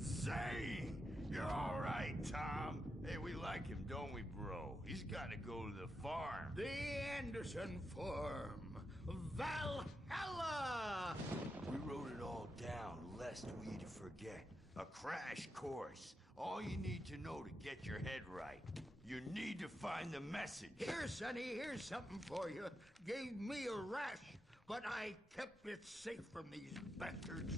Zane! You're all right, Tom. Hey, we like him, don't we, bro? He's got to go to the farm. The Anderson Farm. Valhalla! We wrote it all down, lest we forget. A crash course. All you need to know to get your head right. You need to find the message. Here, Sonny, here's something for you. Gave me a rash, but I kept it safe from these bastards.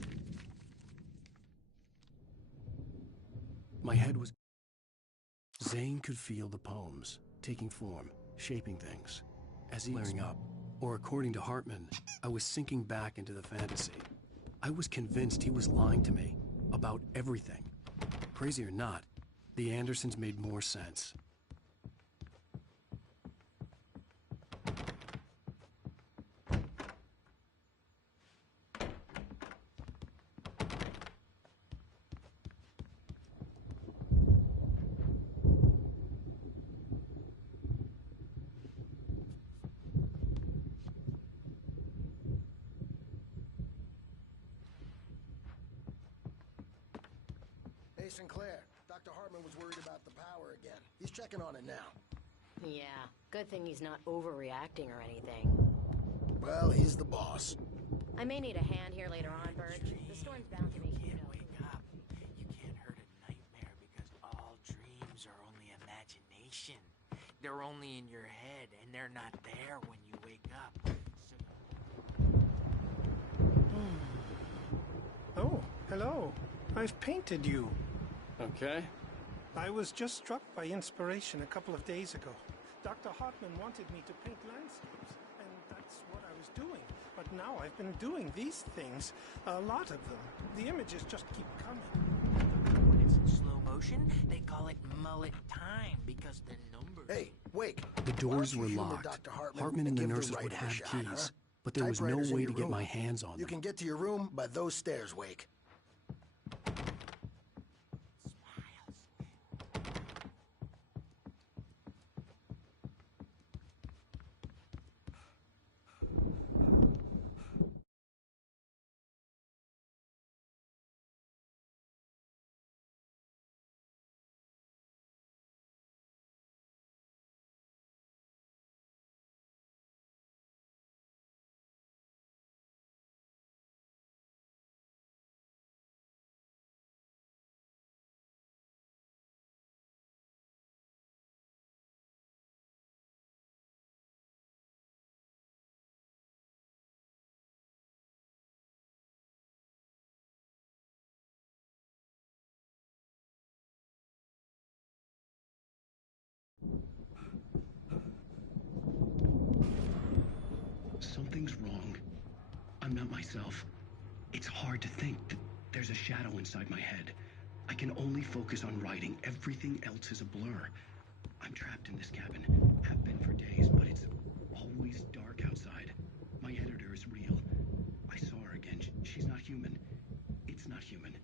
My head was... Zane could feel the poems, taking form, shaping things. As he was layering up, or according to Hartman, I was sinking back into the fantasy. I was convinced he was lying to me about everything. Crazy or not, the Andersons made more sense. Hey, Sinclair. Dr. Hartman was worried about the power again. He's checking on it now. Yeah, good thing he's not overreacting or anything. Well, he's the boss. I may need a hand here later on, Birch. The storm's bound to make you know. Wake up. You can't hurt a nightmare because all dreams are only imagination. They're only in your head, and they're not there when you wake up. Oh, hello. I've painted you. Okay. I was just struck by inspiration a couple of days ago. Dr. Hartman wanted me to paint landscapes, and that's what I was doing. But now I've been doing these things, a lot of them. The images just keep coming. When it's in slow motion, they call it mullet time because the numbers... Hey, Wake. The doors were locked. Hartman and the nurses would have keys, but there was no way to get my hands on them. You can get to your room by those stairs, Wake. Something's wrong. I'm not myself. It's hard to think that there's a shadow inside my head. I can only focus on writing. Everything else is a blur. I'm trapped in this cabin. Have been for days, but it's always dark outside. My editor is real. I saw her again. She's not human. It's not human.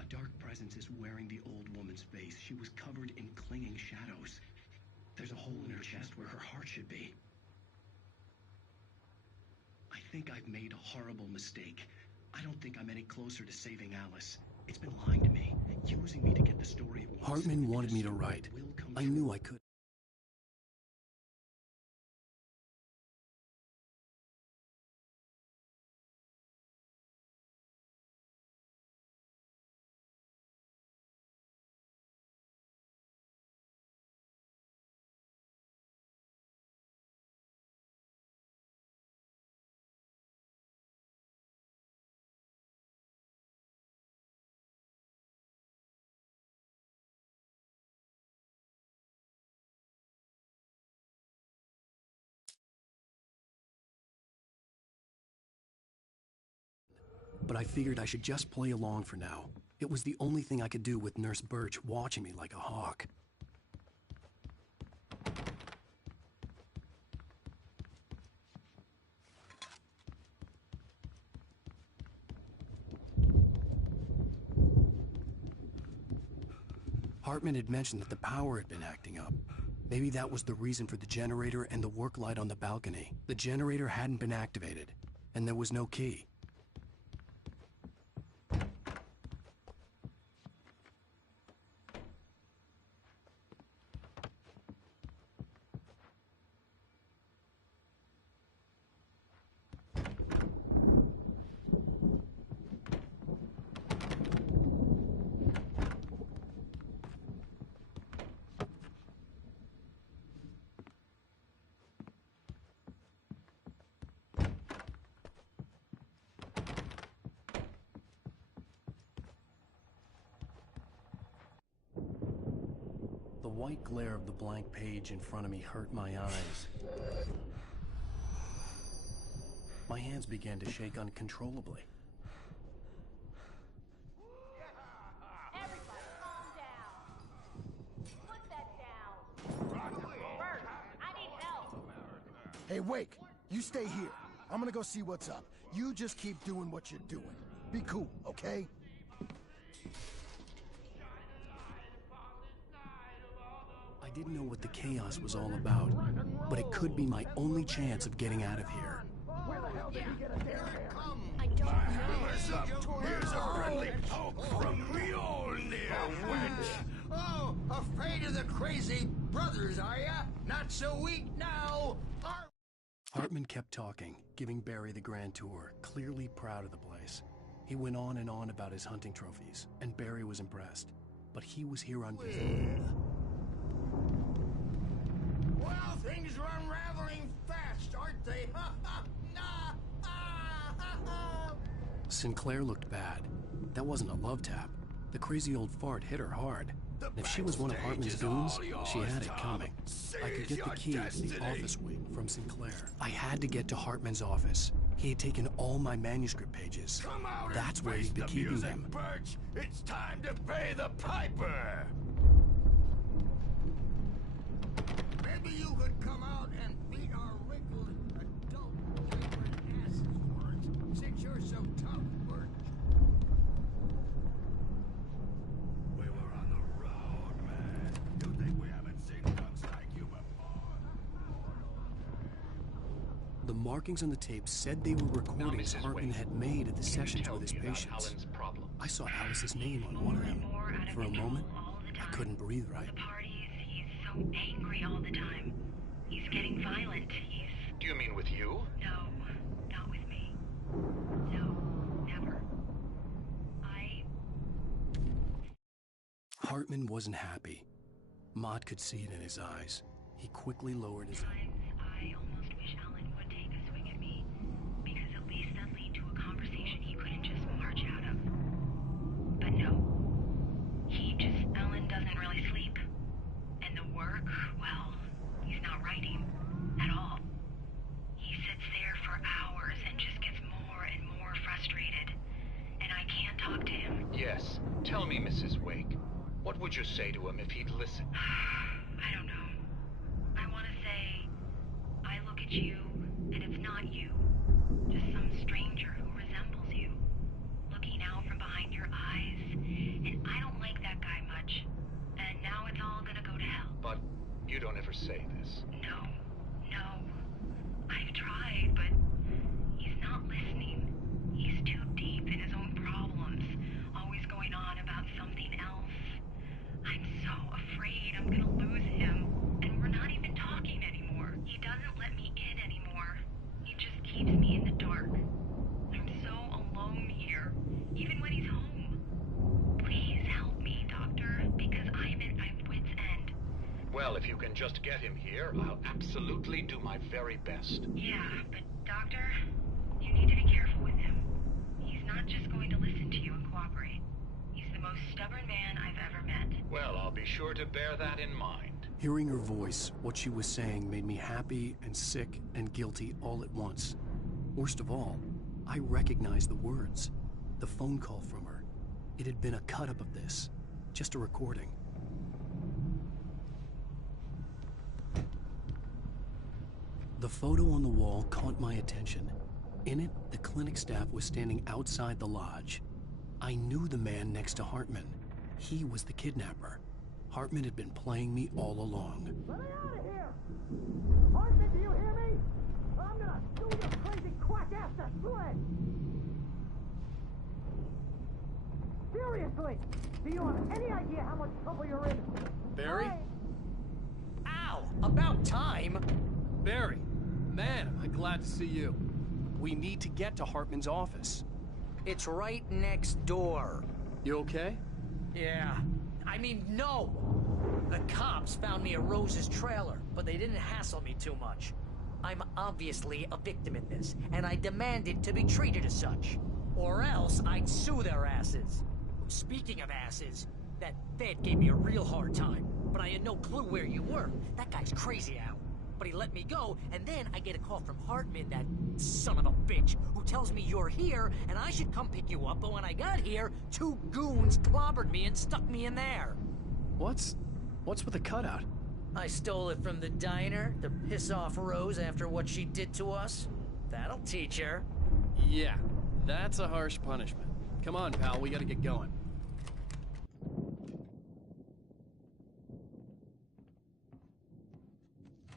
A dark presence is wearing the old woman's face. She was covered in clinging shadows. There's a hole in her chest where her heart should be. I think I've made a horrible mistake. I don't think I'm any closer to saving Alice. It's been lying to me, using me to get the story it wants. Hartman wanted me to write. I knew I could. But I figured I should just play along for now. It was the only thing I could do with Nurse Birch watching me like a hawk. Hartman had mentioned that the power had been acting up. Maybe that was the reason for the generator and the work light on the balcony. The generator hadn't been activated, and there was no key. The white glare of the blank page in front of me hurt my eyes. My hands began to shake uncontrollably. Everybody calm down. Put that down. Bert, I need help. Hey, Wake, you stay here. I'm gonna go see what's up. You just keep doing what you're doing. Be cool, okay? I didn't know what the chaos was all about, but it could be my only chance of getting out of here. Where the hell did he get a dare? I don't know. Here's a friendly poke from Mjolnir. Oh, afraid of the crazy brothers, are ya? Not so weak now. Hartman kept talking, giving Barry the grand tour, clearly proud of the place. He went on and on about his hunting trophies, and Barry was impressed. But he was here on business. Well, things are unraveling fast, aren't they? Sinclair looked bad. That wasn't a love tap. The crazy old fart hit her hard. And if she was one of Hartman's goons, she had it coming. I could get the key to the office wing from Sinclair. I had to get to Hartman's office. He had taken all my manuscript pages. That's where he'd be keeping them. Birch, it's time to pay the piper! Maybe you could come out and beat our wrinkled adult diapered asses for us, since you're so tough, Birch. We were on the road, man. You think we haven't seen thugs like you before? The markings on the tape said they were recordings Hartman had made at the sessions with his patients. I saw Alice's name on one of them. For a moment, I couldn't breathe right. He's so angry all the time. He's getting violent. Do you mean with you? No, not with me. No, never. Hartman wasn't happy. Maude could see it in his eyes. He quickly lowered his head. I almost wish Alan would take a swing at me, because at least that'd lead to a conversation he couldn't just march out of. But no. Alan doesn't really sleep. And the work, well, he's not writing at all. He sits there for hours and just gets more and more frustrated. And I can't talk to him. Yes. Tell me, Mrs. Wake. What would you say to him if he'd listen? I don't know. I want to say, I look at you, and it's not you. Just some stranger who resembles you. Looking out from behind your eyes. And I don't like that guy much. And now it's all gonna go to hell. But you don't ever say this. No. I've tried, but he's not listening. He's too deep in his own problems, always going on about something else. I'm so afraid I'm gonna lose him, and we're not even talking anymore. He doesn't let me in anymore. He just keeps me in the dark. I'm so alone here, even when he's home. Please help me, Doctor, because I'm at my wit's end. Well, if you can just get him here, I'll absolutely do my very best. Yeah, but Doctor, you need to be careful with him. He's not just going to listen to you and cooperate. He's the most stubborn man I've ever met. Well, I'll be sure to bear that in mind. Hearing her voice, what she was saying made me happy and sick and guilty all at once. Worst of all, I recognized the words. The phone call from her. It had been a cut-up of this. Just a recording. The photo on the wall caught my attention. In it, the clinic staff was standing outside the lodge. I knew the man next to Hartman. He was the kidnapper. Hartman had been playing me all along. Let me out of here! Hartman, do you hear me? I'm gonna sue your crazy quack ass to sled! Seriously! Do you have any idea how much trouble you're in? Barry? Ow! About time! Barry! Man, am I glad to see you. We need to get to Hartman's office. It's right next door. You okay? Yeah. I mean, no! The cops found me at Rose's trailer, but they didn't hassle me too much. I'm obviously a victim in this, and I demanded to be treated as such. Or else I'd sue their asses. Speaking of asses, that Fed gave me a real hard time, but I had no clue where you were. That guy's crazy, Al. But he let me go, and then I get a call from Hartman, that son of a bitch, who tells me you're here, and I should come pick you up, but when I got here, 2 goons clobbered me and stuck me in there. What's with the cutout? I stole it from the diner to piss off Rose after what she did to us. That'll teach her. Yeah, that's a harsh punishment. Come on, pal, we gotta get going.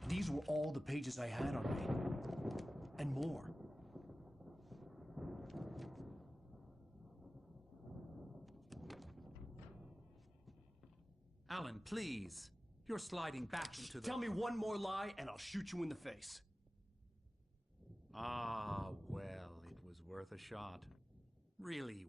These were all the pages I had on me. And more. Alan, please. You're sliding back into the... Tell me one more lie and I'll shoot you in the face. Ah, well, it was worth a shot. Really.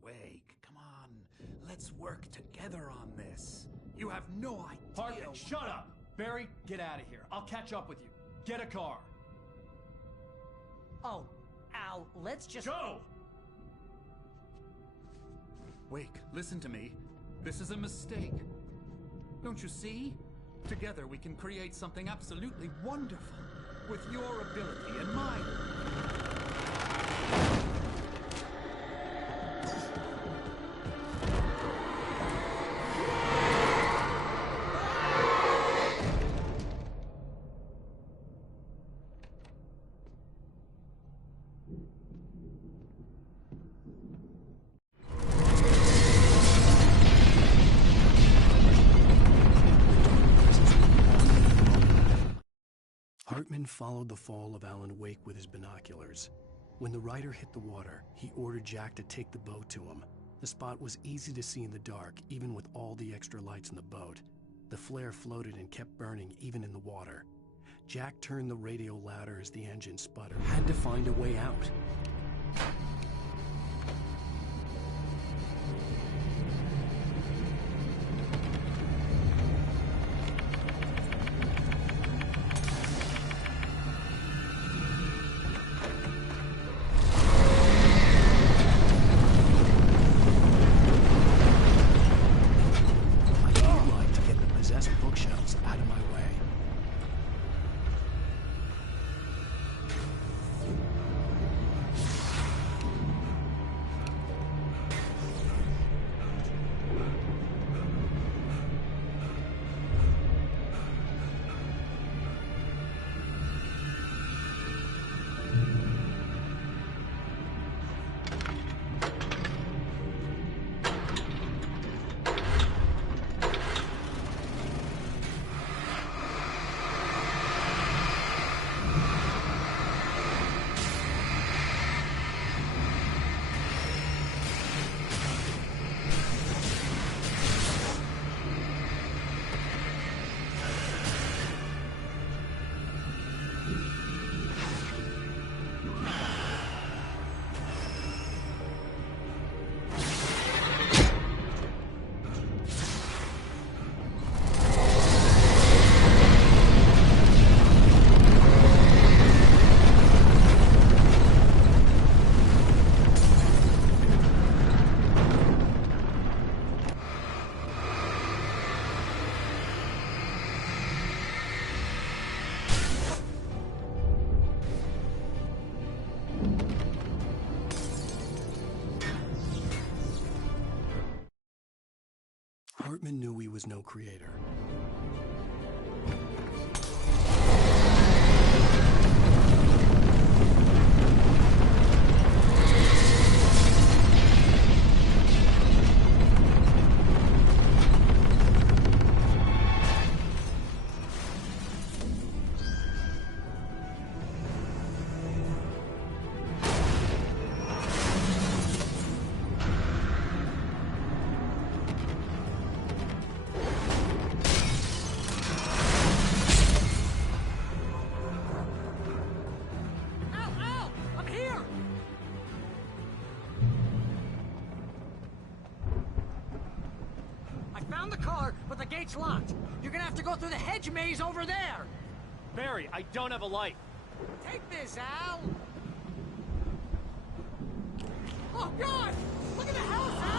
Wake, come on. Let's work together on this. You have no idea. Hartman, shut up! Barry, get out of here. I'll catch up with you. Get a car. Oh, Al, let's just... Go! Wake, listen to me. This is a mistake. Don't you see? Together we can create something absolutely wonderful. With your ability and mine. Hartman followed the fall of Alan Wake with his binoculars. When the rider hit the water, he ordered Jack to take the boat to him. The spot was easy to see in the dark, even with all the extra lights in the boat. The flare floated and kept burning even in the water. Jack turned the radio louder as the engine sputtered. Had to find a way out. Hartman knew he was no creator. found the car, but the gate's locked. You're gonna have to go through the hedge maze over there. Barry, I don't have a light. Take this, Al. Oh, God! Look at the house, Al!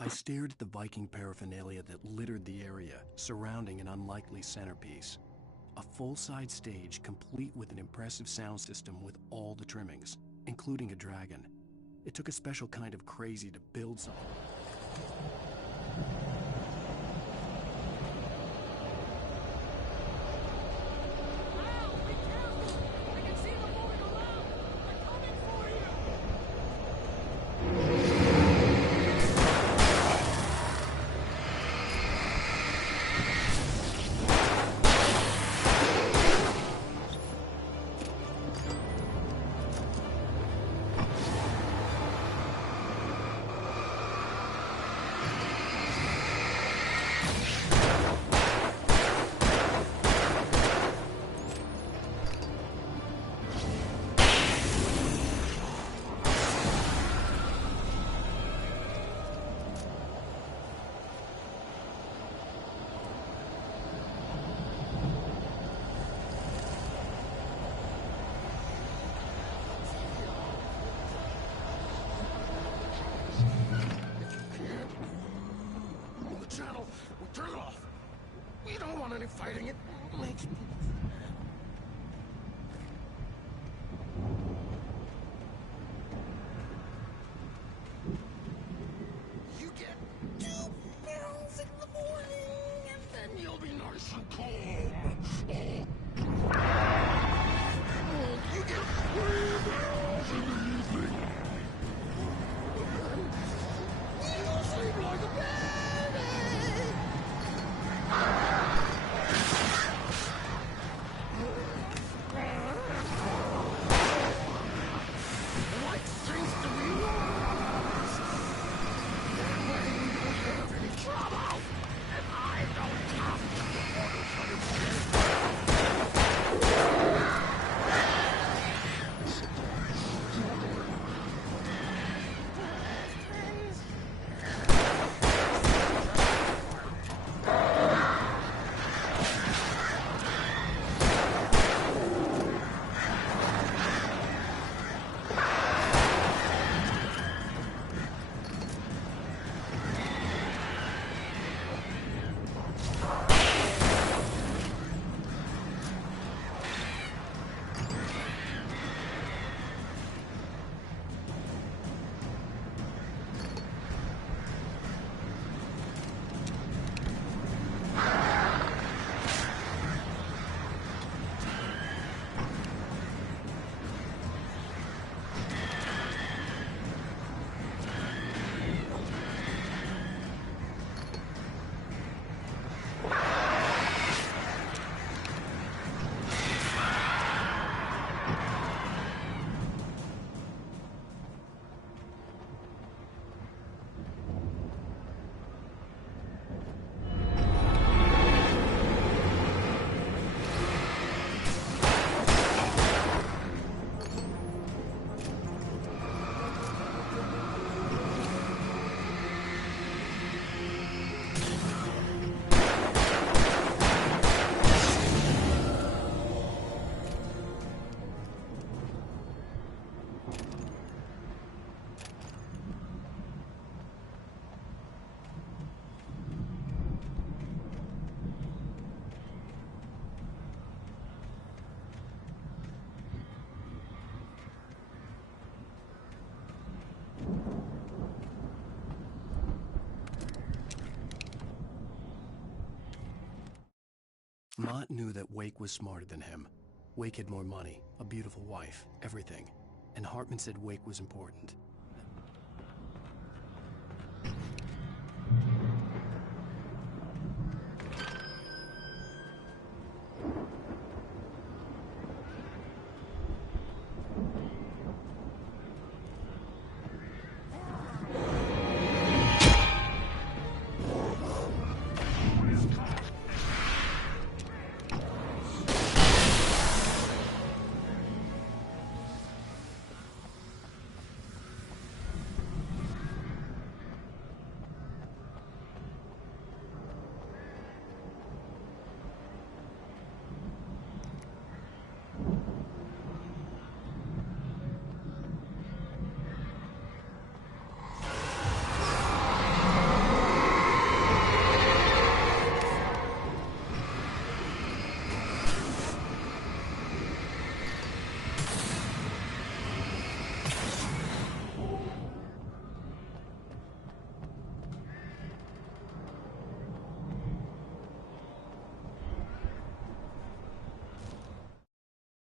I stared at the Viking paraphernalia that littered the area, surrounding an unlikely centerpiece. A full-size stage complete with an impressive sound system with all the trimmings, including a dragon. It took a special kind of crazy to build something. Turn it off. We don't want any fighting. It makes people... You get 2 pills in the morning, and then you'll be nice and calm. You get 3 pills in the evening. And then you'll sleep like a baby. Mott knew that Wake was smarter than him. Wake had more money, a beautiful wife, everything. And Hartman said Wake was important.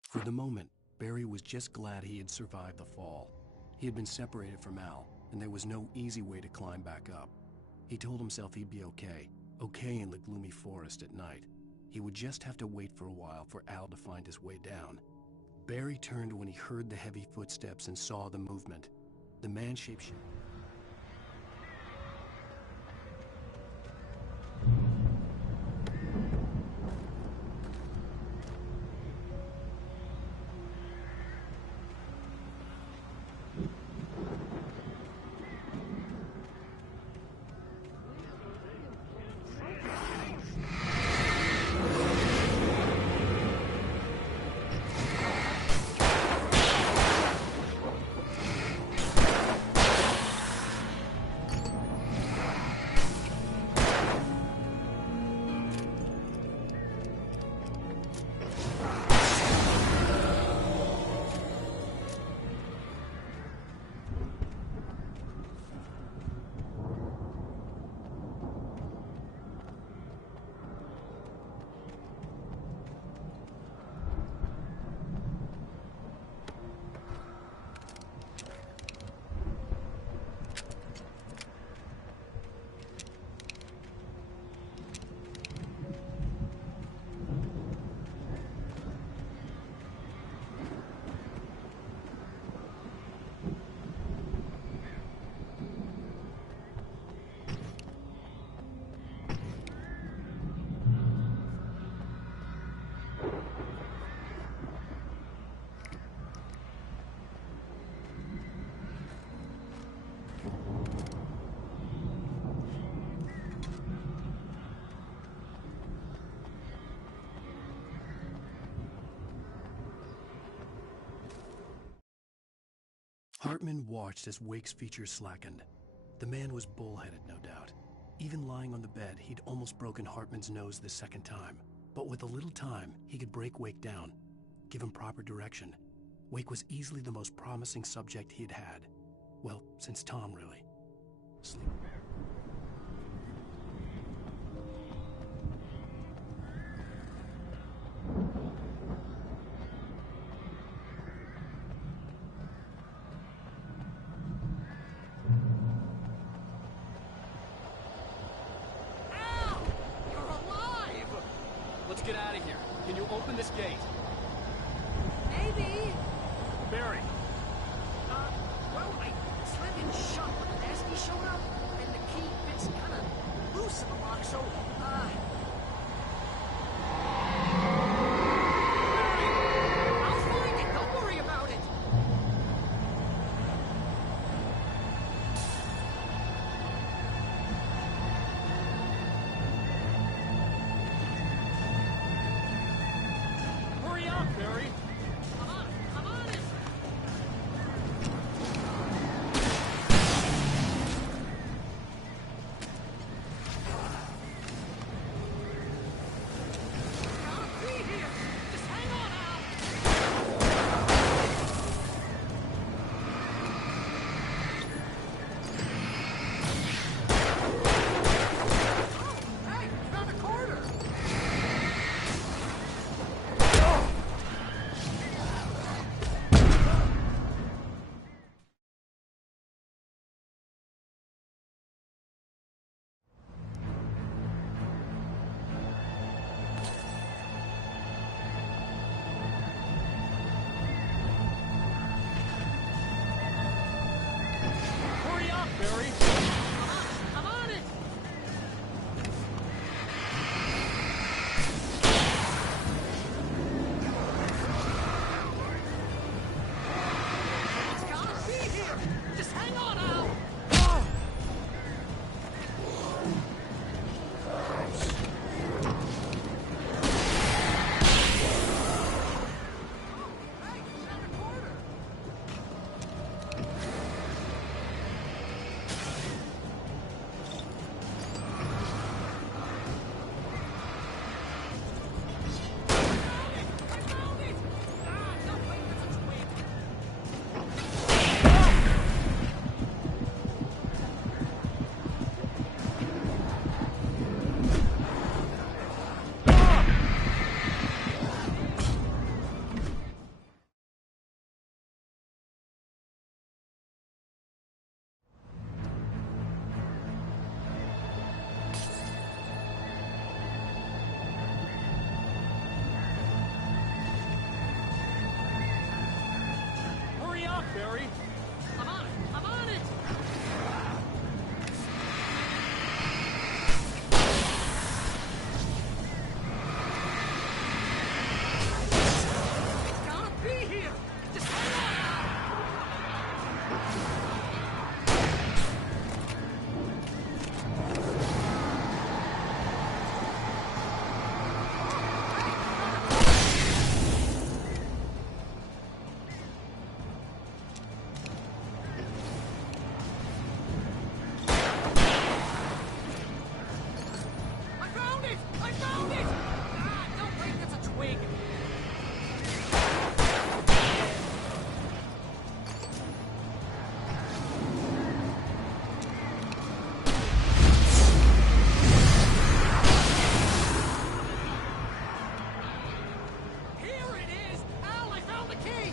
For the moment, Barry was just glad he had survived the fall. He had been separated from Al, and there was no easy way to climb back up. He told himself he'd be okay in the gloomy forest at night. He would just have to wait for a while for Al to find his way down. Barry turned when he heard the heavy footsteps and saw the movement. The man shapeshifted. Hartman watched as Wake's features slackened. The man was bullheaded, no doubt. Even lying on the bed, he'd almost broken Hartman's nose the second time. But with a little time, he could break Wake down, give him proper direction. Wake was easily the most promising subject he'd had. Well, since Tom, really. Sleep. Let's get out of here. Can you open this gate? Maybe. Barry. Well, I slammed it shut when Nasty showed up, and the key fits kind of loose in the lock, so, I'll find it. Don't worry about it. Hurry up, Barry. I'm on it. Barry. I'm on it! I'm on it! It's gotta be here! Just hang on! I found it! I found it! Ah, don't break, that's a twig. Here it is! Al, I found the key!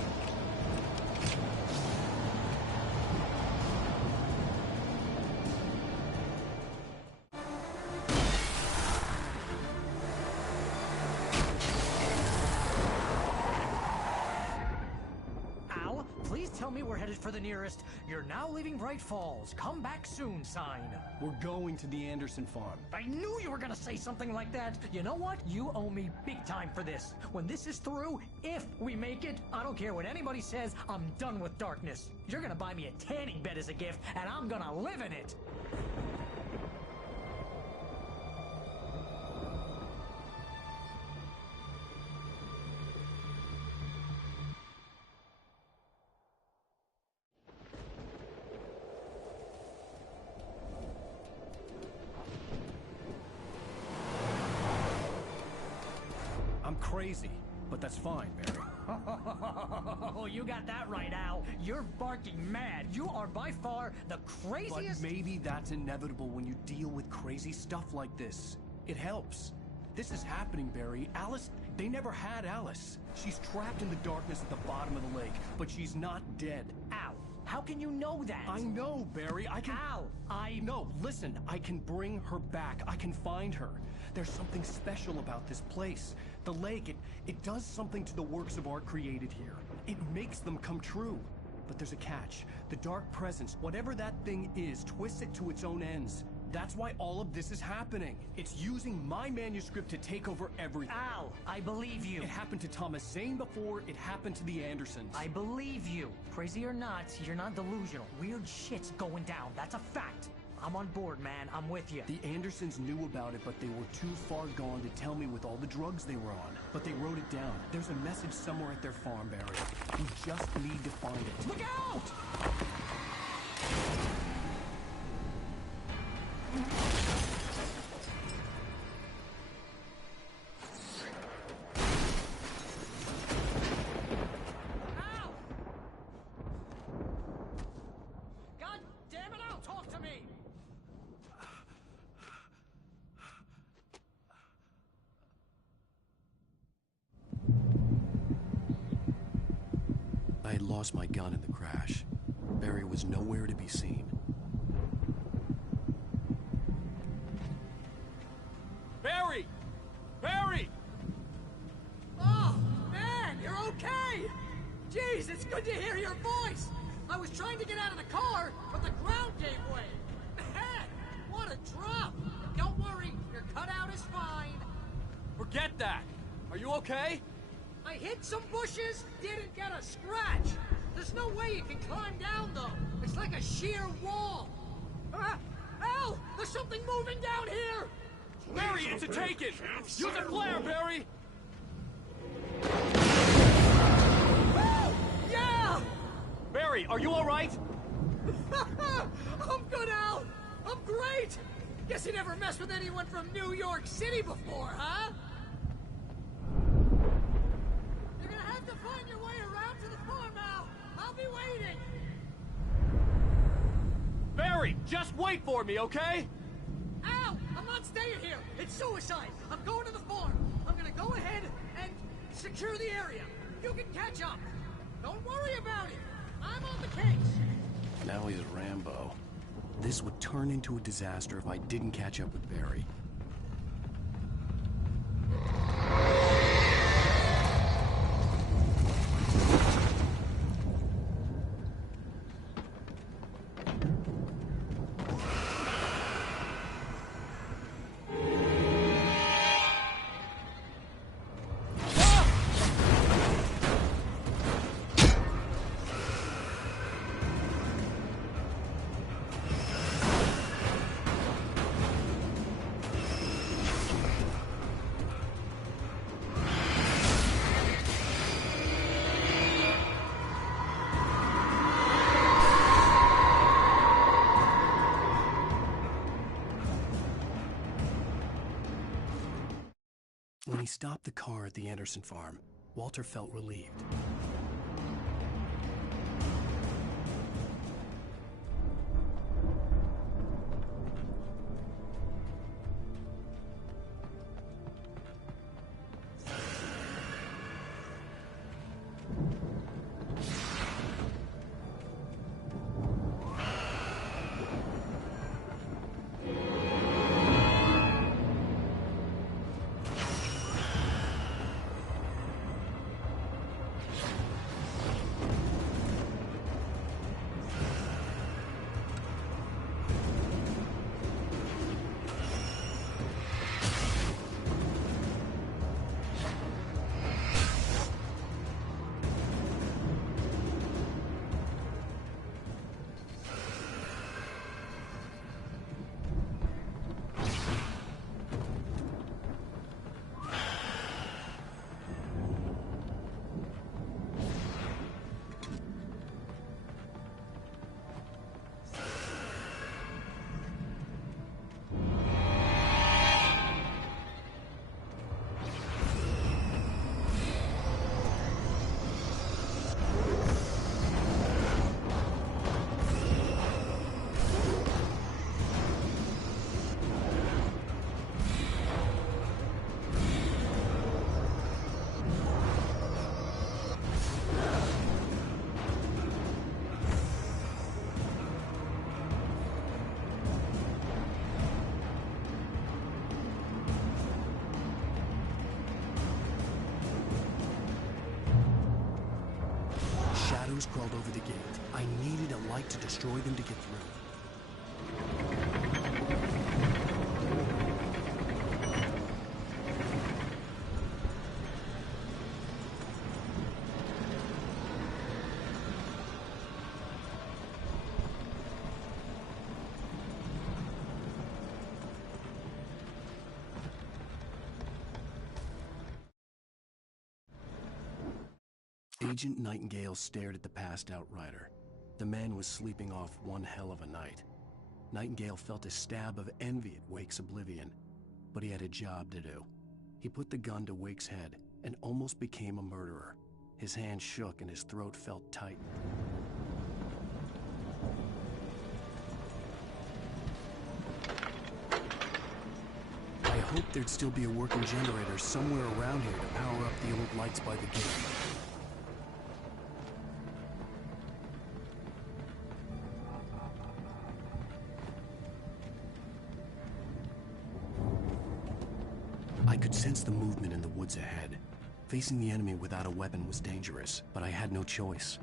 Al, please tell me we're headed for the nearest "You're now leaving Bright Falls. Come back soon" sign. We're going to the Anderson farm. I knew you were gonna say something like that. You know what? You owe me big time for this. When this is through, if we make it, I don't care what anybody says, I'm done with darkness. You're gonna buy me a tanning bed as a gift, and I'm gonna live in it. I'm crazy, but that's fine, Barry. Oh, you got that right, Al. You're barking mad. You are by far the craziest. But maybe that's inevitable when you deal with crazy stuff like this. It helps. This is happening, Barry. Alice, they never had Alice. She's trapped in the darkness at the bottom of the lake, but she's not dead. Al, how can you know that? I know, Barry. I can... Al, No, listen. I can bring her back. I can find her. There's something special about this place. The lake, it does something to the works of art created here. It makes them come true. But there's a catch. The dark presence, whatever that thing is, twists it to its own ends. That's why all of this is happening. It's using my manuscript to take over everything. Al, I believe you. It happened to Thomas Zane before, it happened to the Andersons. I believe you. Crazy or not, you're not delusional. Weird shit's going down. That's a fact. I'm on board, man. I'm with you. The Andersons knew about it, but they were too far gone to tell me with all the drugs they were on. But they wrote it down. There's a message somewhere at their farm, Barry. We just need to find it. Look out! Ow! God damn it, Al, talk to me! I had lost my gun in the crash. Barry was nowhere to be seen. Barry! Barry! Oh, man, you're okay! Jeez, it's good to hear your voice! I was trying to get out of the car, but the ground gave way! Man, what a drop! Don't worry, your cutout is fine. Forget that! Are you okay? I hit some bushes, didn't get a scratch! There's no way you can climb down, though. It's like a sheer wall. Al! There's something moving down here! Barry, it's a taken! Use a flare, Barry! Woo! Yeah! Barry, are you alright? I'm good, Al! I'm great! Guess you never messed with anyone from New York City before, huh? You're gonna have to find your way around to the farm, Al. I'll be waiting. Barry, just wait for me, okay? Al, I'm not staying here. It's suicide. I'm going to the farm. I'm gonna go ahead and secure the area. You can catch up. Don't worry about it. I'm on the case. Now he's Rambo. This would turn into a disaster if I didn't catch up with Barry. When he stopped the car at the Anderson farm, Walter felt relieved. Shadows crawled over the gate. I needed a light to destroy them to get through. Agent Nightingale stared at the passed-out rider. The man was sleeping off one hell of a night. Nightingale felt a stab of envy at Wake's oblivion, but he had a job to do. He put the gun to Wake's head and almost became a murderer. His hand shook and his throat felt tight. I hoped there'd still be a working generator somewhere around here to power up the old lights by the gate. I could sense the movement in the woods ahead. Facing the enemy without a weapon was dangerous, but I had no choice.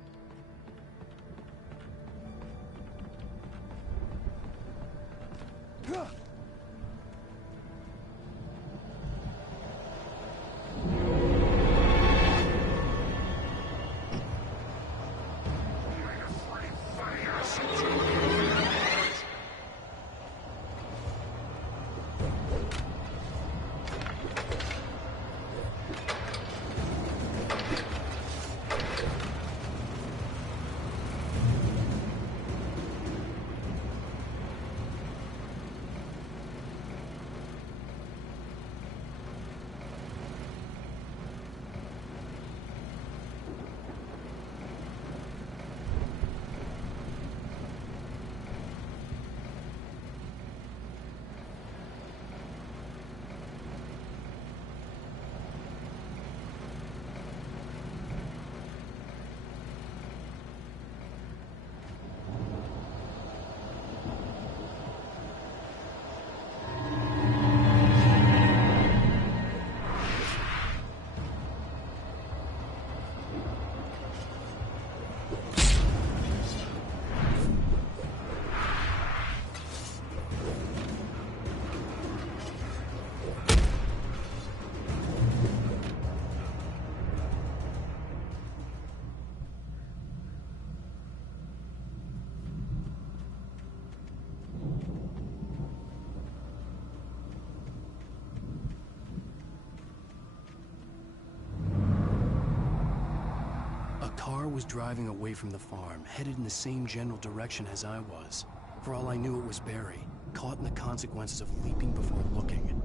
Was driving away from the farm, headed in the same general direction as I was. For all I knew, it was Barry, caught in the consequences of leaping before looking.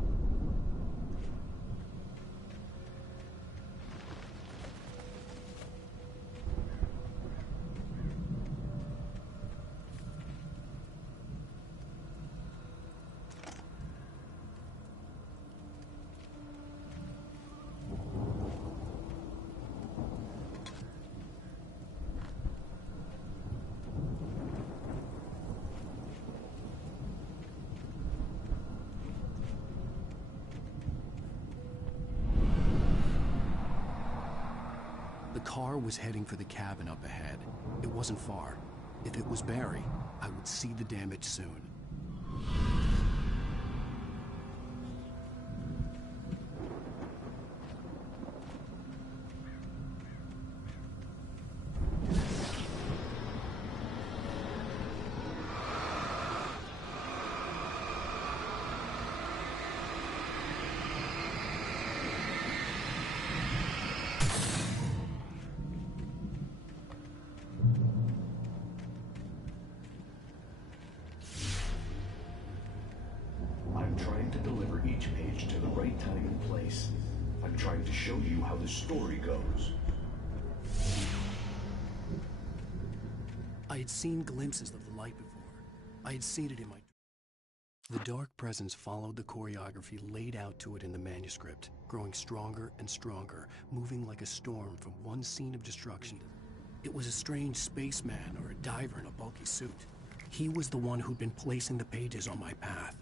car was heading for the cabin up ahead. It wasn't far. If it was Barry, I would see the damage soon. I'm trying to deliver each page to the right time and place. I'm trying to show you how the story goes. I had seen glimpses of the light before. I had seen it in my... The dark presence followed the choreography laid out to it in the manuscript, growing stronger and stronger, moving like a storm from one scene of destruction. It was a strange spaceman or a diver in a bulky suit. He was the one who'd been placing the pages on my path.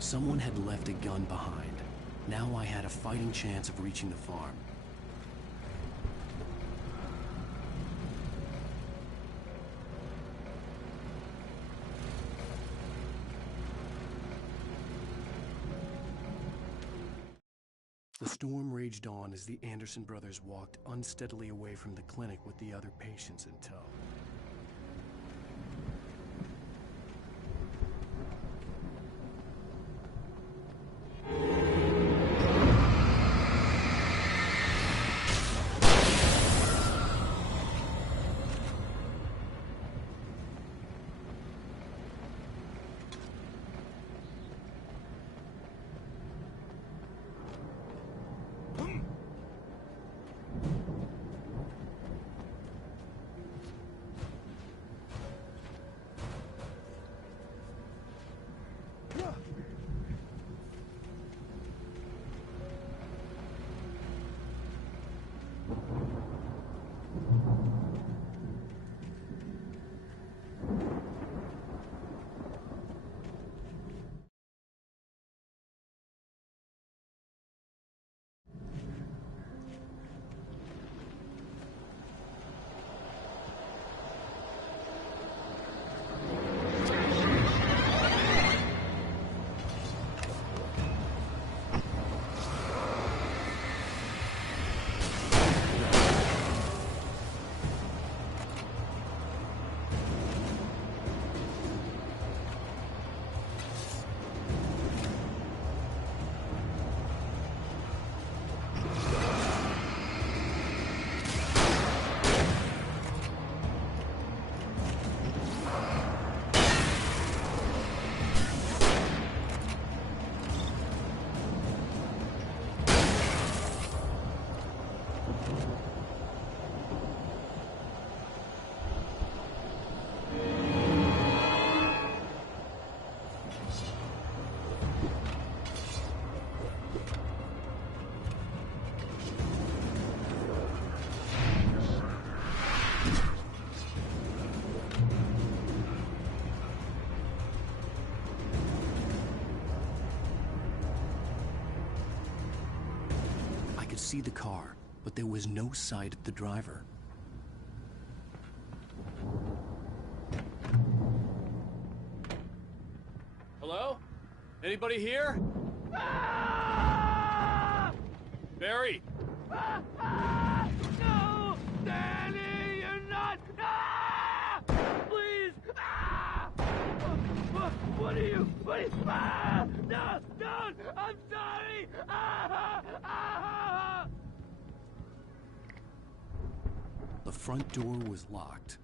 Someone had left a gun behind. Now I had a fighting chance of reaching the farm. The storm raged on as the Anderson brothers walked unsteadily away from the clinic with the other patients in tow. See the car, but there was no sight of the driver. Hello? Anybody here? Barry! No! Danny, you're not! Please! What are you? No! Don't! I'm sorry! front door was locked.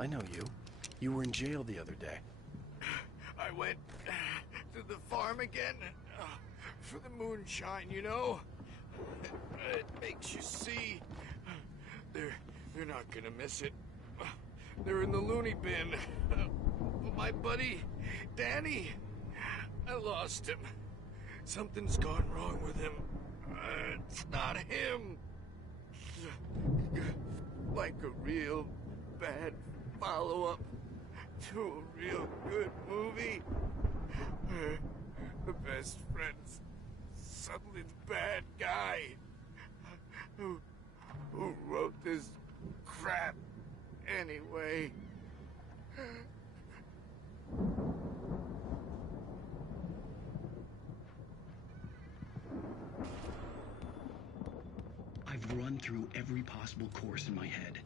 I know you. You were in jail the other day. I went to the farm again for the moonshine, you know? It makes you see. They're not gonna miss it. They're in the loony bin. My buddy, Danny, I lost him. Something's gone wrong with him. It's not him. Like a real bad follow-up to a real good movie. The best friend's suddenly the bad guy. Who wrote this crap anyway? I've run through every possible course in my head.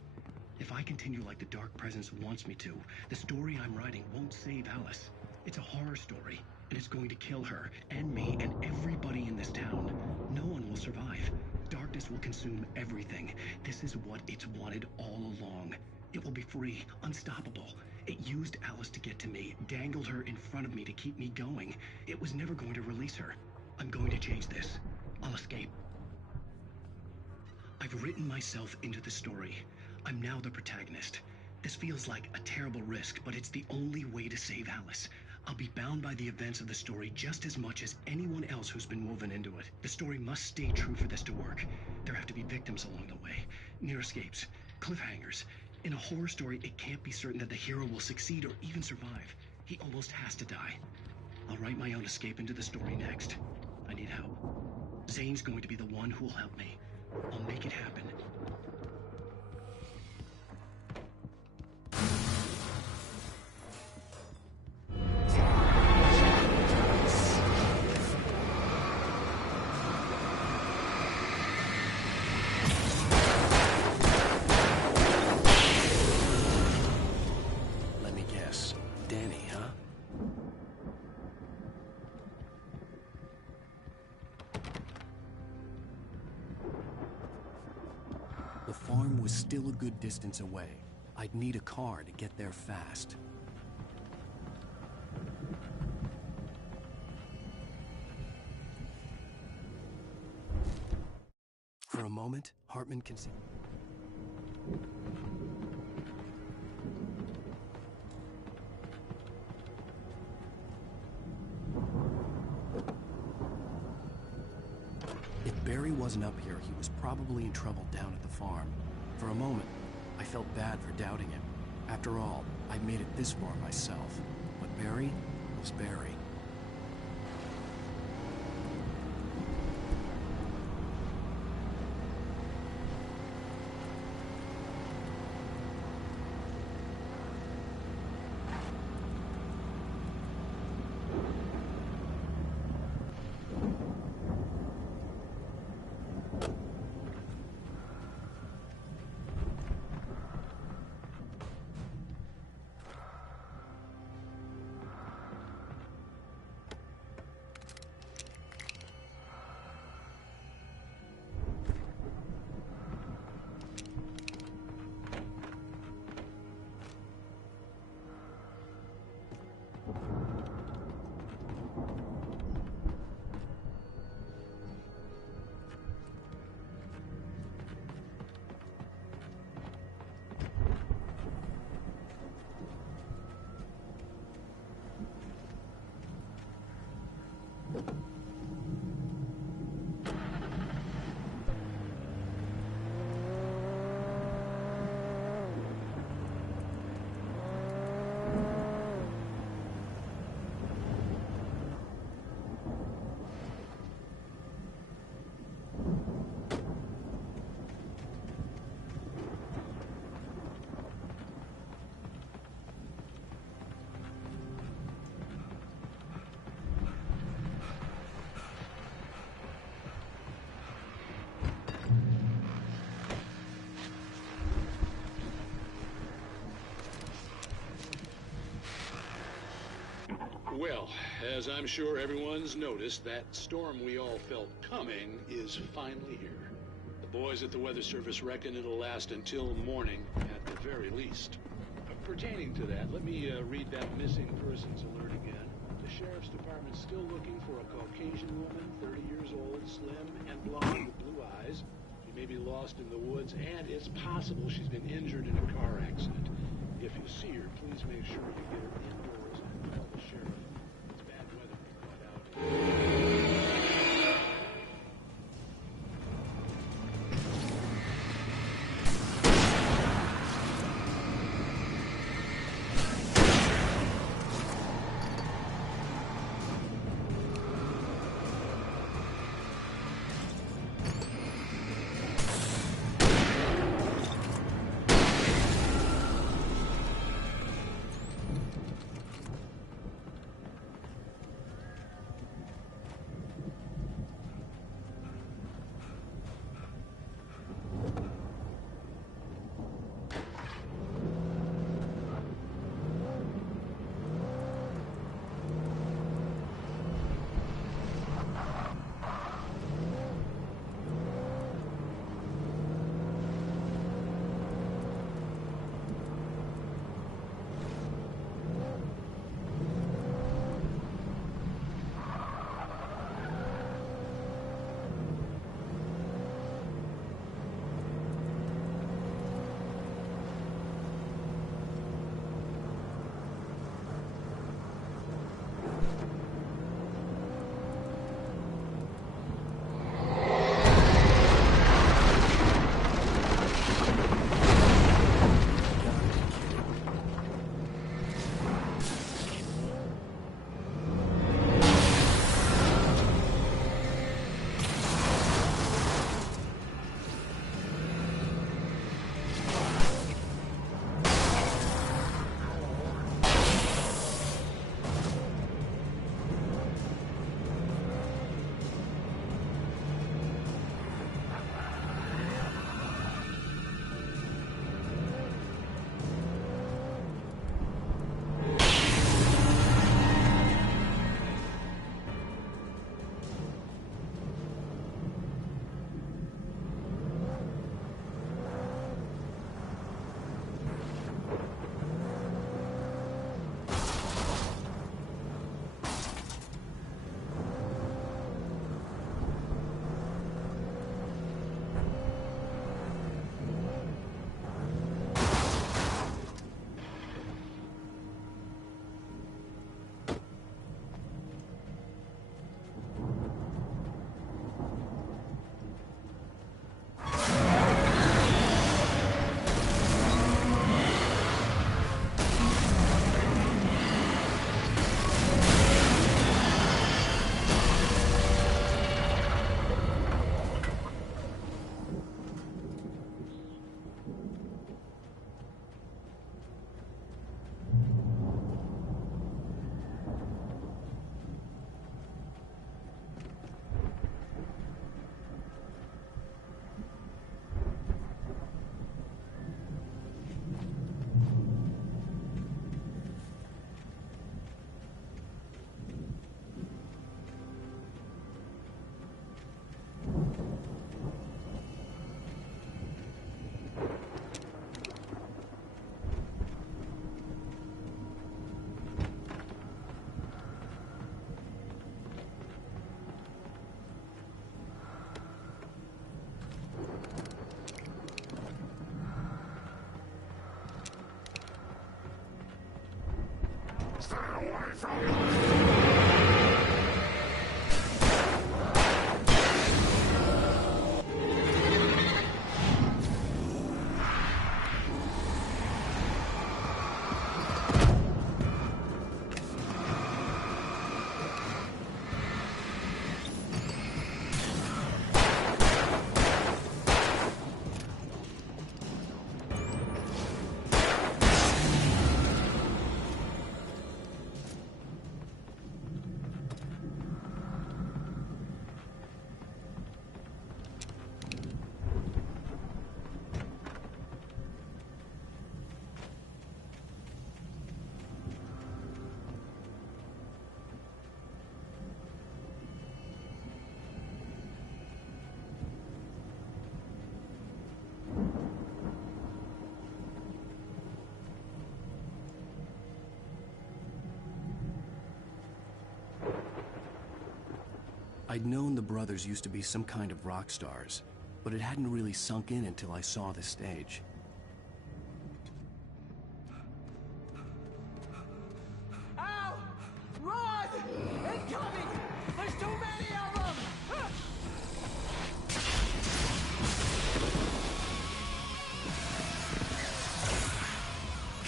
If I continue like the Dark Presence wants me to, the story I'm writing won't save Alice. It's a horror story, and it's going to kill her, and me, and everybody in this town. No one will survive. Darkness will consume everything. This is what it's wanted all along. It will be free, unstoppable. It used Alice to get to me, dangled her in front of me to keep me going. It was never going to release her. I'm going to change this. I'll escape. I've written myself into the story. I'm now the protagonist. This feels like a terrible risk, but it's the only way to save Alice. I'll be bound by the events of the story just as much as anyone else who's been woven into it. The story must stay true for this to work. There have to be victims along the way, near escapes, cliffhangers. In a horror story, it can't be certain that the hero will succeed or even survive. He almost has to die. I'll write my own escape into the story next. I need help. Zane's going to be the one who'll help me. I'll make it happen. Let me guess. Danny, huh? The farm was still a good distance away. I'd need a car to get there fast. For a moment, Hartman can see. If Barry wasn't up here, he was probably in trouble down at the farm. For a moment, I felt bad for doubting him. After all, I'd made it this far myself. But Barry was Barry. Well, as I'm sure everyone's noticed, that storm we all felt coming is finally here. The boys at the Weather Service reckon it'll last until morning at the very least. Pertaining to that, let me read that missing persons alert again. The Sheriff's Department's still looking for a Caucasian woman, 30 years old, slim and blonde with blue eyes. She may be lost in the woods, and it's possible she's been injured in a car accident. If you see her, please make sure you get her indoors and call the sheriff. It's bad weather to be caught out. Stay away from me! I'd known the brothers used to be some kind of rock stars, but it hadn't really sunk in until I saw the stage. Al! Run! Incoming! There's too many of them!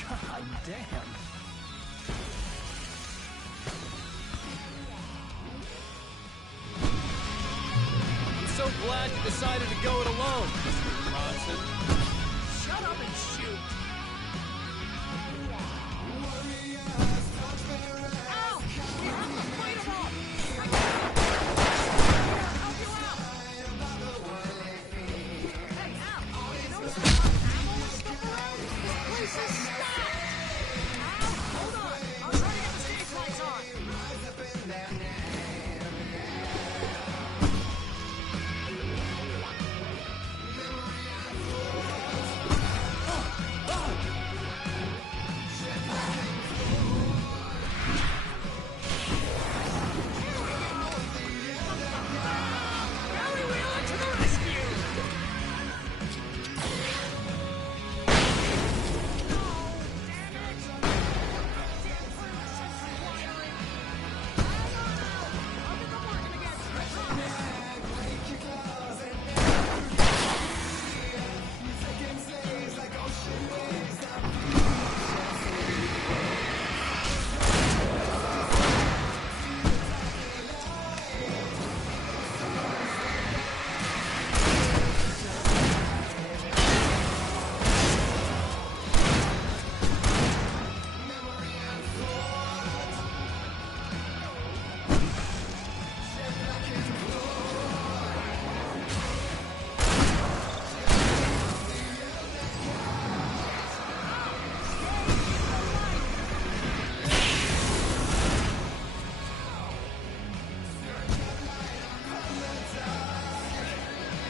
God damn. I'm so glad you decided to go it alone, Mr. Bronson. Shut up and shoot! Al! We have to fight them off! I can help you out! Hey, Al! You notice a lot of ammo and stuff around? This place is stacked! Al, hold on! I'll try to get the stage lights on! Rally Wheeler to the rescue!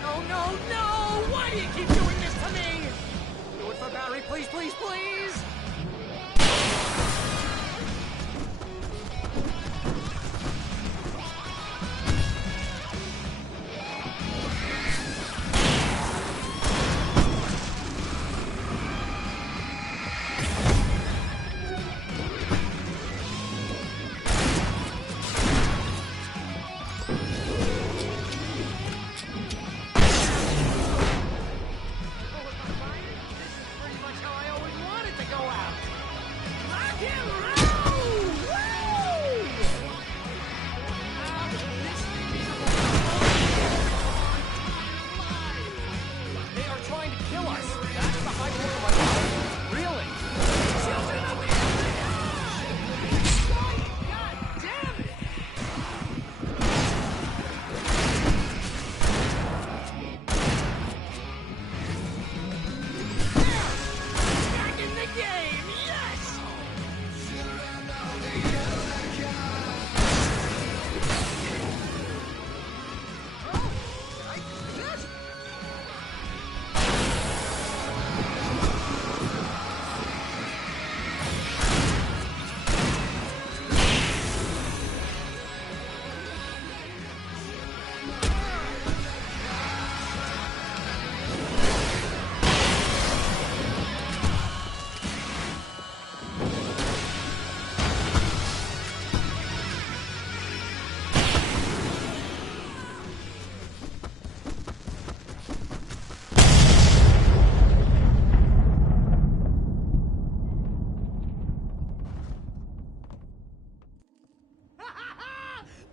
No, no, no! Why do you keep doing this to me? Do it for Barry, please, please, please! Pretty much how I always wanted to go out. Rock and roll! Woo! They are trying to kill us. That's the high point of my life. Really? Children of God damn it! Back in the game, yes! Oh, I yes!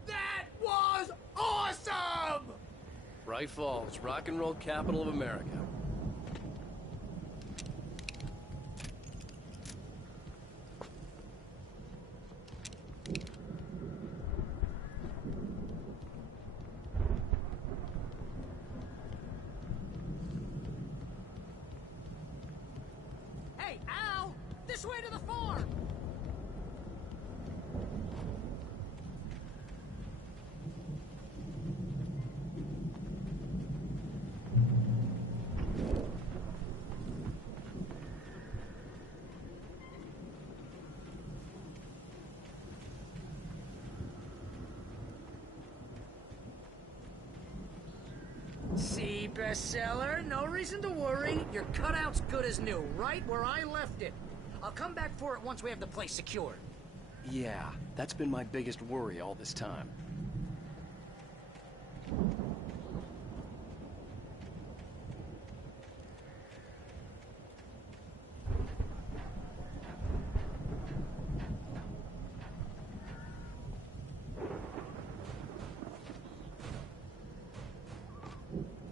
That was awesome! Bright Falls, rock and roll capital of America. Hey, Al! This way to the farm! bestseller. No reason to worry. Your cutout's good as new, right where I left it. I'll come back for it once we have the place secured. Yeah, that's been my biggest worry all this time.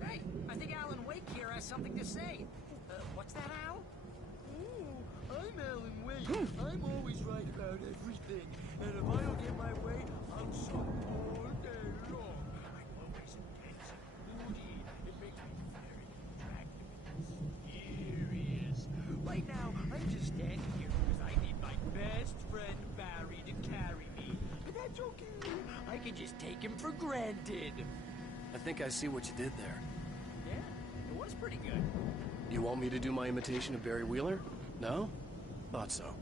Hey, I think Alan Wake here has something to say. What's that, Al? Ooh, I'm Alan Wake. I'm always right about everything. And if I don't get my way, I'll suck all day long. I'm always intense and moody. It makes me very attractive and mysterious. Right now, I'm just standing here because I need my best friend Barry to carry me. But that's okay. I can just take him for granted. I think I see what you did there. Yeah, it was pretty good. You want me to do my imitation of Barry Wheeler? No? Thought so.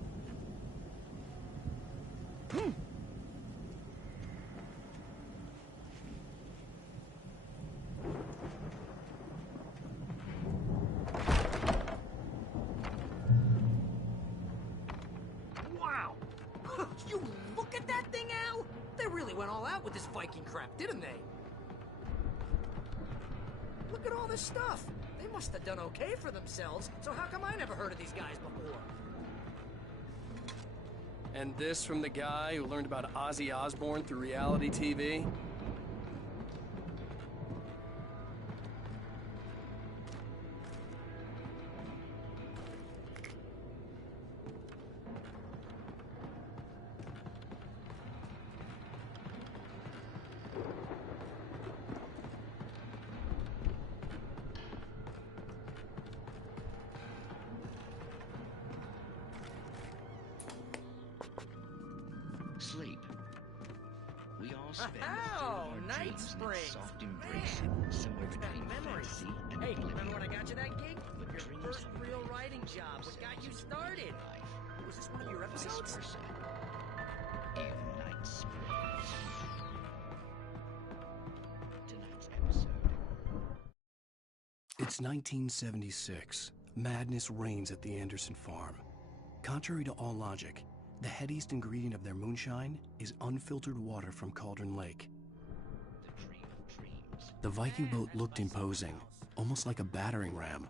Wow! You look at that thing, Al! They really went all out with this Viking crap, didn't they? Look at all this stuff. They must have done okay for themselves, so how come I never heard of these guys before? And this from the guy who learned about Ozzy Osbourne through reality TV? Sleep. We all spend Oh, our Night dreams in Springs. its soft embrace, somewhere between fantasy and Hey, oblivion. remember when I got you that gig? But Your dreams first are real writing job. What got you started? Was this one of your Vice episodes? versa. In Night Springs. Tonight's episode. It's 1976. Madness reigns at the Anderson farm. Contrary to all logic, the headiest ingredient of their moonshine is unfiltered water from Cauldron Lake. The Viking boat looked imposing, almost like a battering ram.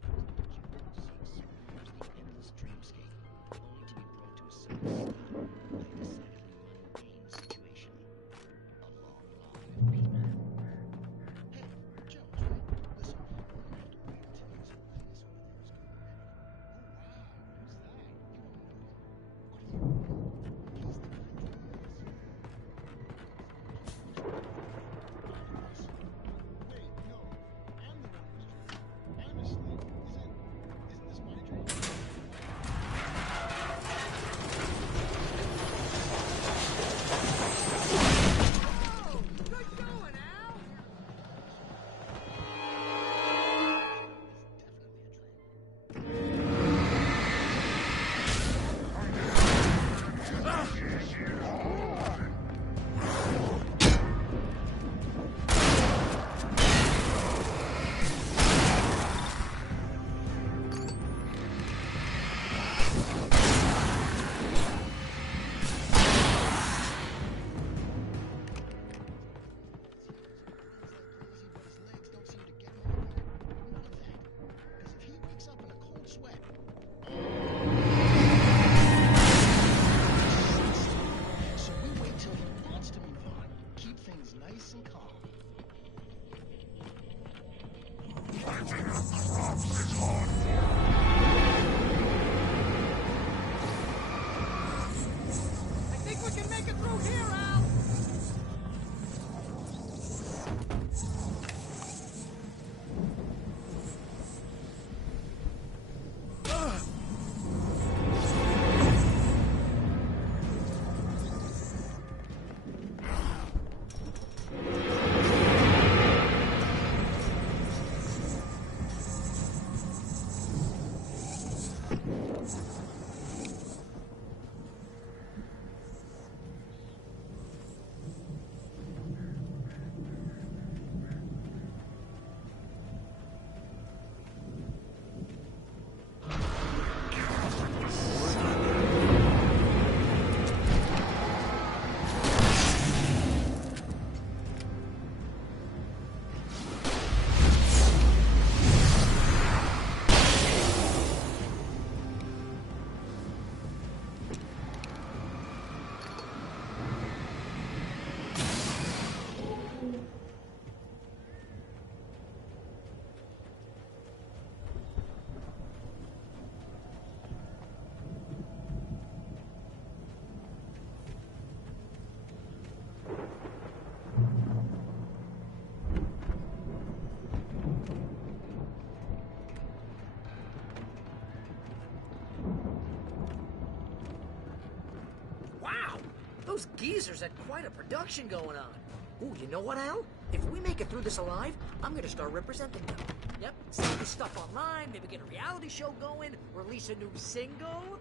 Those geezers had quite a production going on. Ooh, you know what, Al? If we make it through this alive, I'm gonna start representing them. Yep, sell this stuff online, maybe get a reality show going, release a new single.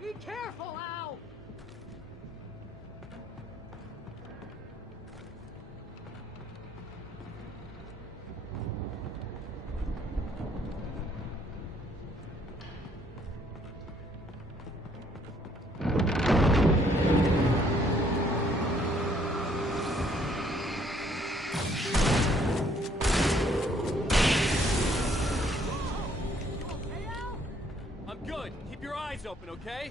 Be careful, Al! I'm good. Keep your eyes open, okay?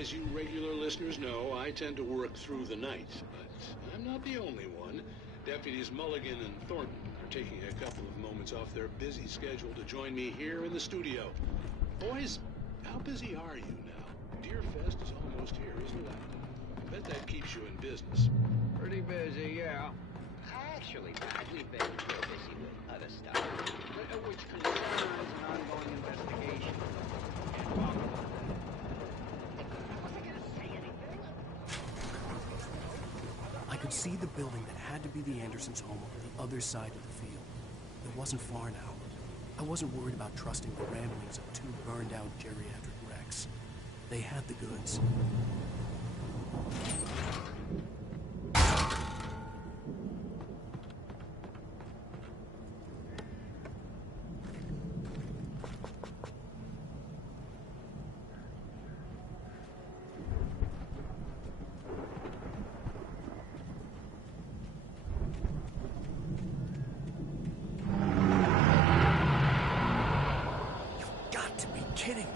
As you regular listeners know, I tend to work through the night, but I'm not the only one. Deputies Mulligan and Thornton are taking a couple of moments off their busy schedule to join me here in the studio. Boys, how busy are you now? Deerfest is almost here, isn't it? I bet that keeps you in business. Pretty busy, yeah. Actually, Pat, we've been real busy with other stuff, which concerns an ongoing investigation. Can't talk about that. I could see the building that had to be the Andersons' home on the other side of the field. It wasn't far now. I wasn't worried about trusting the ramblings of two burned-out geriatric wrecks. They had the goods. Kidding me.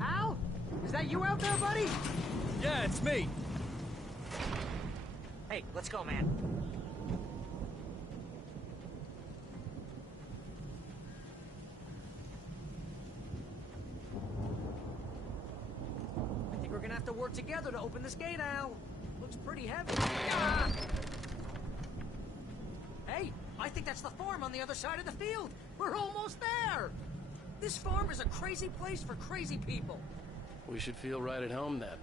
Al? Is that you out there, buddy? Yeah, it's me. Hey, let's go, man. I think we're gonna have to work together to open this gate, Al. Looks pretty heavy. Ah! Hey, I think that's the farm on the other side of the field. We're almost there. This farm is a crazy place for crazy people. We should feel right at home then.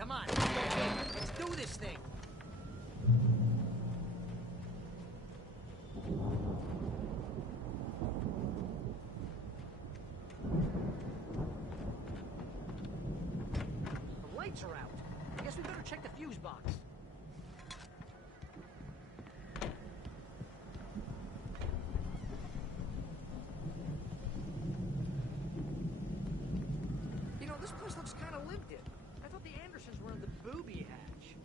Come on, let's do this thing. The lights are out. I guess we better check the fuse box. You know, this place looks kind of lived in. I thought the Andersons were in the booby hatch.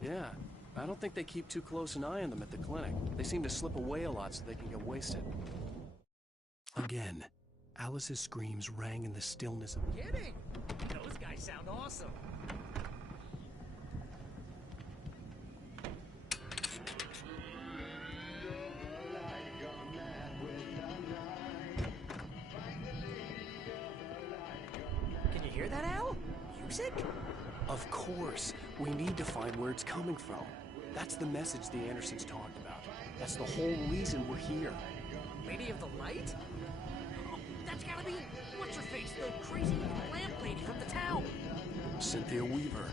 Yeah, I don't think they keep too close an eye on them at the clinic. They seem to slip away a lot so they can get wasted. Again, Alice's screams rang in the stillness of... Kidding! Those guys sound awesome. Can you hear that, Al? Music? Of course. We need to find where it's coming from. That's the message the Andersons talked about. That's the whole reason we're here. Lady of the Light? Oh, that's gotta be... What's-her-face? The crazy lamp lady from the town. Cynthia Weaver.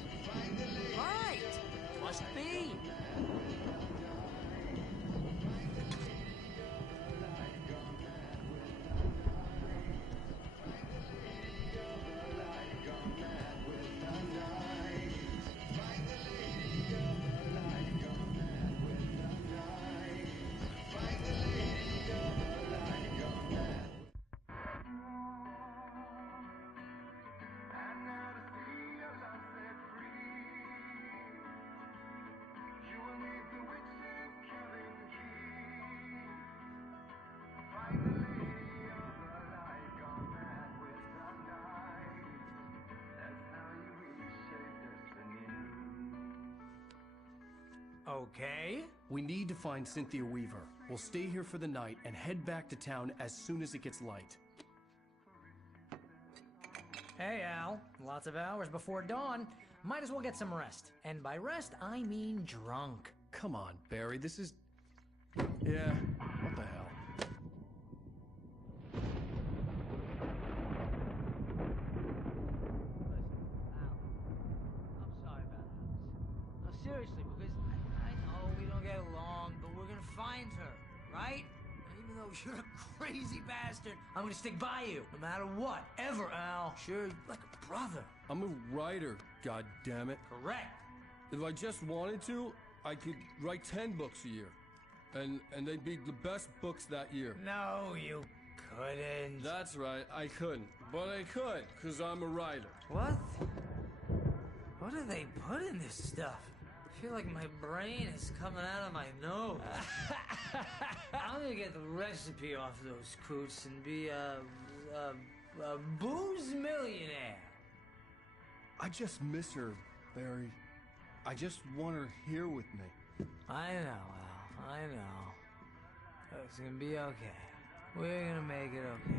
Right. Must be. Okay. We need to find Cynthia Weaver. We'll stay here for the night and head back to town as soon as it gets light. Hey, Al. Lots of hours before dawn. Might as well get some rest. And by rest, I mean drunk. Come on, Barry, this is... Yeah, what the hell? I'm sorry about that. No, seriously, because I know we don't get along, but we're gonna find her, right? And even though you're a crazy bastard, I'm gonna stick by you, no matter what, ever, Al. Sure, like a brother. I'm a writer, goddammit. Correct. If I just wanted to, I could write 10 books a year. And they'd be the best books that year. No, you couldn't. That's right, I couldn't. But I could, because I'm a writer. What? What do they put in this stuff? I feel like my brain is coming out of my nose. I'm gonna get the recipe off those coots and be a booze millionaire. I just miss her, Barry. I just want her here with me. I know, Al. I know. It's gonna be okay. We're gonna make it okay.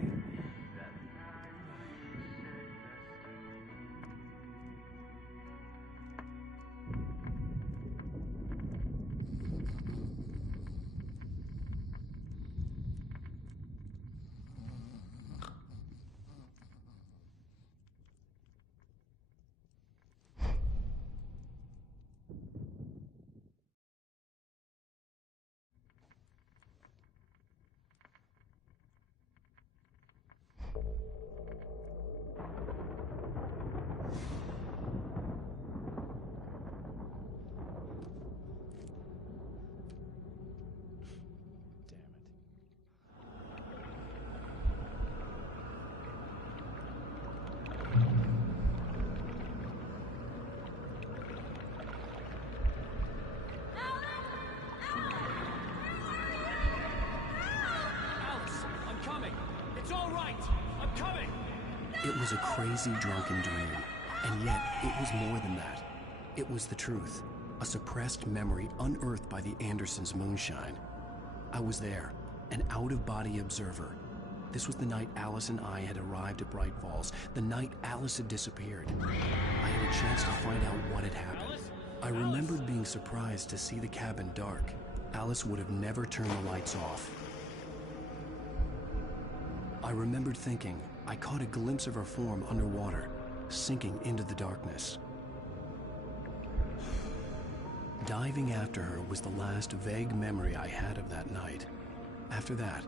It was a crazy, drunken dream, and yet it was more than that. It was the truth, a suppressed memory unearthed by the Andersons' moonshine. I was there, an out-of-body observer, This was the night Alice and I had arrived at Bright Falls, the night Alice had disappeared. I had a chance to find out what had happened. I remembered being surprised to see the cabin dark. Alice would have never turned the lights off. I remembered thinking I caught a glimpse of her form underwater, sinking into the darkness. Diving after her was the last vague memory I had of that night. After that,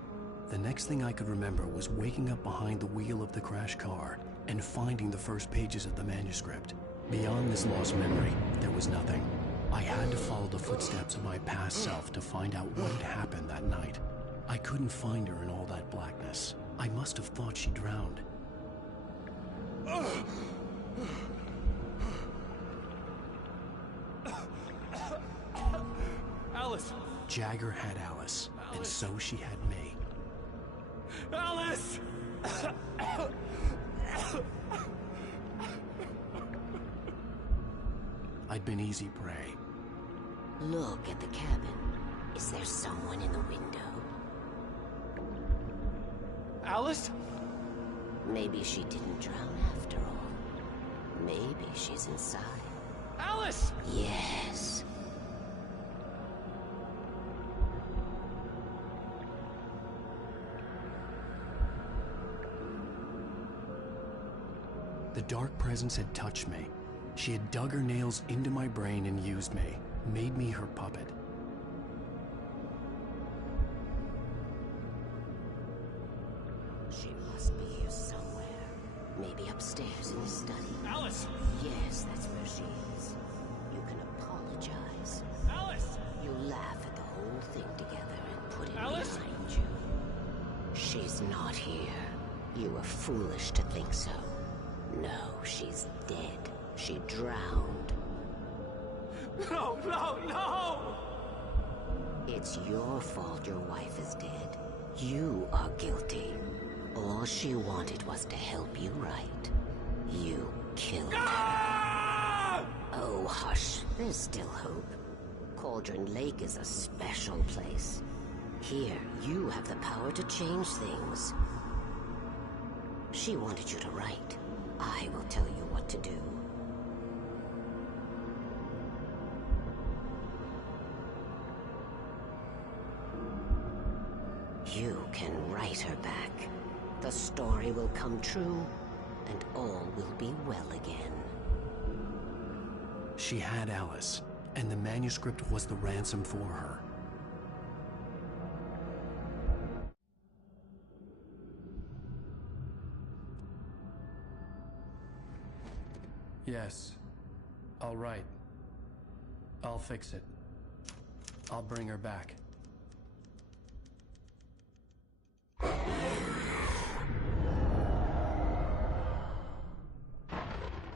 the next thing I could remember was waking up behind the wheel of the crashed car and finding the first pages of the manuscript. Beyond this lost memory, there was nothing. I had to follow the footsteps of my past self to find out what had happened that night. I couldn't find her in all that blackness. I must have thought she drowned. Alice! Jagger had Alice, and so she had me. Alice! I'd been easy prey. Look at the cabin. Is there someone in the window? Alice? Maybe she didn't drown after all. Maybe she's inside. Alice! Yes. The dark presence had touched me. She had dug her nails into my brain and used me, made me her puppet. She must be here somewhere. Maybe upstairs in the study. Alice! Yes, that's where she is. You can apologize. Alice! You laugh at the whole thing together and put it Alice? behind you. She's not here. You were foolish to think so. No, she's dead. She drowned. No, no, no! It's your fault your wife is dead. You are guilty. All she wanted was to help you right. You killed her. Oh, hush. There's still hope. Cauldron Lake is a special place. Here, you have the power to change things. She wanted you to write. I will tell you what to do. You can write her back. The story will come true, and all will be well again. She had Alice, and the manuscript was the ransom for her. Yes. I'll write. I'll fix it. I'll bring her back.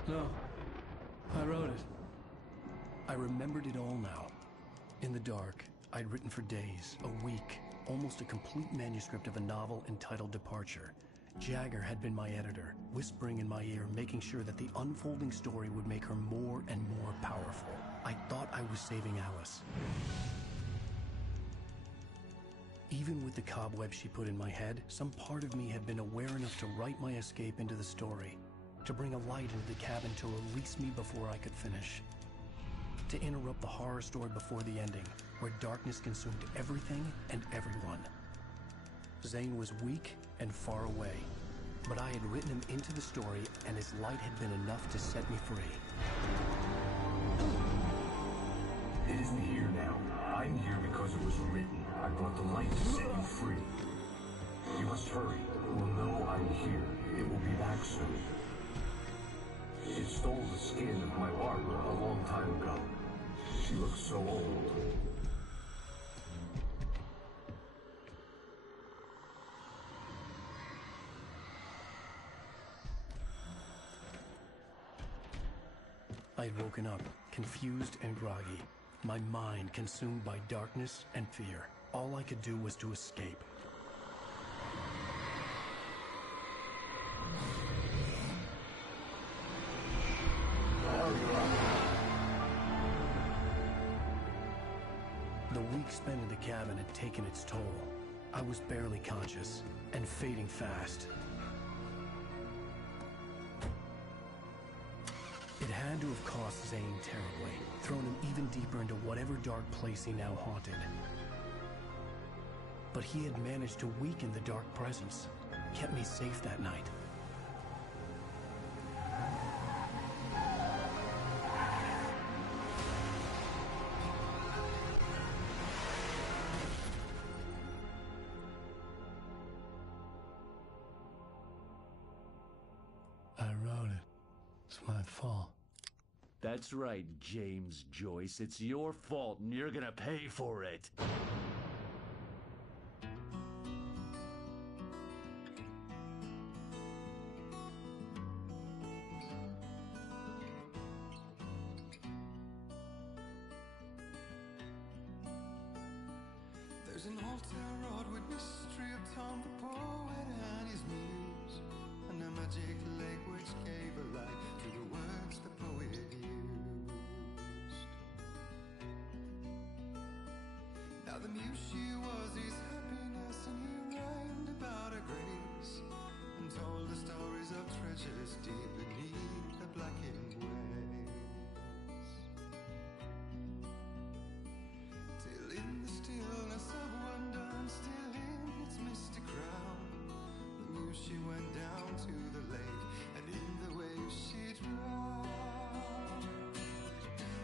No. I wrote it. I remembered it all now. In the dark, I'd written for days, a week, almost a complete manuscript of a novel entitled Departure. Jagger had been my editor, whispering in my ear, making sure that the unfolding story would make her more and more powerful. I thought I was saving Alice. Even with the cobweb she put in my head, some part of me had been aware enough to write my escape into the story, to bring a light into the cabin to release me before I could finish, to interrupt the horror story before the ending, where darkness consumed everything and everyone. Zane was weak and far away, but I had written him into the story, and his light had been enough to set me free. It isn't here now. I'm here because it was written. I brought the light to set you free. You must hurry. We'll know I'm here. It will be back soon. It stole the skin of my Barbara a long time ago. She looks so old. I had woken up, confused and groggy, my mind consumed by darkness and fear. All I could do was to escape. The week spent in the cabin had taken its toll. I was barely conscious, and fading fast. It had to have cost Zane terribly, thrown him even deeper into whatever dark place he now haunted. But he had managed to weaken the dark presence, kept me safe that night. I wrote it. It's my fault. That's right, James Joyce. It's your fault, and you're gonna pay for it. There's an old town road with mystery of Tom the poet and his muse, and a magic lake which gave a light to the words the poet used. Now the muse she was his happiness, and he rhymed about her grace, and told the stories of treasures deep beneath the blackened waves. Till in the stillness of wonder, and still in its misty crown, the muse she went down to the lake, and in the waves she drowned.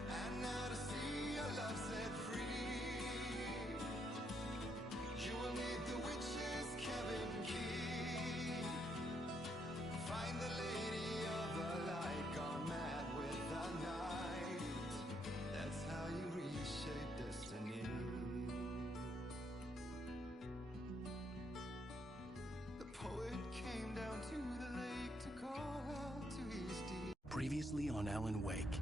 And now to see your love set free, you will need the witch's cabin key. Find the lady of the light, gone mad with the night. That's how you reshape destiny. The poet came down to the lake to call out to his deed. Previously on Alan Wake.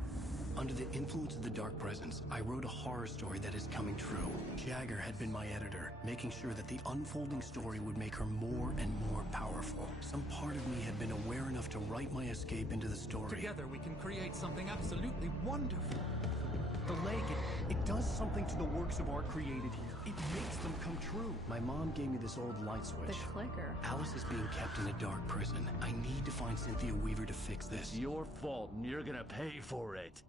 Under the influence of the dark presence, I wrote a horror story that is coming true. Jagger had been my editor, making sure that the unfolding story would make her more and more powerful. Some part of me had been aware enough to write my escape into the story. Together we can create something absolutely wonderful. The lake, it does something to the works of art created here. It makes them come true. My mom gave me this old light switch. The clicker. Alice is being kept in a dark prison. I need to find Cynthia Weaver to fix this. It's your fault, and you're gonna pay for it.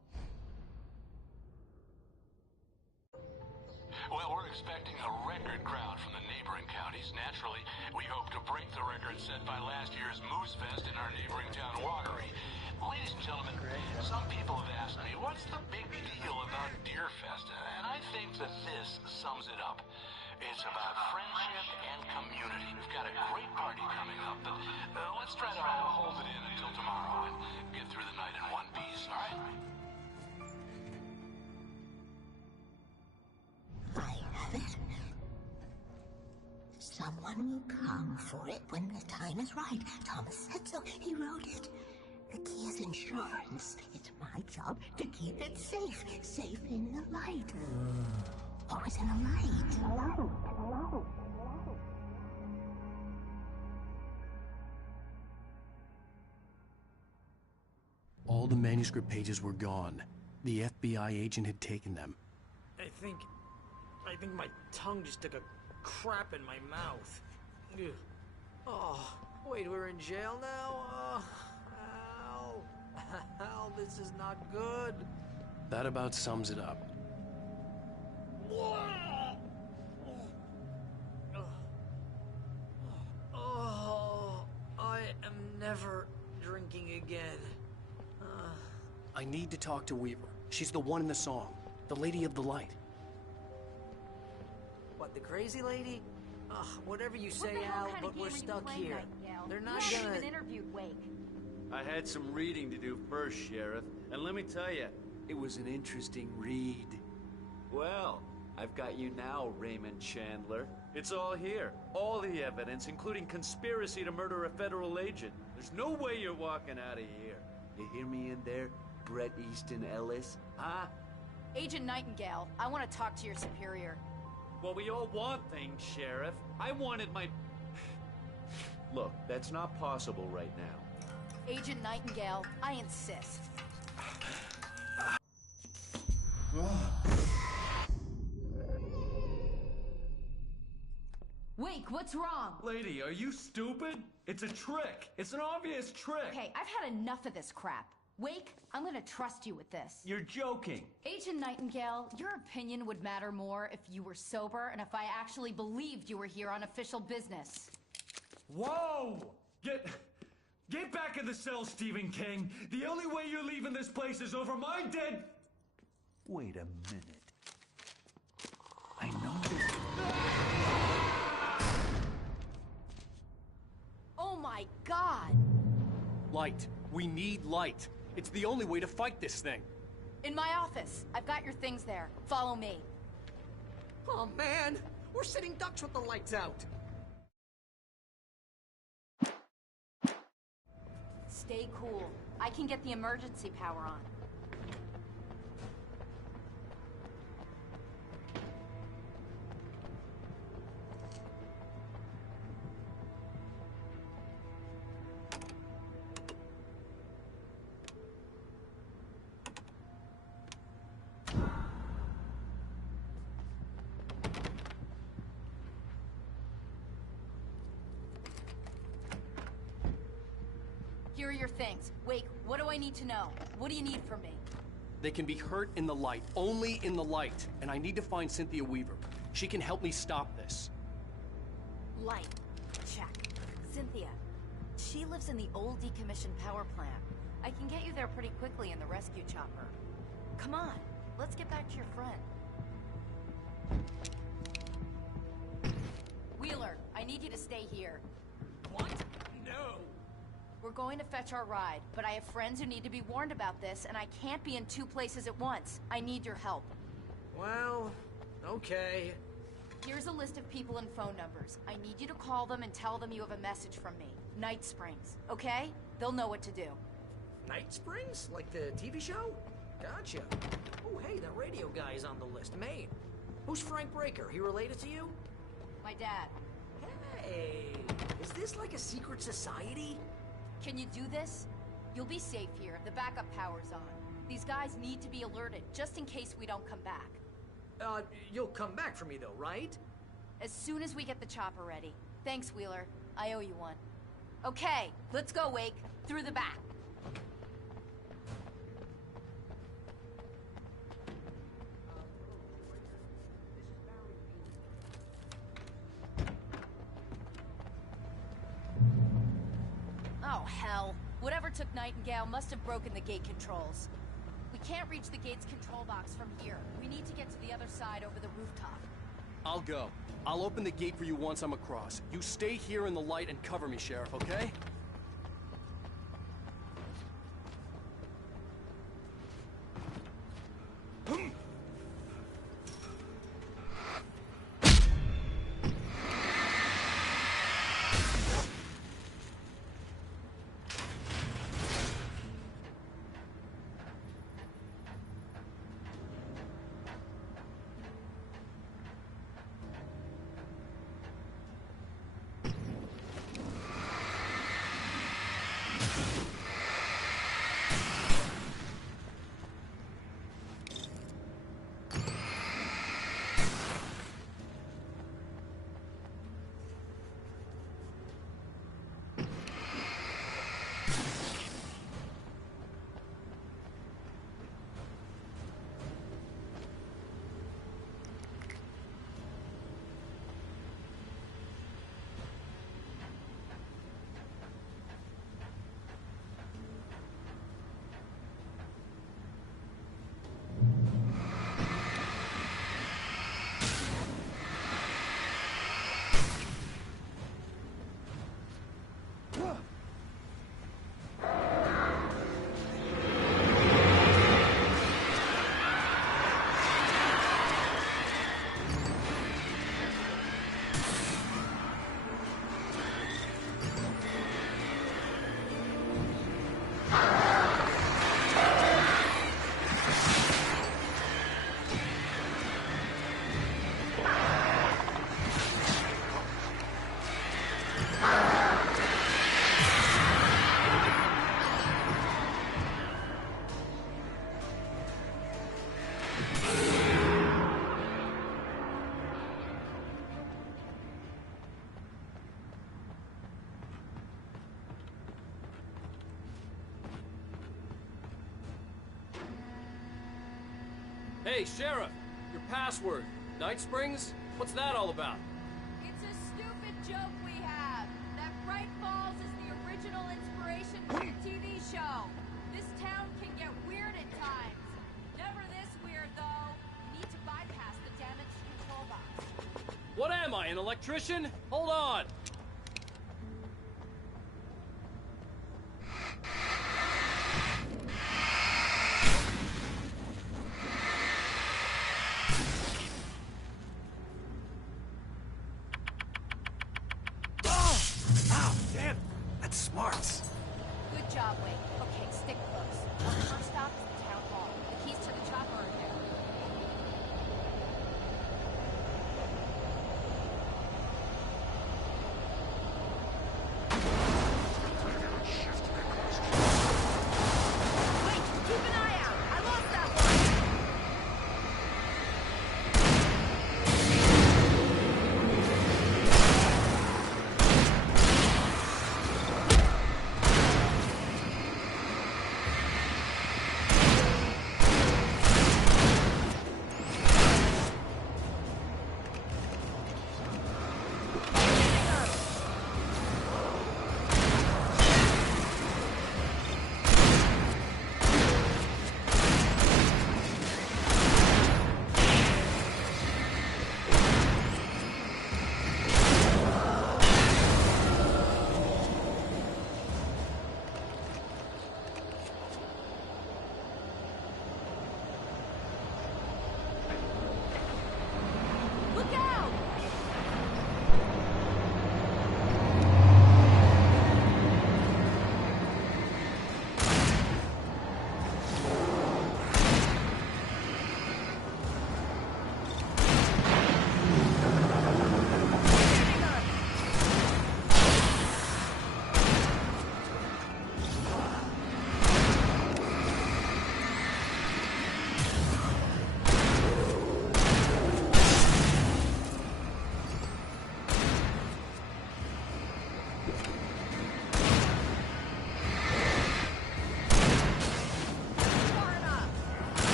Well, we're expecting a record crowd from the neighboring counties. Naturally, we hope to break the record set by last year's Moose Fest in our neighboring town, Watery. Ladies and gentlemen, some people have asked me, what's the big deal about Deer Fest? And I think that this sums it up. It's about friendship and community. We've got a great party coming up, but let's try to hold it in until tomorrow and get through the night in one piece, all right? I have it. Someone will come for it when the time is right. Thomas said so. He wrote it. The key is insurance. It's my job to keep it safe. Safe in the light. Always in the light. All the manuscript pages were gone. The FBI agent had taken them. I think my tongue just took a crap in my mouth. Ugh. Oh, wait, we're in jail now? Al. Al, this is not good. That about sums it up. Oh, I am never drinking again. I need to talk to Weaver. She's the one in the song. The Lady of the Light. What, the crazy lady? Ugh, whatever you say, Al, but we're stuck here. They're not gonna... even interviewed Wake. I had some reading to do first, Sheriff, and let me tell you, it was an interesting read. Well, I've got you now, Raymond Chandler. It's all here. All the evidence, including conspiracy to murder a federal agent. There's no way you're walking out of here. You hear me in there, Bret Easton Ellis? Huh? Agent Nightingale, I want to talk to your superior. Well, we all want things, Sheriff. I wanted my... Look, that's not possible right now. Agent Nightingale, I insist. Wake, What's wrong? Lady, are you stupid? It's a trick. It's an obvious trick. Okay, I've had enough of this crap. Wake, I'm gonna trust you with this. You're joking. Agent Nightingale, your opinion would matter more if you were sober and if I actually believed you were here on official business. Whoa! Get back in the cell, Stephen King. The only way you're leaving this place is over my dead... Wait a minute. I know this... Oh my God! Light. We need light. It's the only way to fight this thing. In my office. I've got your things there. Follow me. Oh man, we're sitting ducks with the lights out. Stay cool. I can get the emergency power on. Here are your things. Wake, what do I need to know? What do you need from me? They can be hurt in the light, only in the light. And I need to find Cynthia Weaver. She can help me stop this. Light. Check. Cynthia. She lives in the old decommissioned power plant. I can get you there pretty quickly in the rescue chopper. Come on, let's get back to your friend. Wheeler, I need you to stay here. What? No. We're going to fetch our ride, but I have friends who need to be warned about this, and I can't be in 2 places at once. I need your help. Well, okay. Here's a list of people and phone numbers. I need you to call them and tell them you have a message from me. Night Springs, okay? They'll know what to do. Night Springs? Like the TV show? Gotcha. Oh, hey, that radio guy's on the list. Maine. Who's Frank Breaker? He related to you? My dad. Hey, is this like a secret society? Can you do this? You'll be safe here. The backup power's on. These guys need to be alerted, just in case we don't come back. You'll come back for me though, right? As soon as we get the chopper ready. Thanks, Wheeler. I owe you one. Okay, let's go, Wake. Through the back. Oh, hell. Whatever took Nightingale must have broken the gate controls. We can't reach the gate's control box from here. We need to get to the other side over the rooftop. I'll go. I'll open the gate for you once I'm across. You stay here in the light and cover me, Sheriff, okay? Hey, Sheriff! Your password. Night Springs? What's that all about? It's a stupid joke we have. That Bright Falls is the original inspiration for the TV show. This town can get weird at times. Never this weird, though. You need to bypass the damaged control box. What am I, an electrician? Hold on! Smarts. Good job, Wade. Okay, stick close. Our first stop is the town hall. The keys to the chopper are there. Wait, keep an eye out. I lost that one.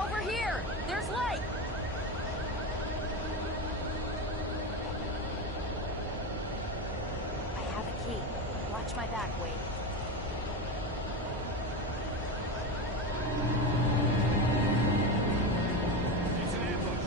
Over here! There's light! I have a key. Watch my back, Wade. It's an ambush.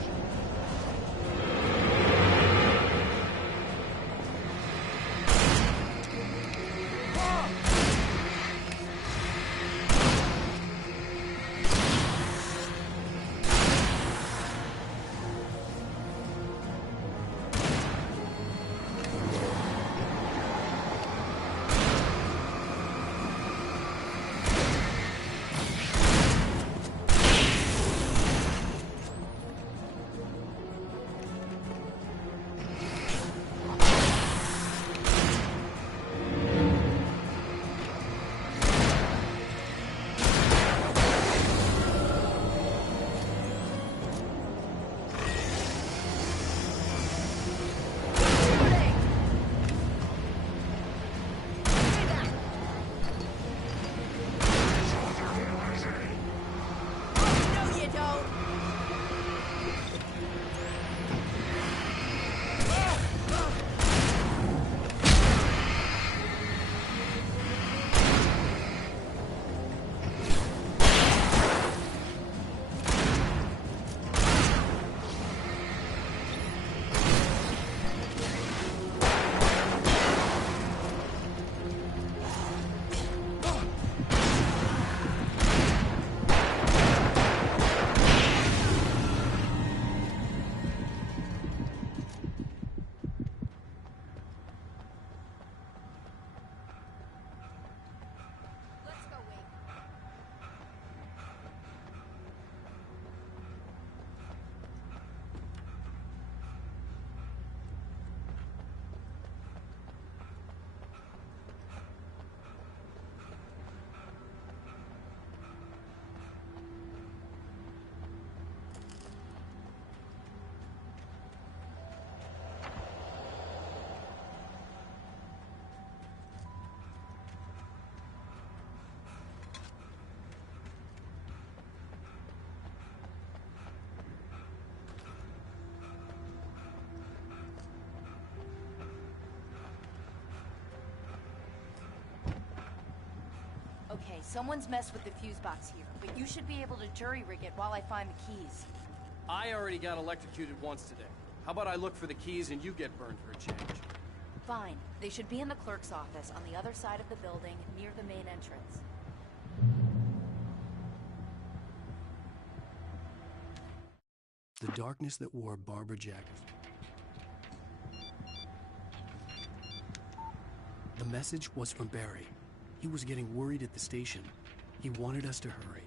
Okay, someone's messed with the fuse box here, but you should be able to jury-rig it while I find the keys. I already got electrocuted once today. How about I look for the keys and you get burned for a change? Fine. They should be in the clerk's office on the other side of the building, near the main entrance. The darkness that wore Barbara Jack. The message was from Barry. He was getting worried at the station. He wanted us to hurry.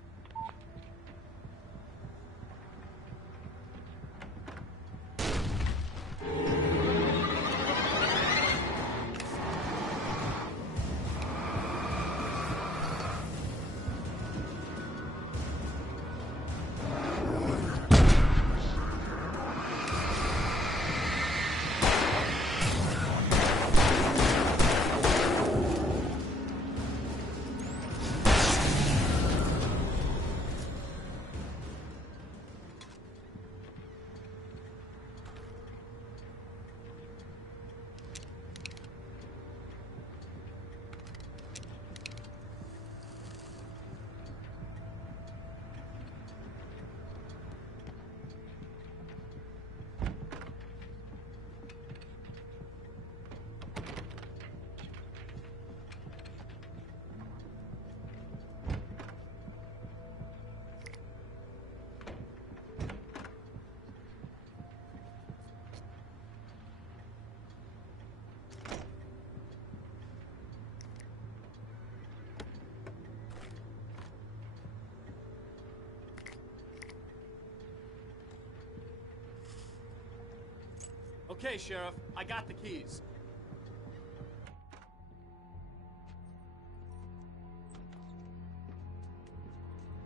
Okay, Sheriff, I got the keys.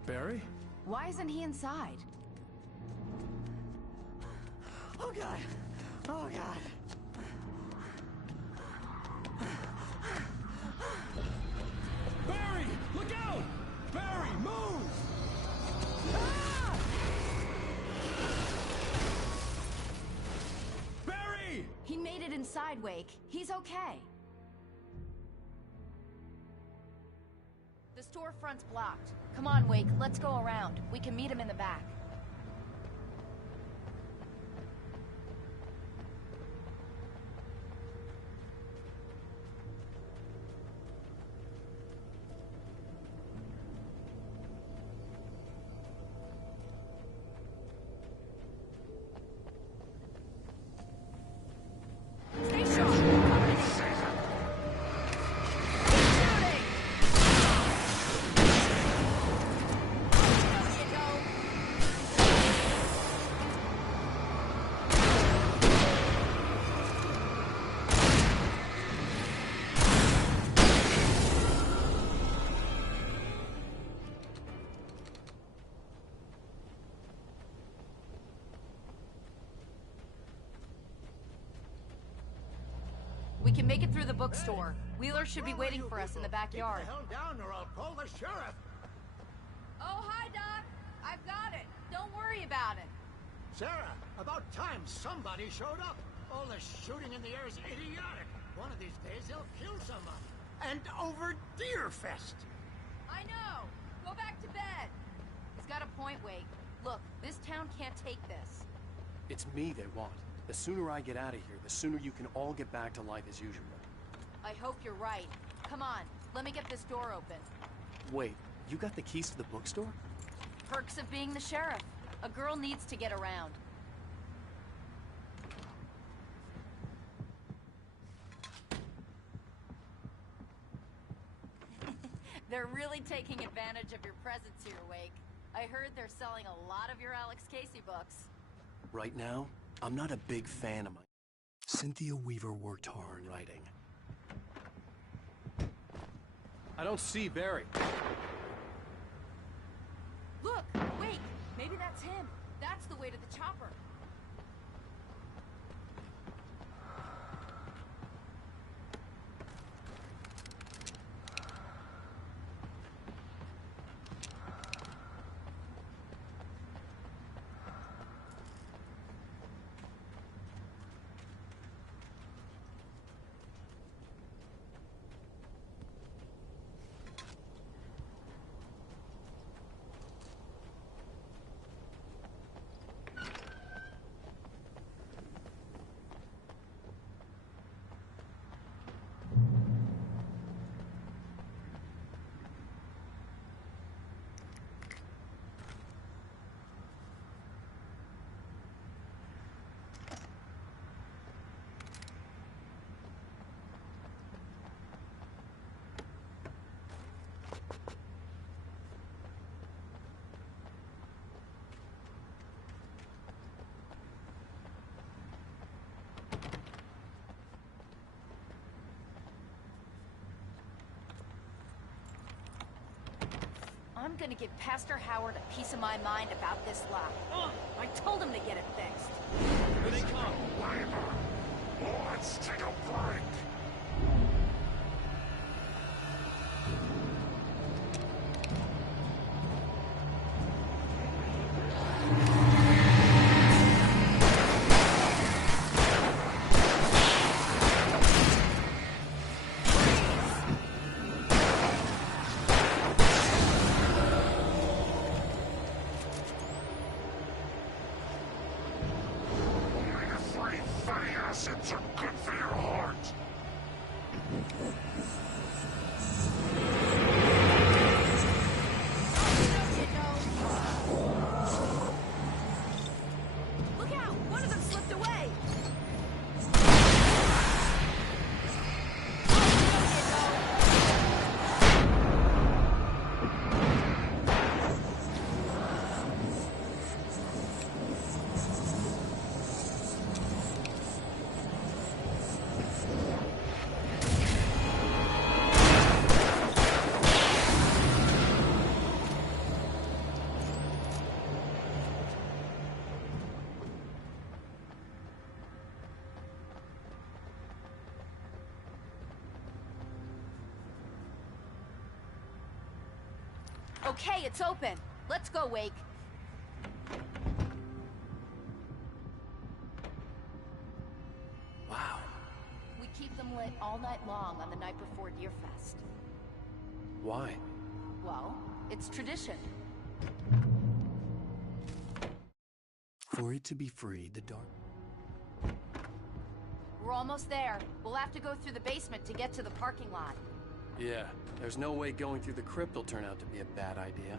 Barry? Why isn't he inside? Oh, God. Oh, God. Barry! Look out! Barry, move! Barry! He made it inside, Wake. He's okay. The storefront's blocked. Come on, Wake. Let's go around. We can meet him in the back. We can make it through the bookstore. Wheeler should be waiting for us in the backyard. Keep the hell down or I'll call the sheriff. Oh, hi, Doc. I've got it. Don't worry about it. Sarah, about time somebody showed up. All the shooting in the air is idiotic. One of these days they'll kill somebody. And over Deerfest. I know. Go back to bed. He's got a point, Wake. Look, this town can't take this. It's me they want. The sooner I get out of here, the sooner you can all get back to life as usual. I hope you're right. Come on, let me get this door open. Wait, you got the keys to the bookstore? Perks of being the sheriff. A girl needs to get around. They're really taking advantage of your presence here, Wake. I heard they're selling a lot of your Alex Casey books. Right now, I'm not a big fan of my... Cynthia Weaver worked hard writing. I don't see Barry. Look! Wait! Maybe that's him. That's the way to the chopper. gonna give Pastor Howard a piece of my mind about this lock. Ugh, I told him to get it fixed. Here they come. Let's take a break. Acids are good for your heart. Look out! One of them slipped away! Okay, it's open. Let's go, Wake. Wow. We keep them lit all night long on the night before Deerfest. Why? Well, it's tradition. For it to be free, the dark... We're almost there. We'll have to go through the basement to get to the parking lot. Yeah, there's no way going through the crypt will turn out to be a bad idea.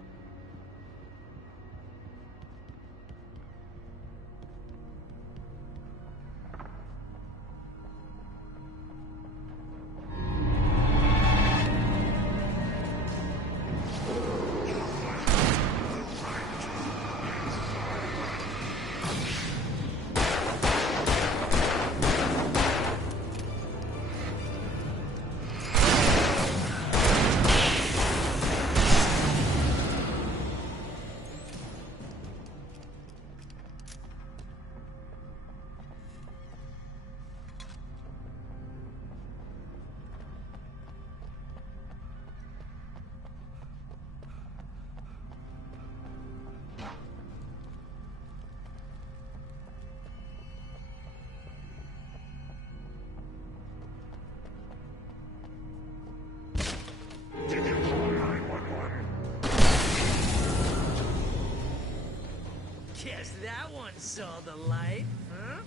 Guess that one saw the light, huh?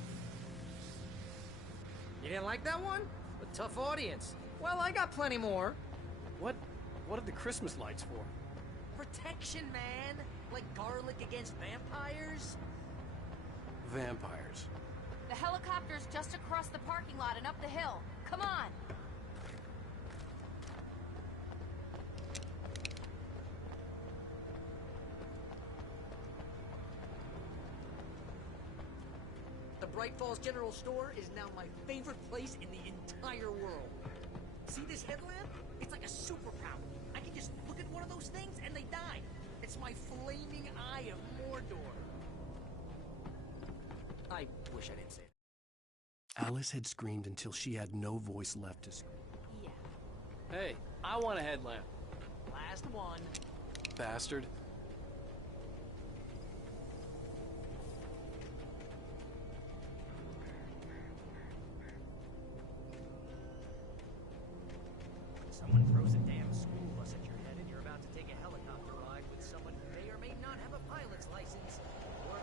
You didn't like that one? A tough audience. Well, I got plenty more. What are the Christmas lights for? Protection, man. Like garlic against vampires. Vampires. The helicopter's just across the parking lot and up the hill. Come on! The Bright Falls General Store is now my favorite place in the entire world. See this headlamp? It's like a superpower. I can just look at one of those things and they die. It's my flaming eye of Mordor. I wish I didn't say it. Alice had screamed until she had no voice left to scream. Yeah. Hey, I want a headlamp. Last one. Bastard. Someone throws a damn school bus at your head and you're about to take a helicopter ride with someone who may or may not have a pilot's license. Or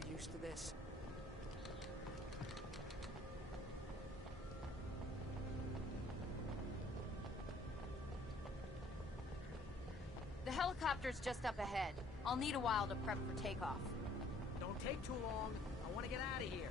get used to this. The helicopter's just up ahead. I'll need a while to prep for takeoff. Don't take too long. I want to get out of here.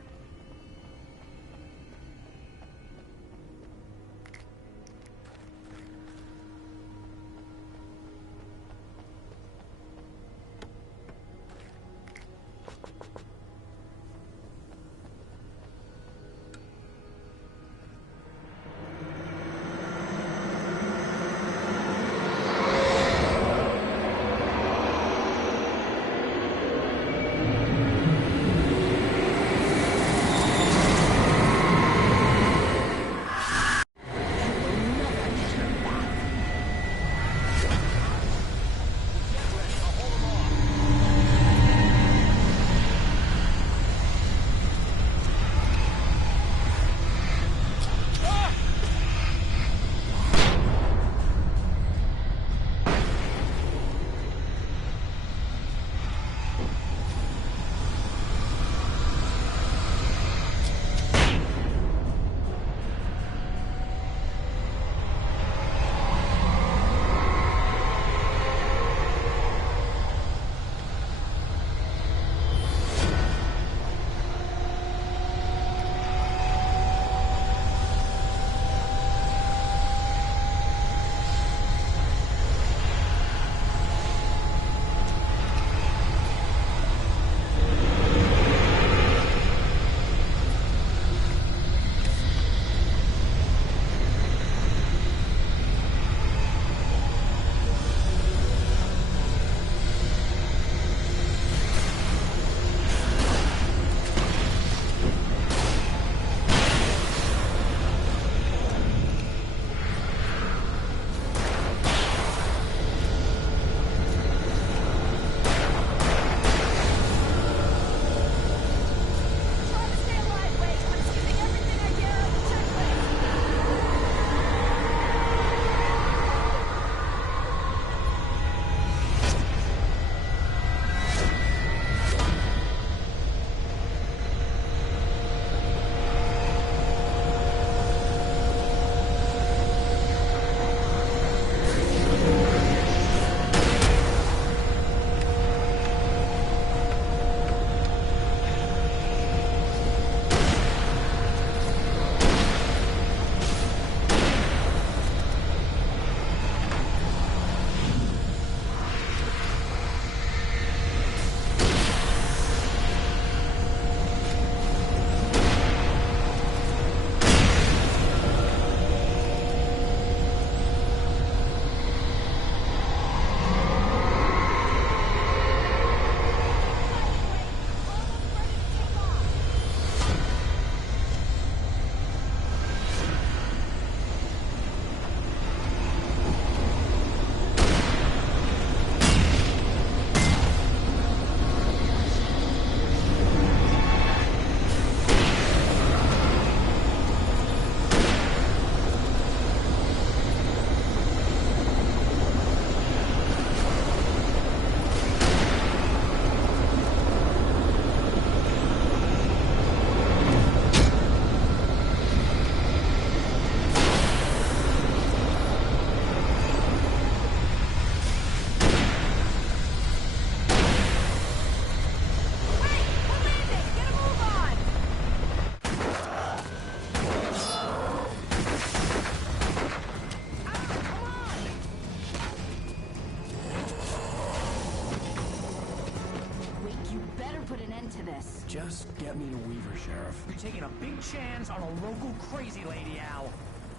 Just get me to Weaver, Sheriff. You're taking a big chance on a local crazy lady, Al.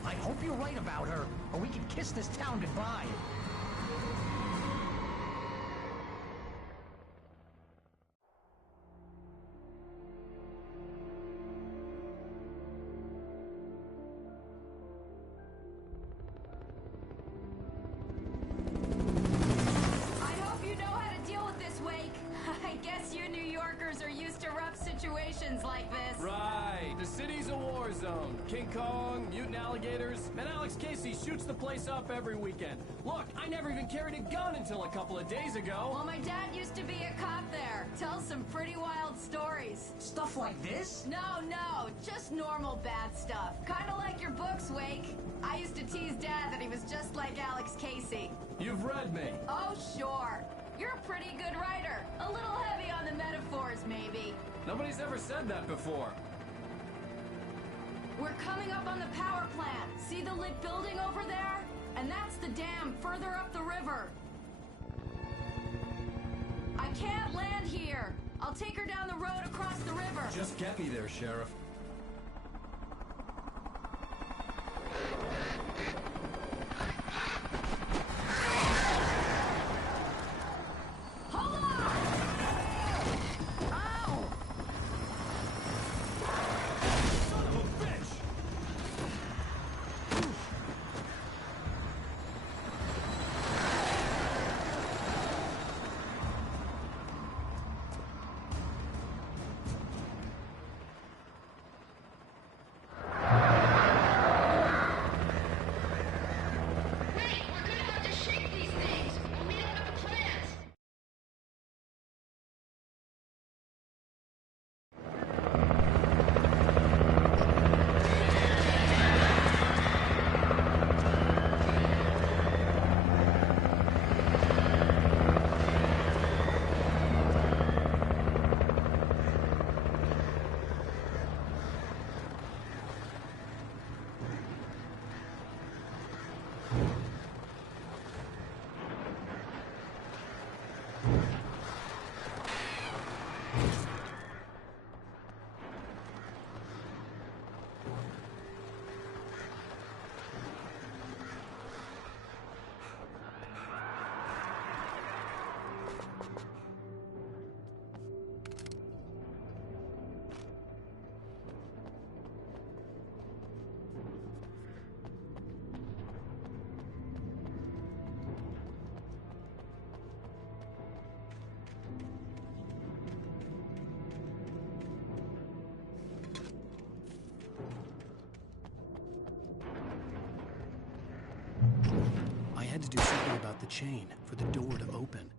I hope you're right about her, or we can kiss this town goodbye. I hope you know how to deal with this, Wake. I guess you New Yorkers are used to rough situations like this. Right. The city's a war zone. King Kong, mutant alligators, and Alex Casey shoots the place up every weekend. Look, I never even carried a gun until a couple of days ago. Well, my dad used to be a cop there. Tells some pretty wild stories. Stuff like this? No, just normal bad stuff. Kinda like your books, Wake. I used to tease Dad that he was just like Alex Casey. You've read me. Oh, sure. You're a pretty good writer. A little heavy on the metaphors, maybe. Nobody's ever said that before. We're coming up on the power plant. See the lit building over there? And that's the dam further up the river. I can't land here. I'll take her down the road across the river. Just get me there, Sheriff. Hold on! Ow! Son of a bitch! I had to do something about the chain for the door to open.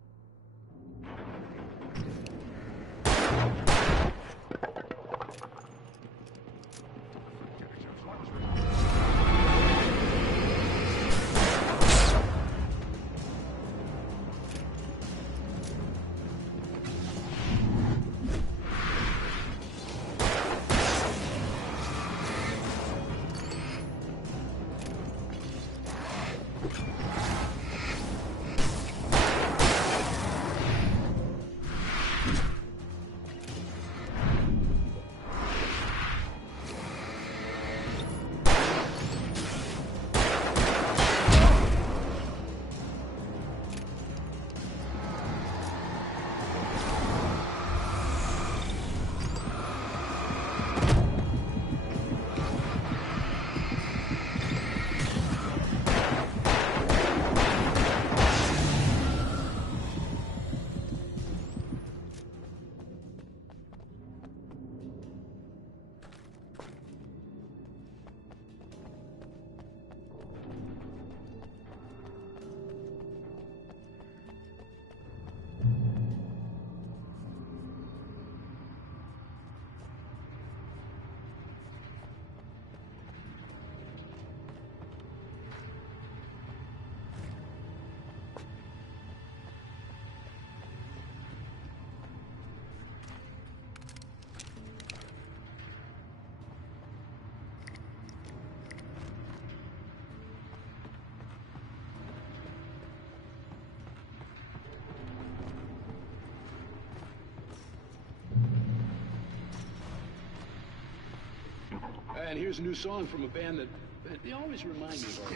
And here's a new song from a band that they always remind me of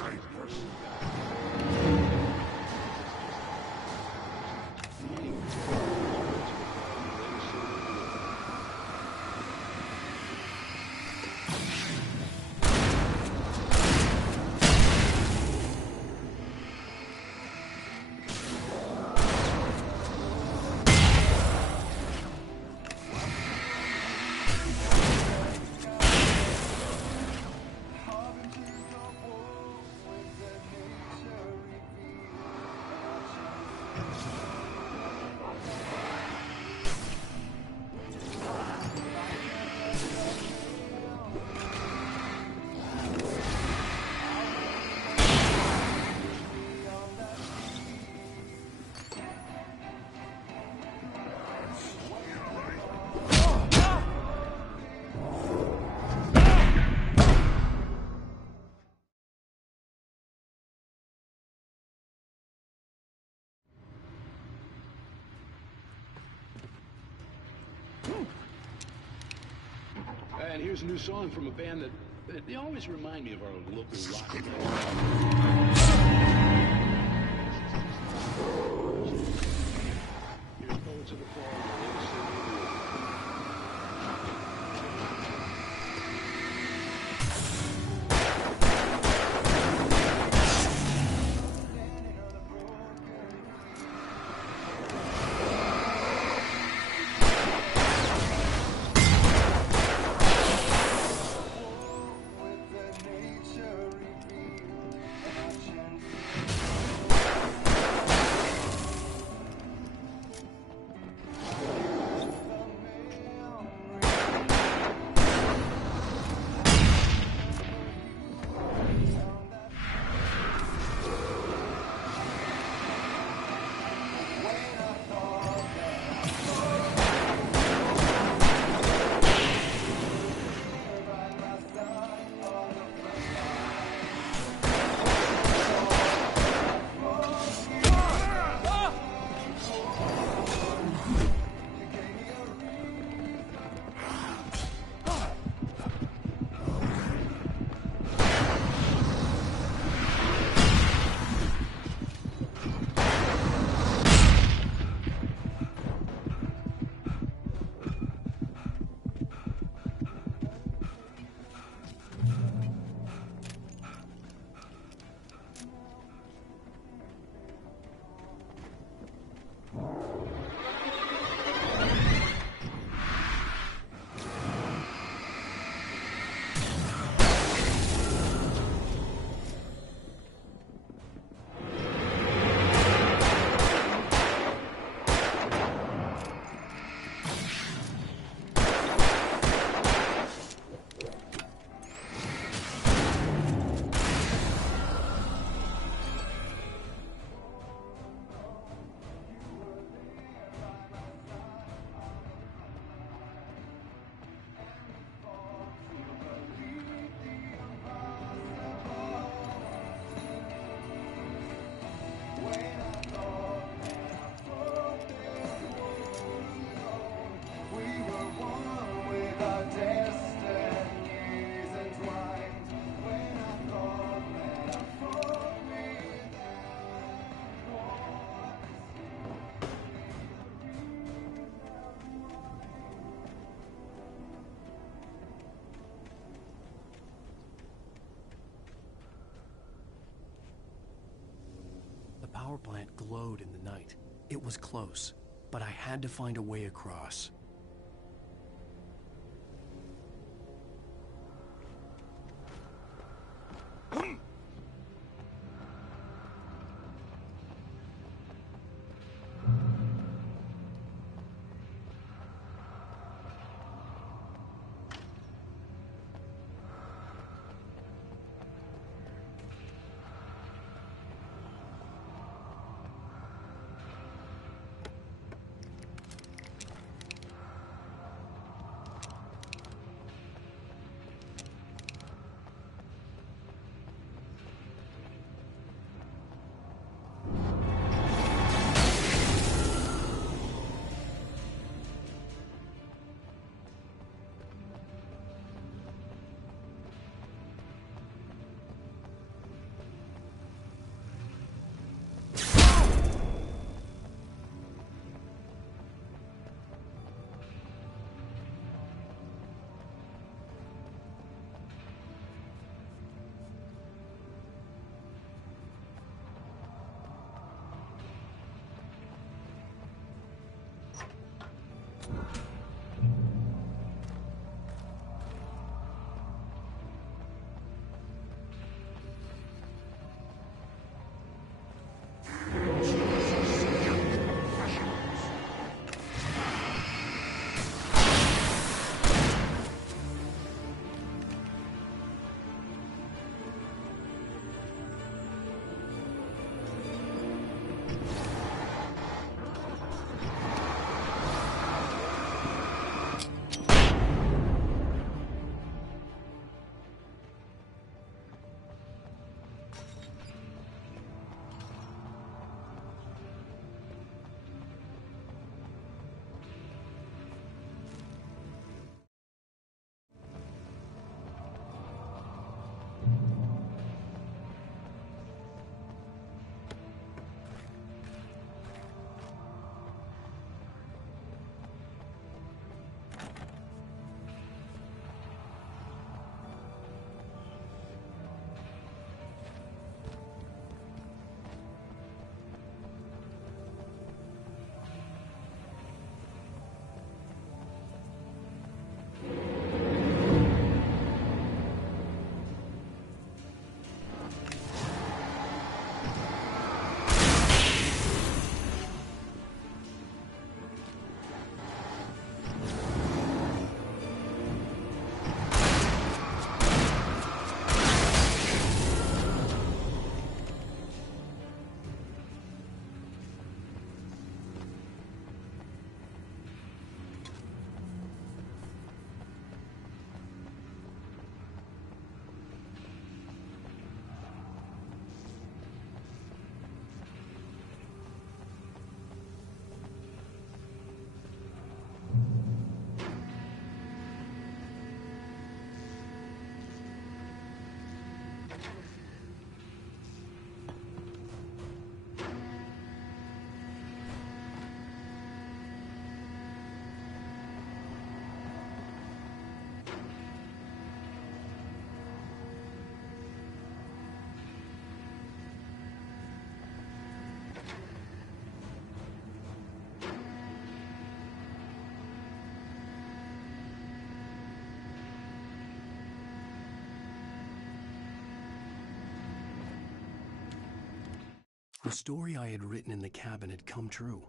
our and here's a new song from a band that they always remind me of our local rock band. Here's Poets of the Fall. The power plant glowed in the night. It was close, but I had to find a way across. The story I had written in the cabin had come true.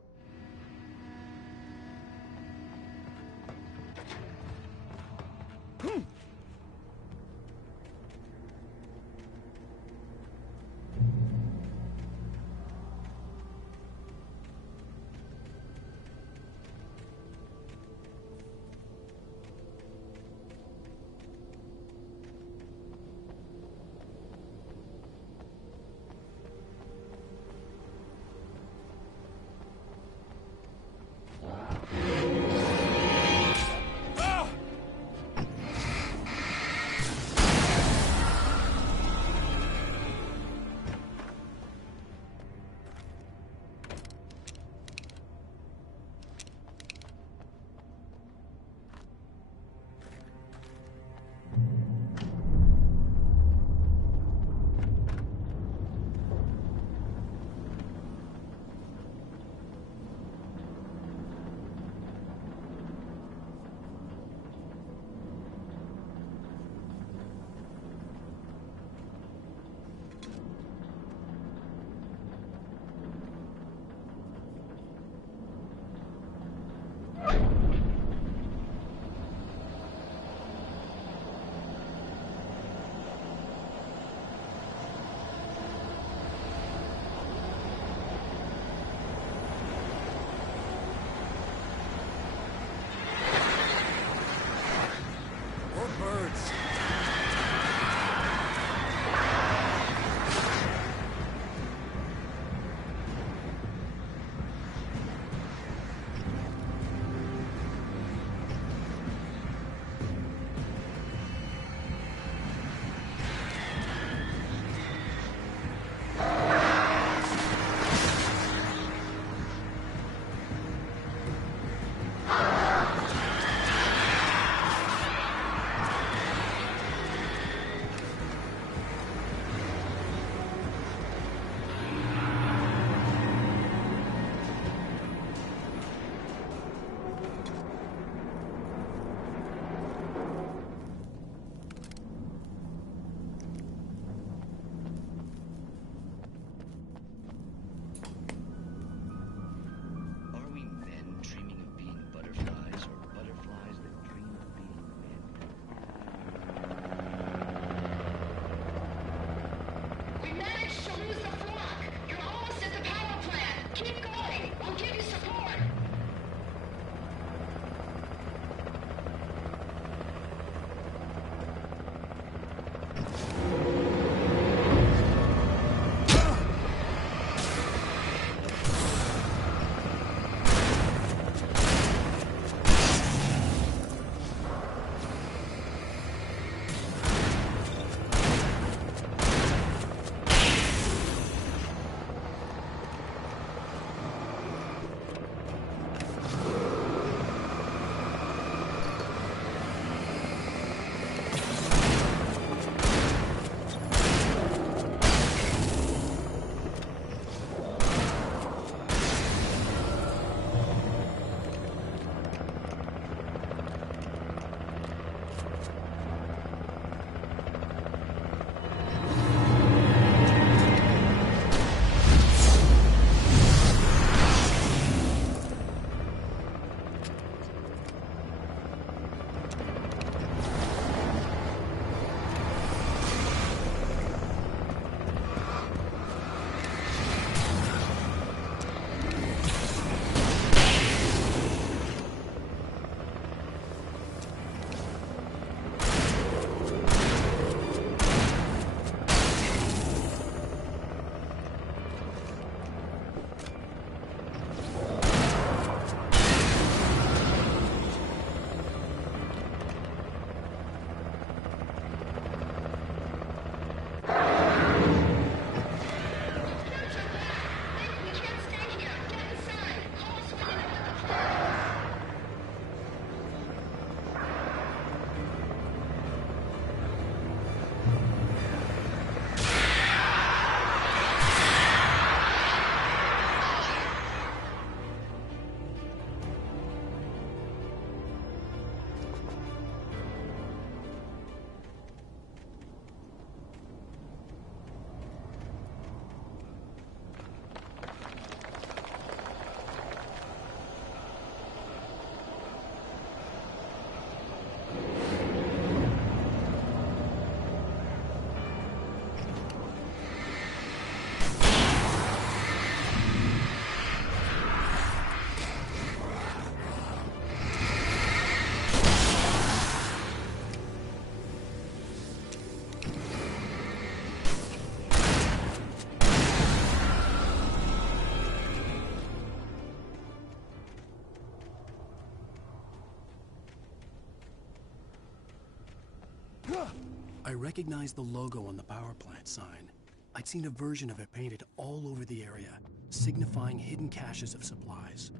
I recognized the logo on the power plant sign. I'd seen a version of it painted all over the area, signifying hidden caches of supplies.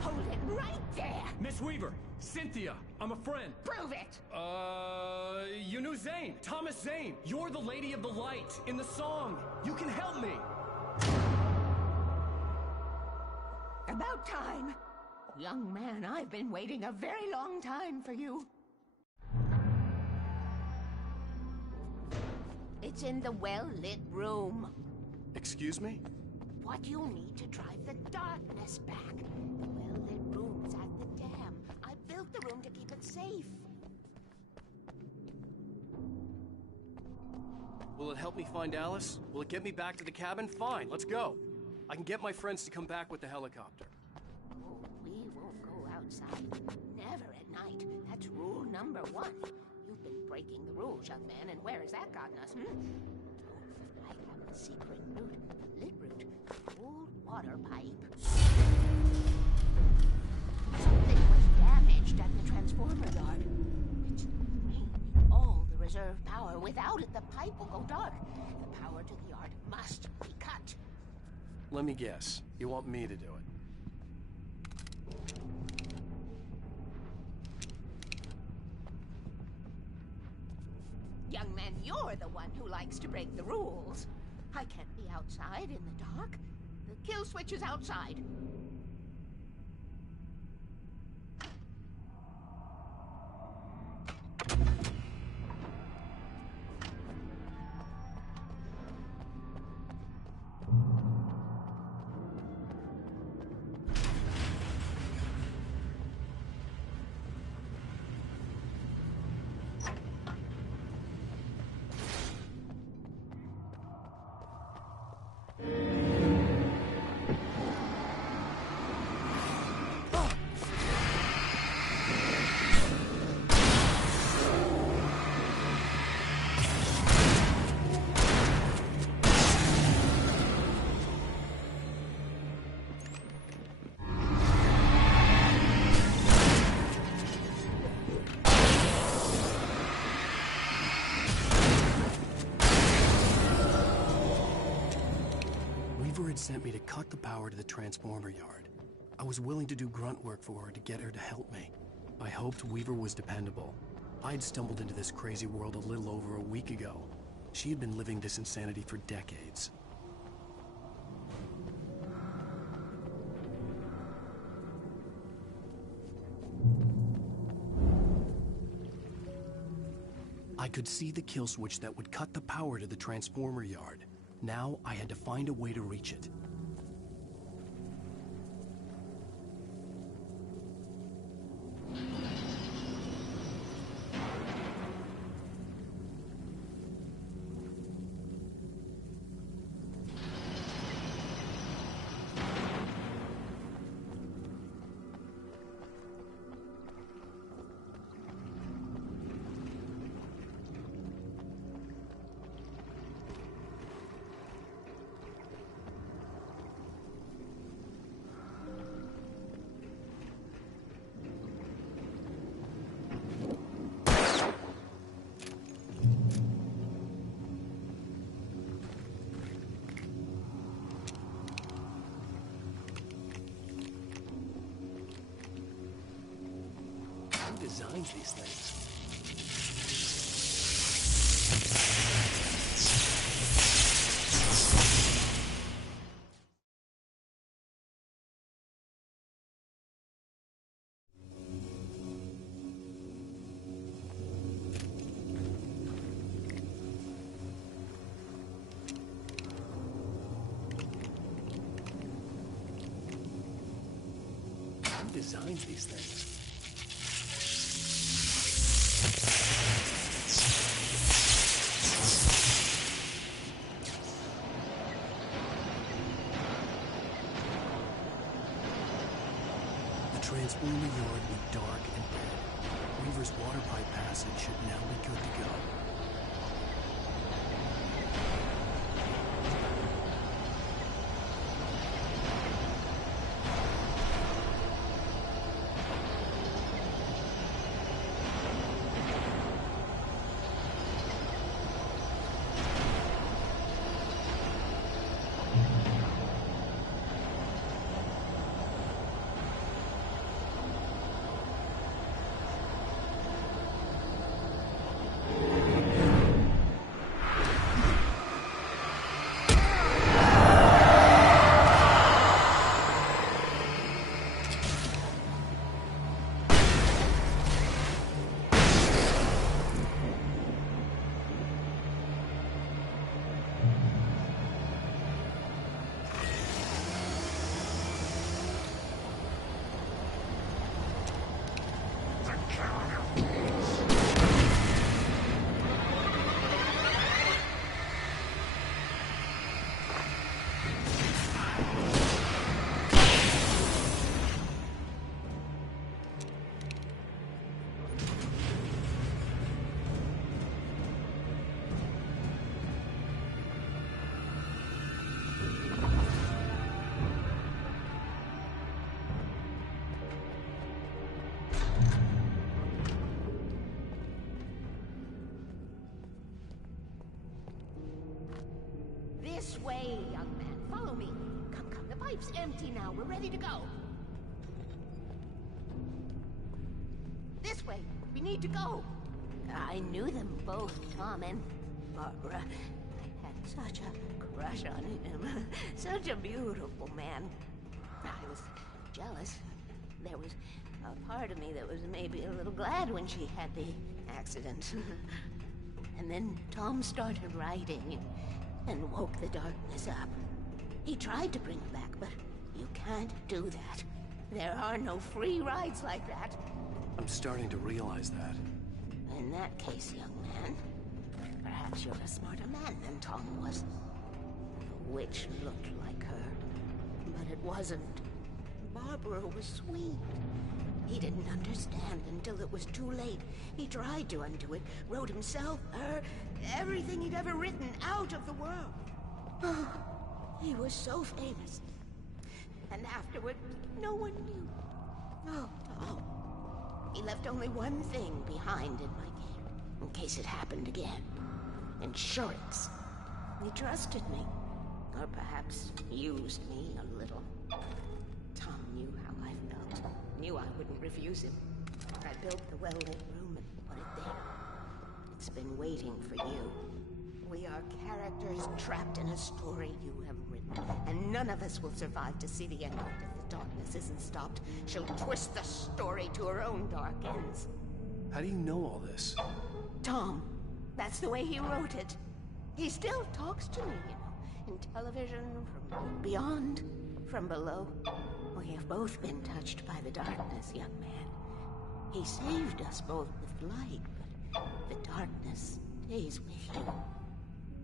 Hold it right there! Miss Weaver, Cynthia, I'm a friend. Prove it! You knew Zane, Thomas Zane. You're the Lady of the Light in the song. You can help me. About time. Young man, I've been waiting a very long time for you. It's in the well-lit room. Excuse me? What you need to drive the darkness back. The well-lit room's at the dam. I built the room to keep it safe. Will it help me find Alice? Will it get me back to the cabin? Fine, let's go. I can get my friends to come back with the helicopter. Oh, we won't go outside. Never at night. That's rule number 1. You've been breaking the rules, young man, and where has that gotten us, Oh, I have a secret route. Lit route. Cold water pipe. Something was damaged at the transformer yard. It's drained all the reserve power. Without it, the pipe will go dark. The power to the yard must be cut. Let me guess. You want me to do it? Young man, you're the one who likes to break the rules. I can't be outside in the dark. The kill switch is outside. Had sent me to cut the power to the transformer yard. I was willing to do grunt work for her to get her to help me. I hoped Weaver was dependable. I'd stumbled into this crazy world a little over a week ago. She had been living this insanity for decades. I could see the kill switch that would cut the power to the transformer yard. Now I had to find a way to reach it. Designs these things. Who designs these things? The transformer yard went dark and dead. Weaver's water pipe passage should now be good to go. This way, young man. Follow me. Come, come. The pipe's empty now. We're ready to go. This way. We need to go. I knew them both, Tom and Barbara. I had such a crush on him. Such a beautiful man. I was jealous. There was a part of me that was maybe a little glad when she had the accident. And then Tom started writing and woke the darkness up. He tried to bring her back, but you can't do that. There are no free rides like that. I'm starting to realize that. In that case, young man, perhaps you're a smarter man than Tom was. The witch looked like her, but it wasn't. Barbara was sweet. He didn't understand until it was too late. He tried to undo it, wrote himself, her, everything he'd ever written out of the world. Oh, he was so famous. And afterward, no one knew. Oh, Tom. He left only one thing behind in my care, in case it happened again. Insurance. He trusted me. Or perhaps used me a little. Tom knew how I felt. Knew I wouldn't refuse him. I built the well-lit room and put it there. It's been waiting for you. We are characters trapped in a story you have written, and none of us will survive to see the end of it if the darkness isn't stopped. She'll twist the story to her own dark ends. How do you know all this? Tom, that's the way he wrote it. He still talks to me, you know, in television, from beyond, from below. We have both been touched by the darkness, young man. He saved us both with light, but the darkness stays with you.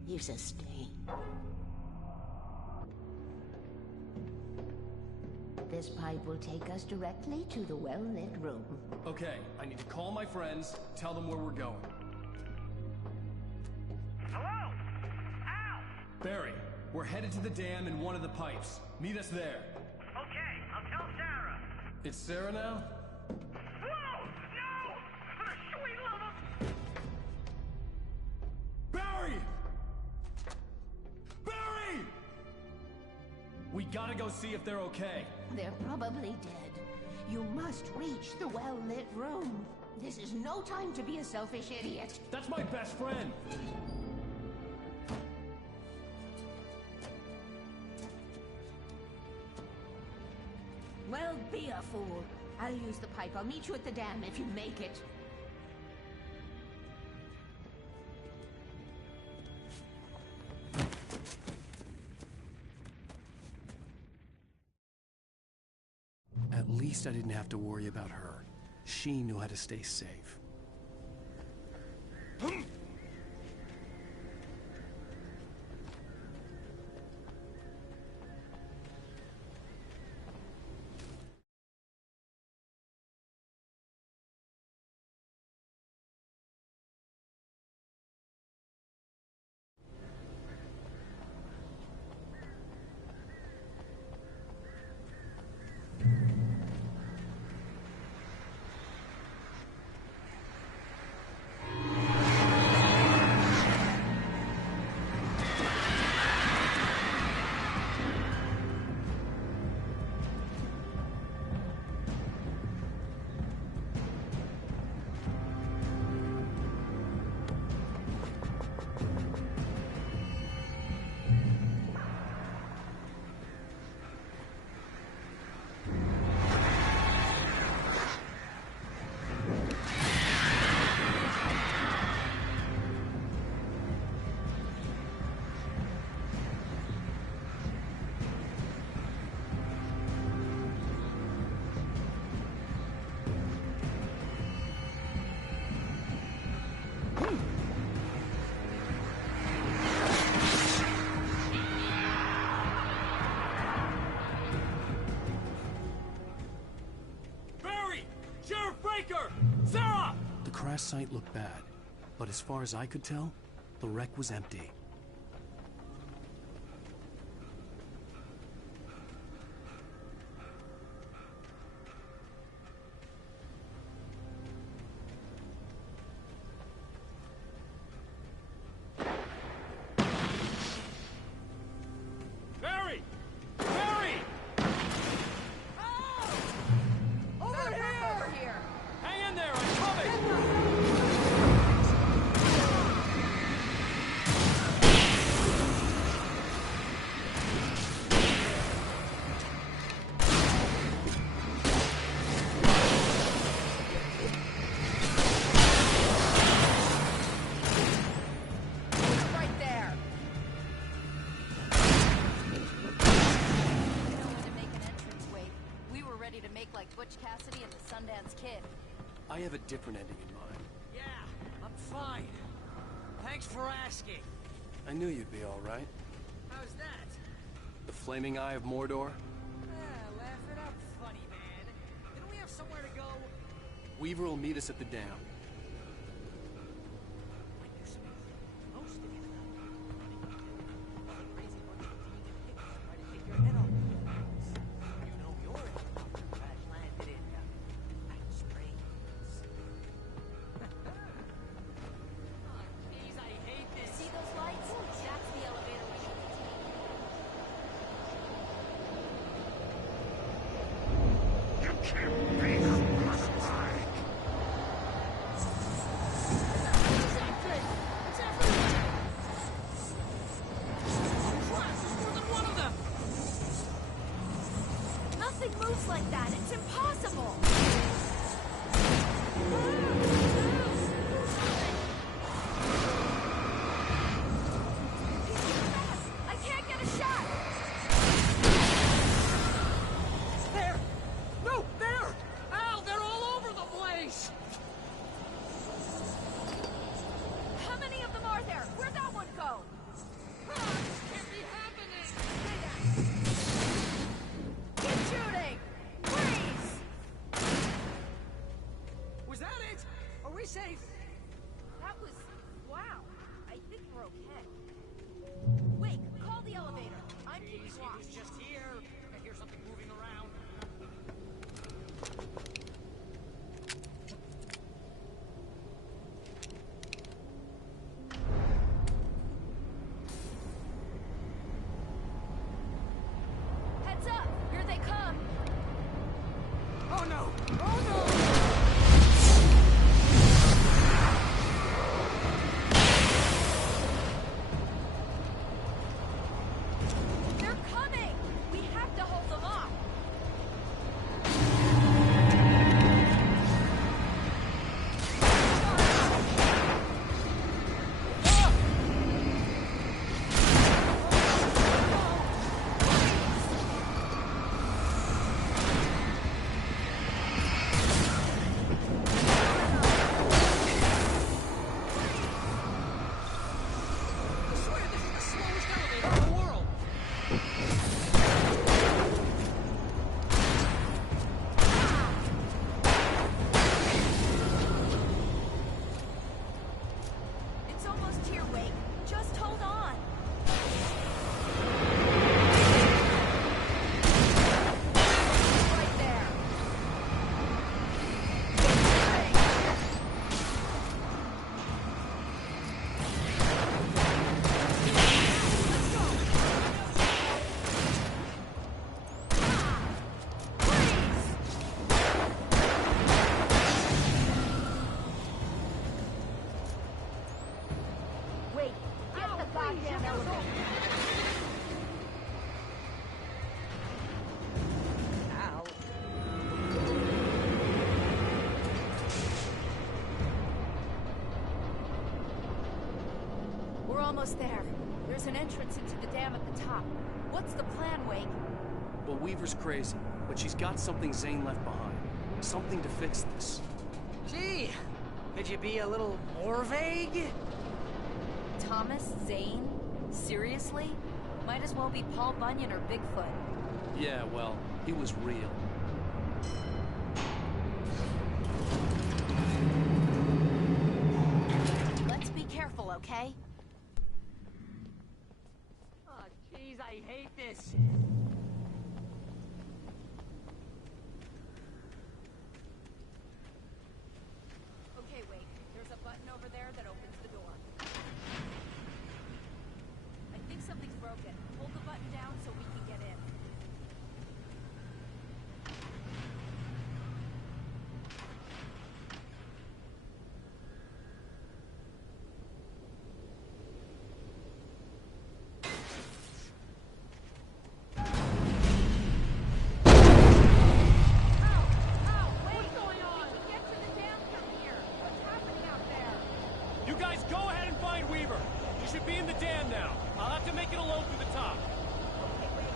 Leaves a stain. This pipe will take us directly to the well-lit room. Okay, I need to call my friends, tell them where we're going. Hello? Al! Barry, we're headed to the dam in one of the pipes. Meet us there. Okay, I'll tell Sarah. It's Sarah now? Whoa! No! For the sweet love of... Barry! Barry! We gotta go see if they're okay. They're probably dead. You must reach the well-lit room. This is no time to be a selfish idiot. That's my best friend. Well, be a fool. I'll use the pipe. I'll meet you at the dam if you make it. At least I didn't have to worry about her. She knew how to stay safe. Sarah! The crash site looked bad, but as far as I could tell, the wreck was empty. like Butch Cassidy and the Sundance Kid. I have a different ending in mind. Yeah, I'm fine. Thanks for asking. I knew you'd be all right. How's that? The flaming eye of Mordor? Laugh it up, funny man. Didn't we have somewhere to go? Weaver will meet us at the dam. Almost there. There's an entrance into the dam at the top. What's the plan, Wake? Well, Weaver's crazy, but she's got something Zane left behind. Something to fix this. Gee, could you be a little more vague? Thomas Zane? Seriously? Might as well be Paul Bunyan or Bigfoot. Yeah, well, he was real. Let's be careful, okay? Jeez, I hate this. Okay, wait. There's a button over there that opens the door. I think something's broken. Hold the button down so we can get in. Be in the dam now. I'll have to make it alone through the top. Okay, wait.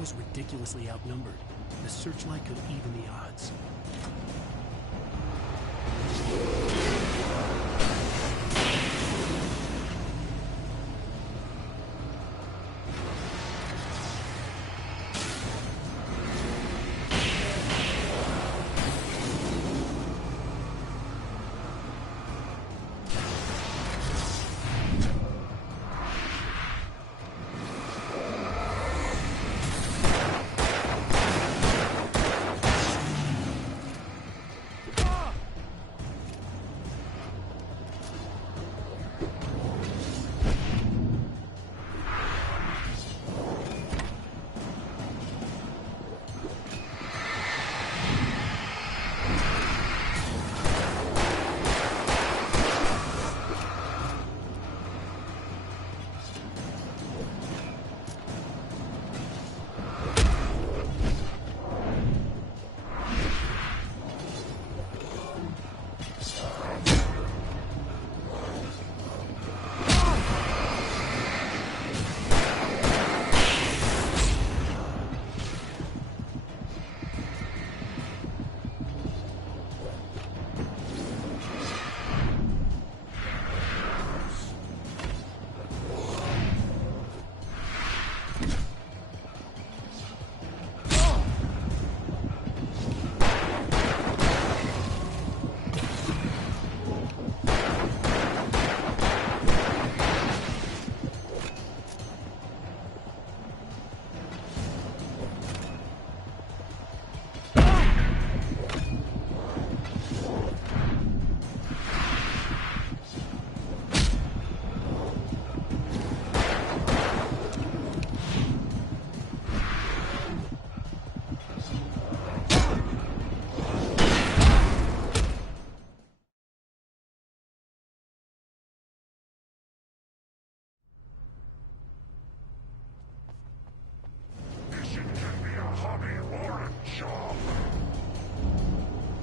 was ridiculously outnumbered. The searchlight could even the odds.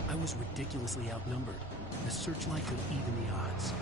I was ridiculously outnumbered. The searchlight could even the odds.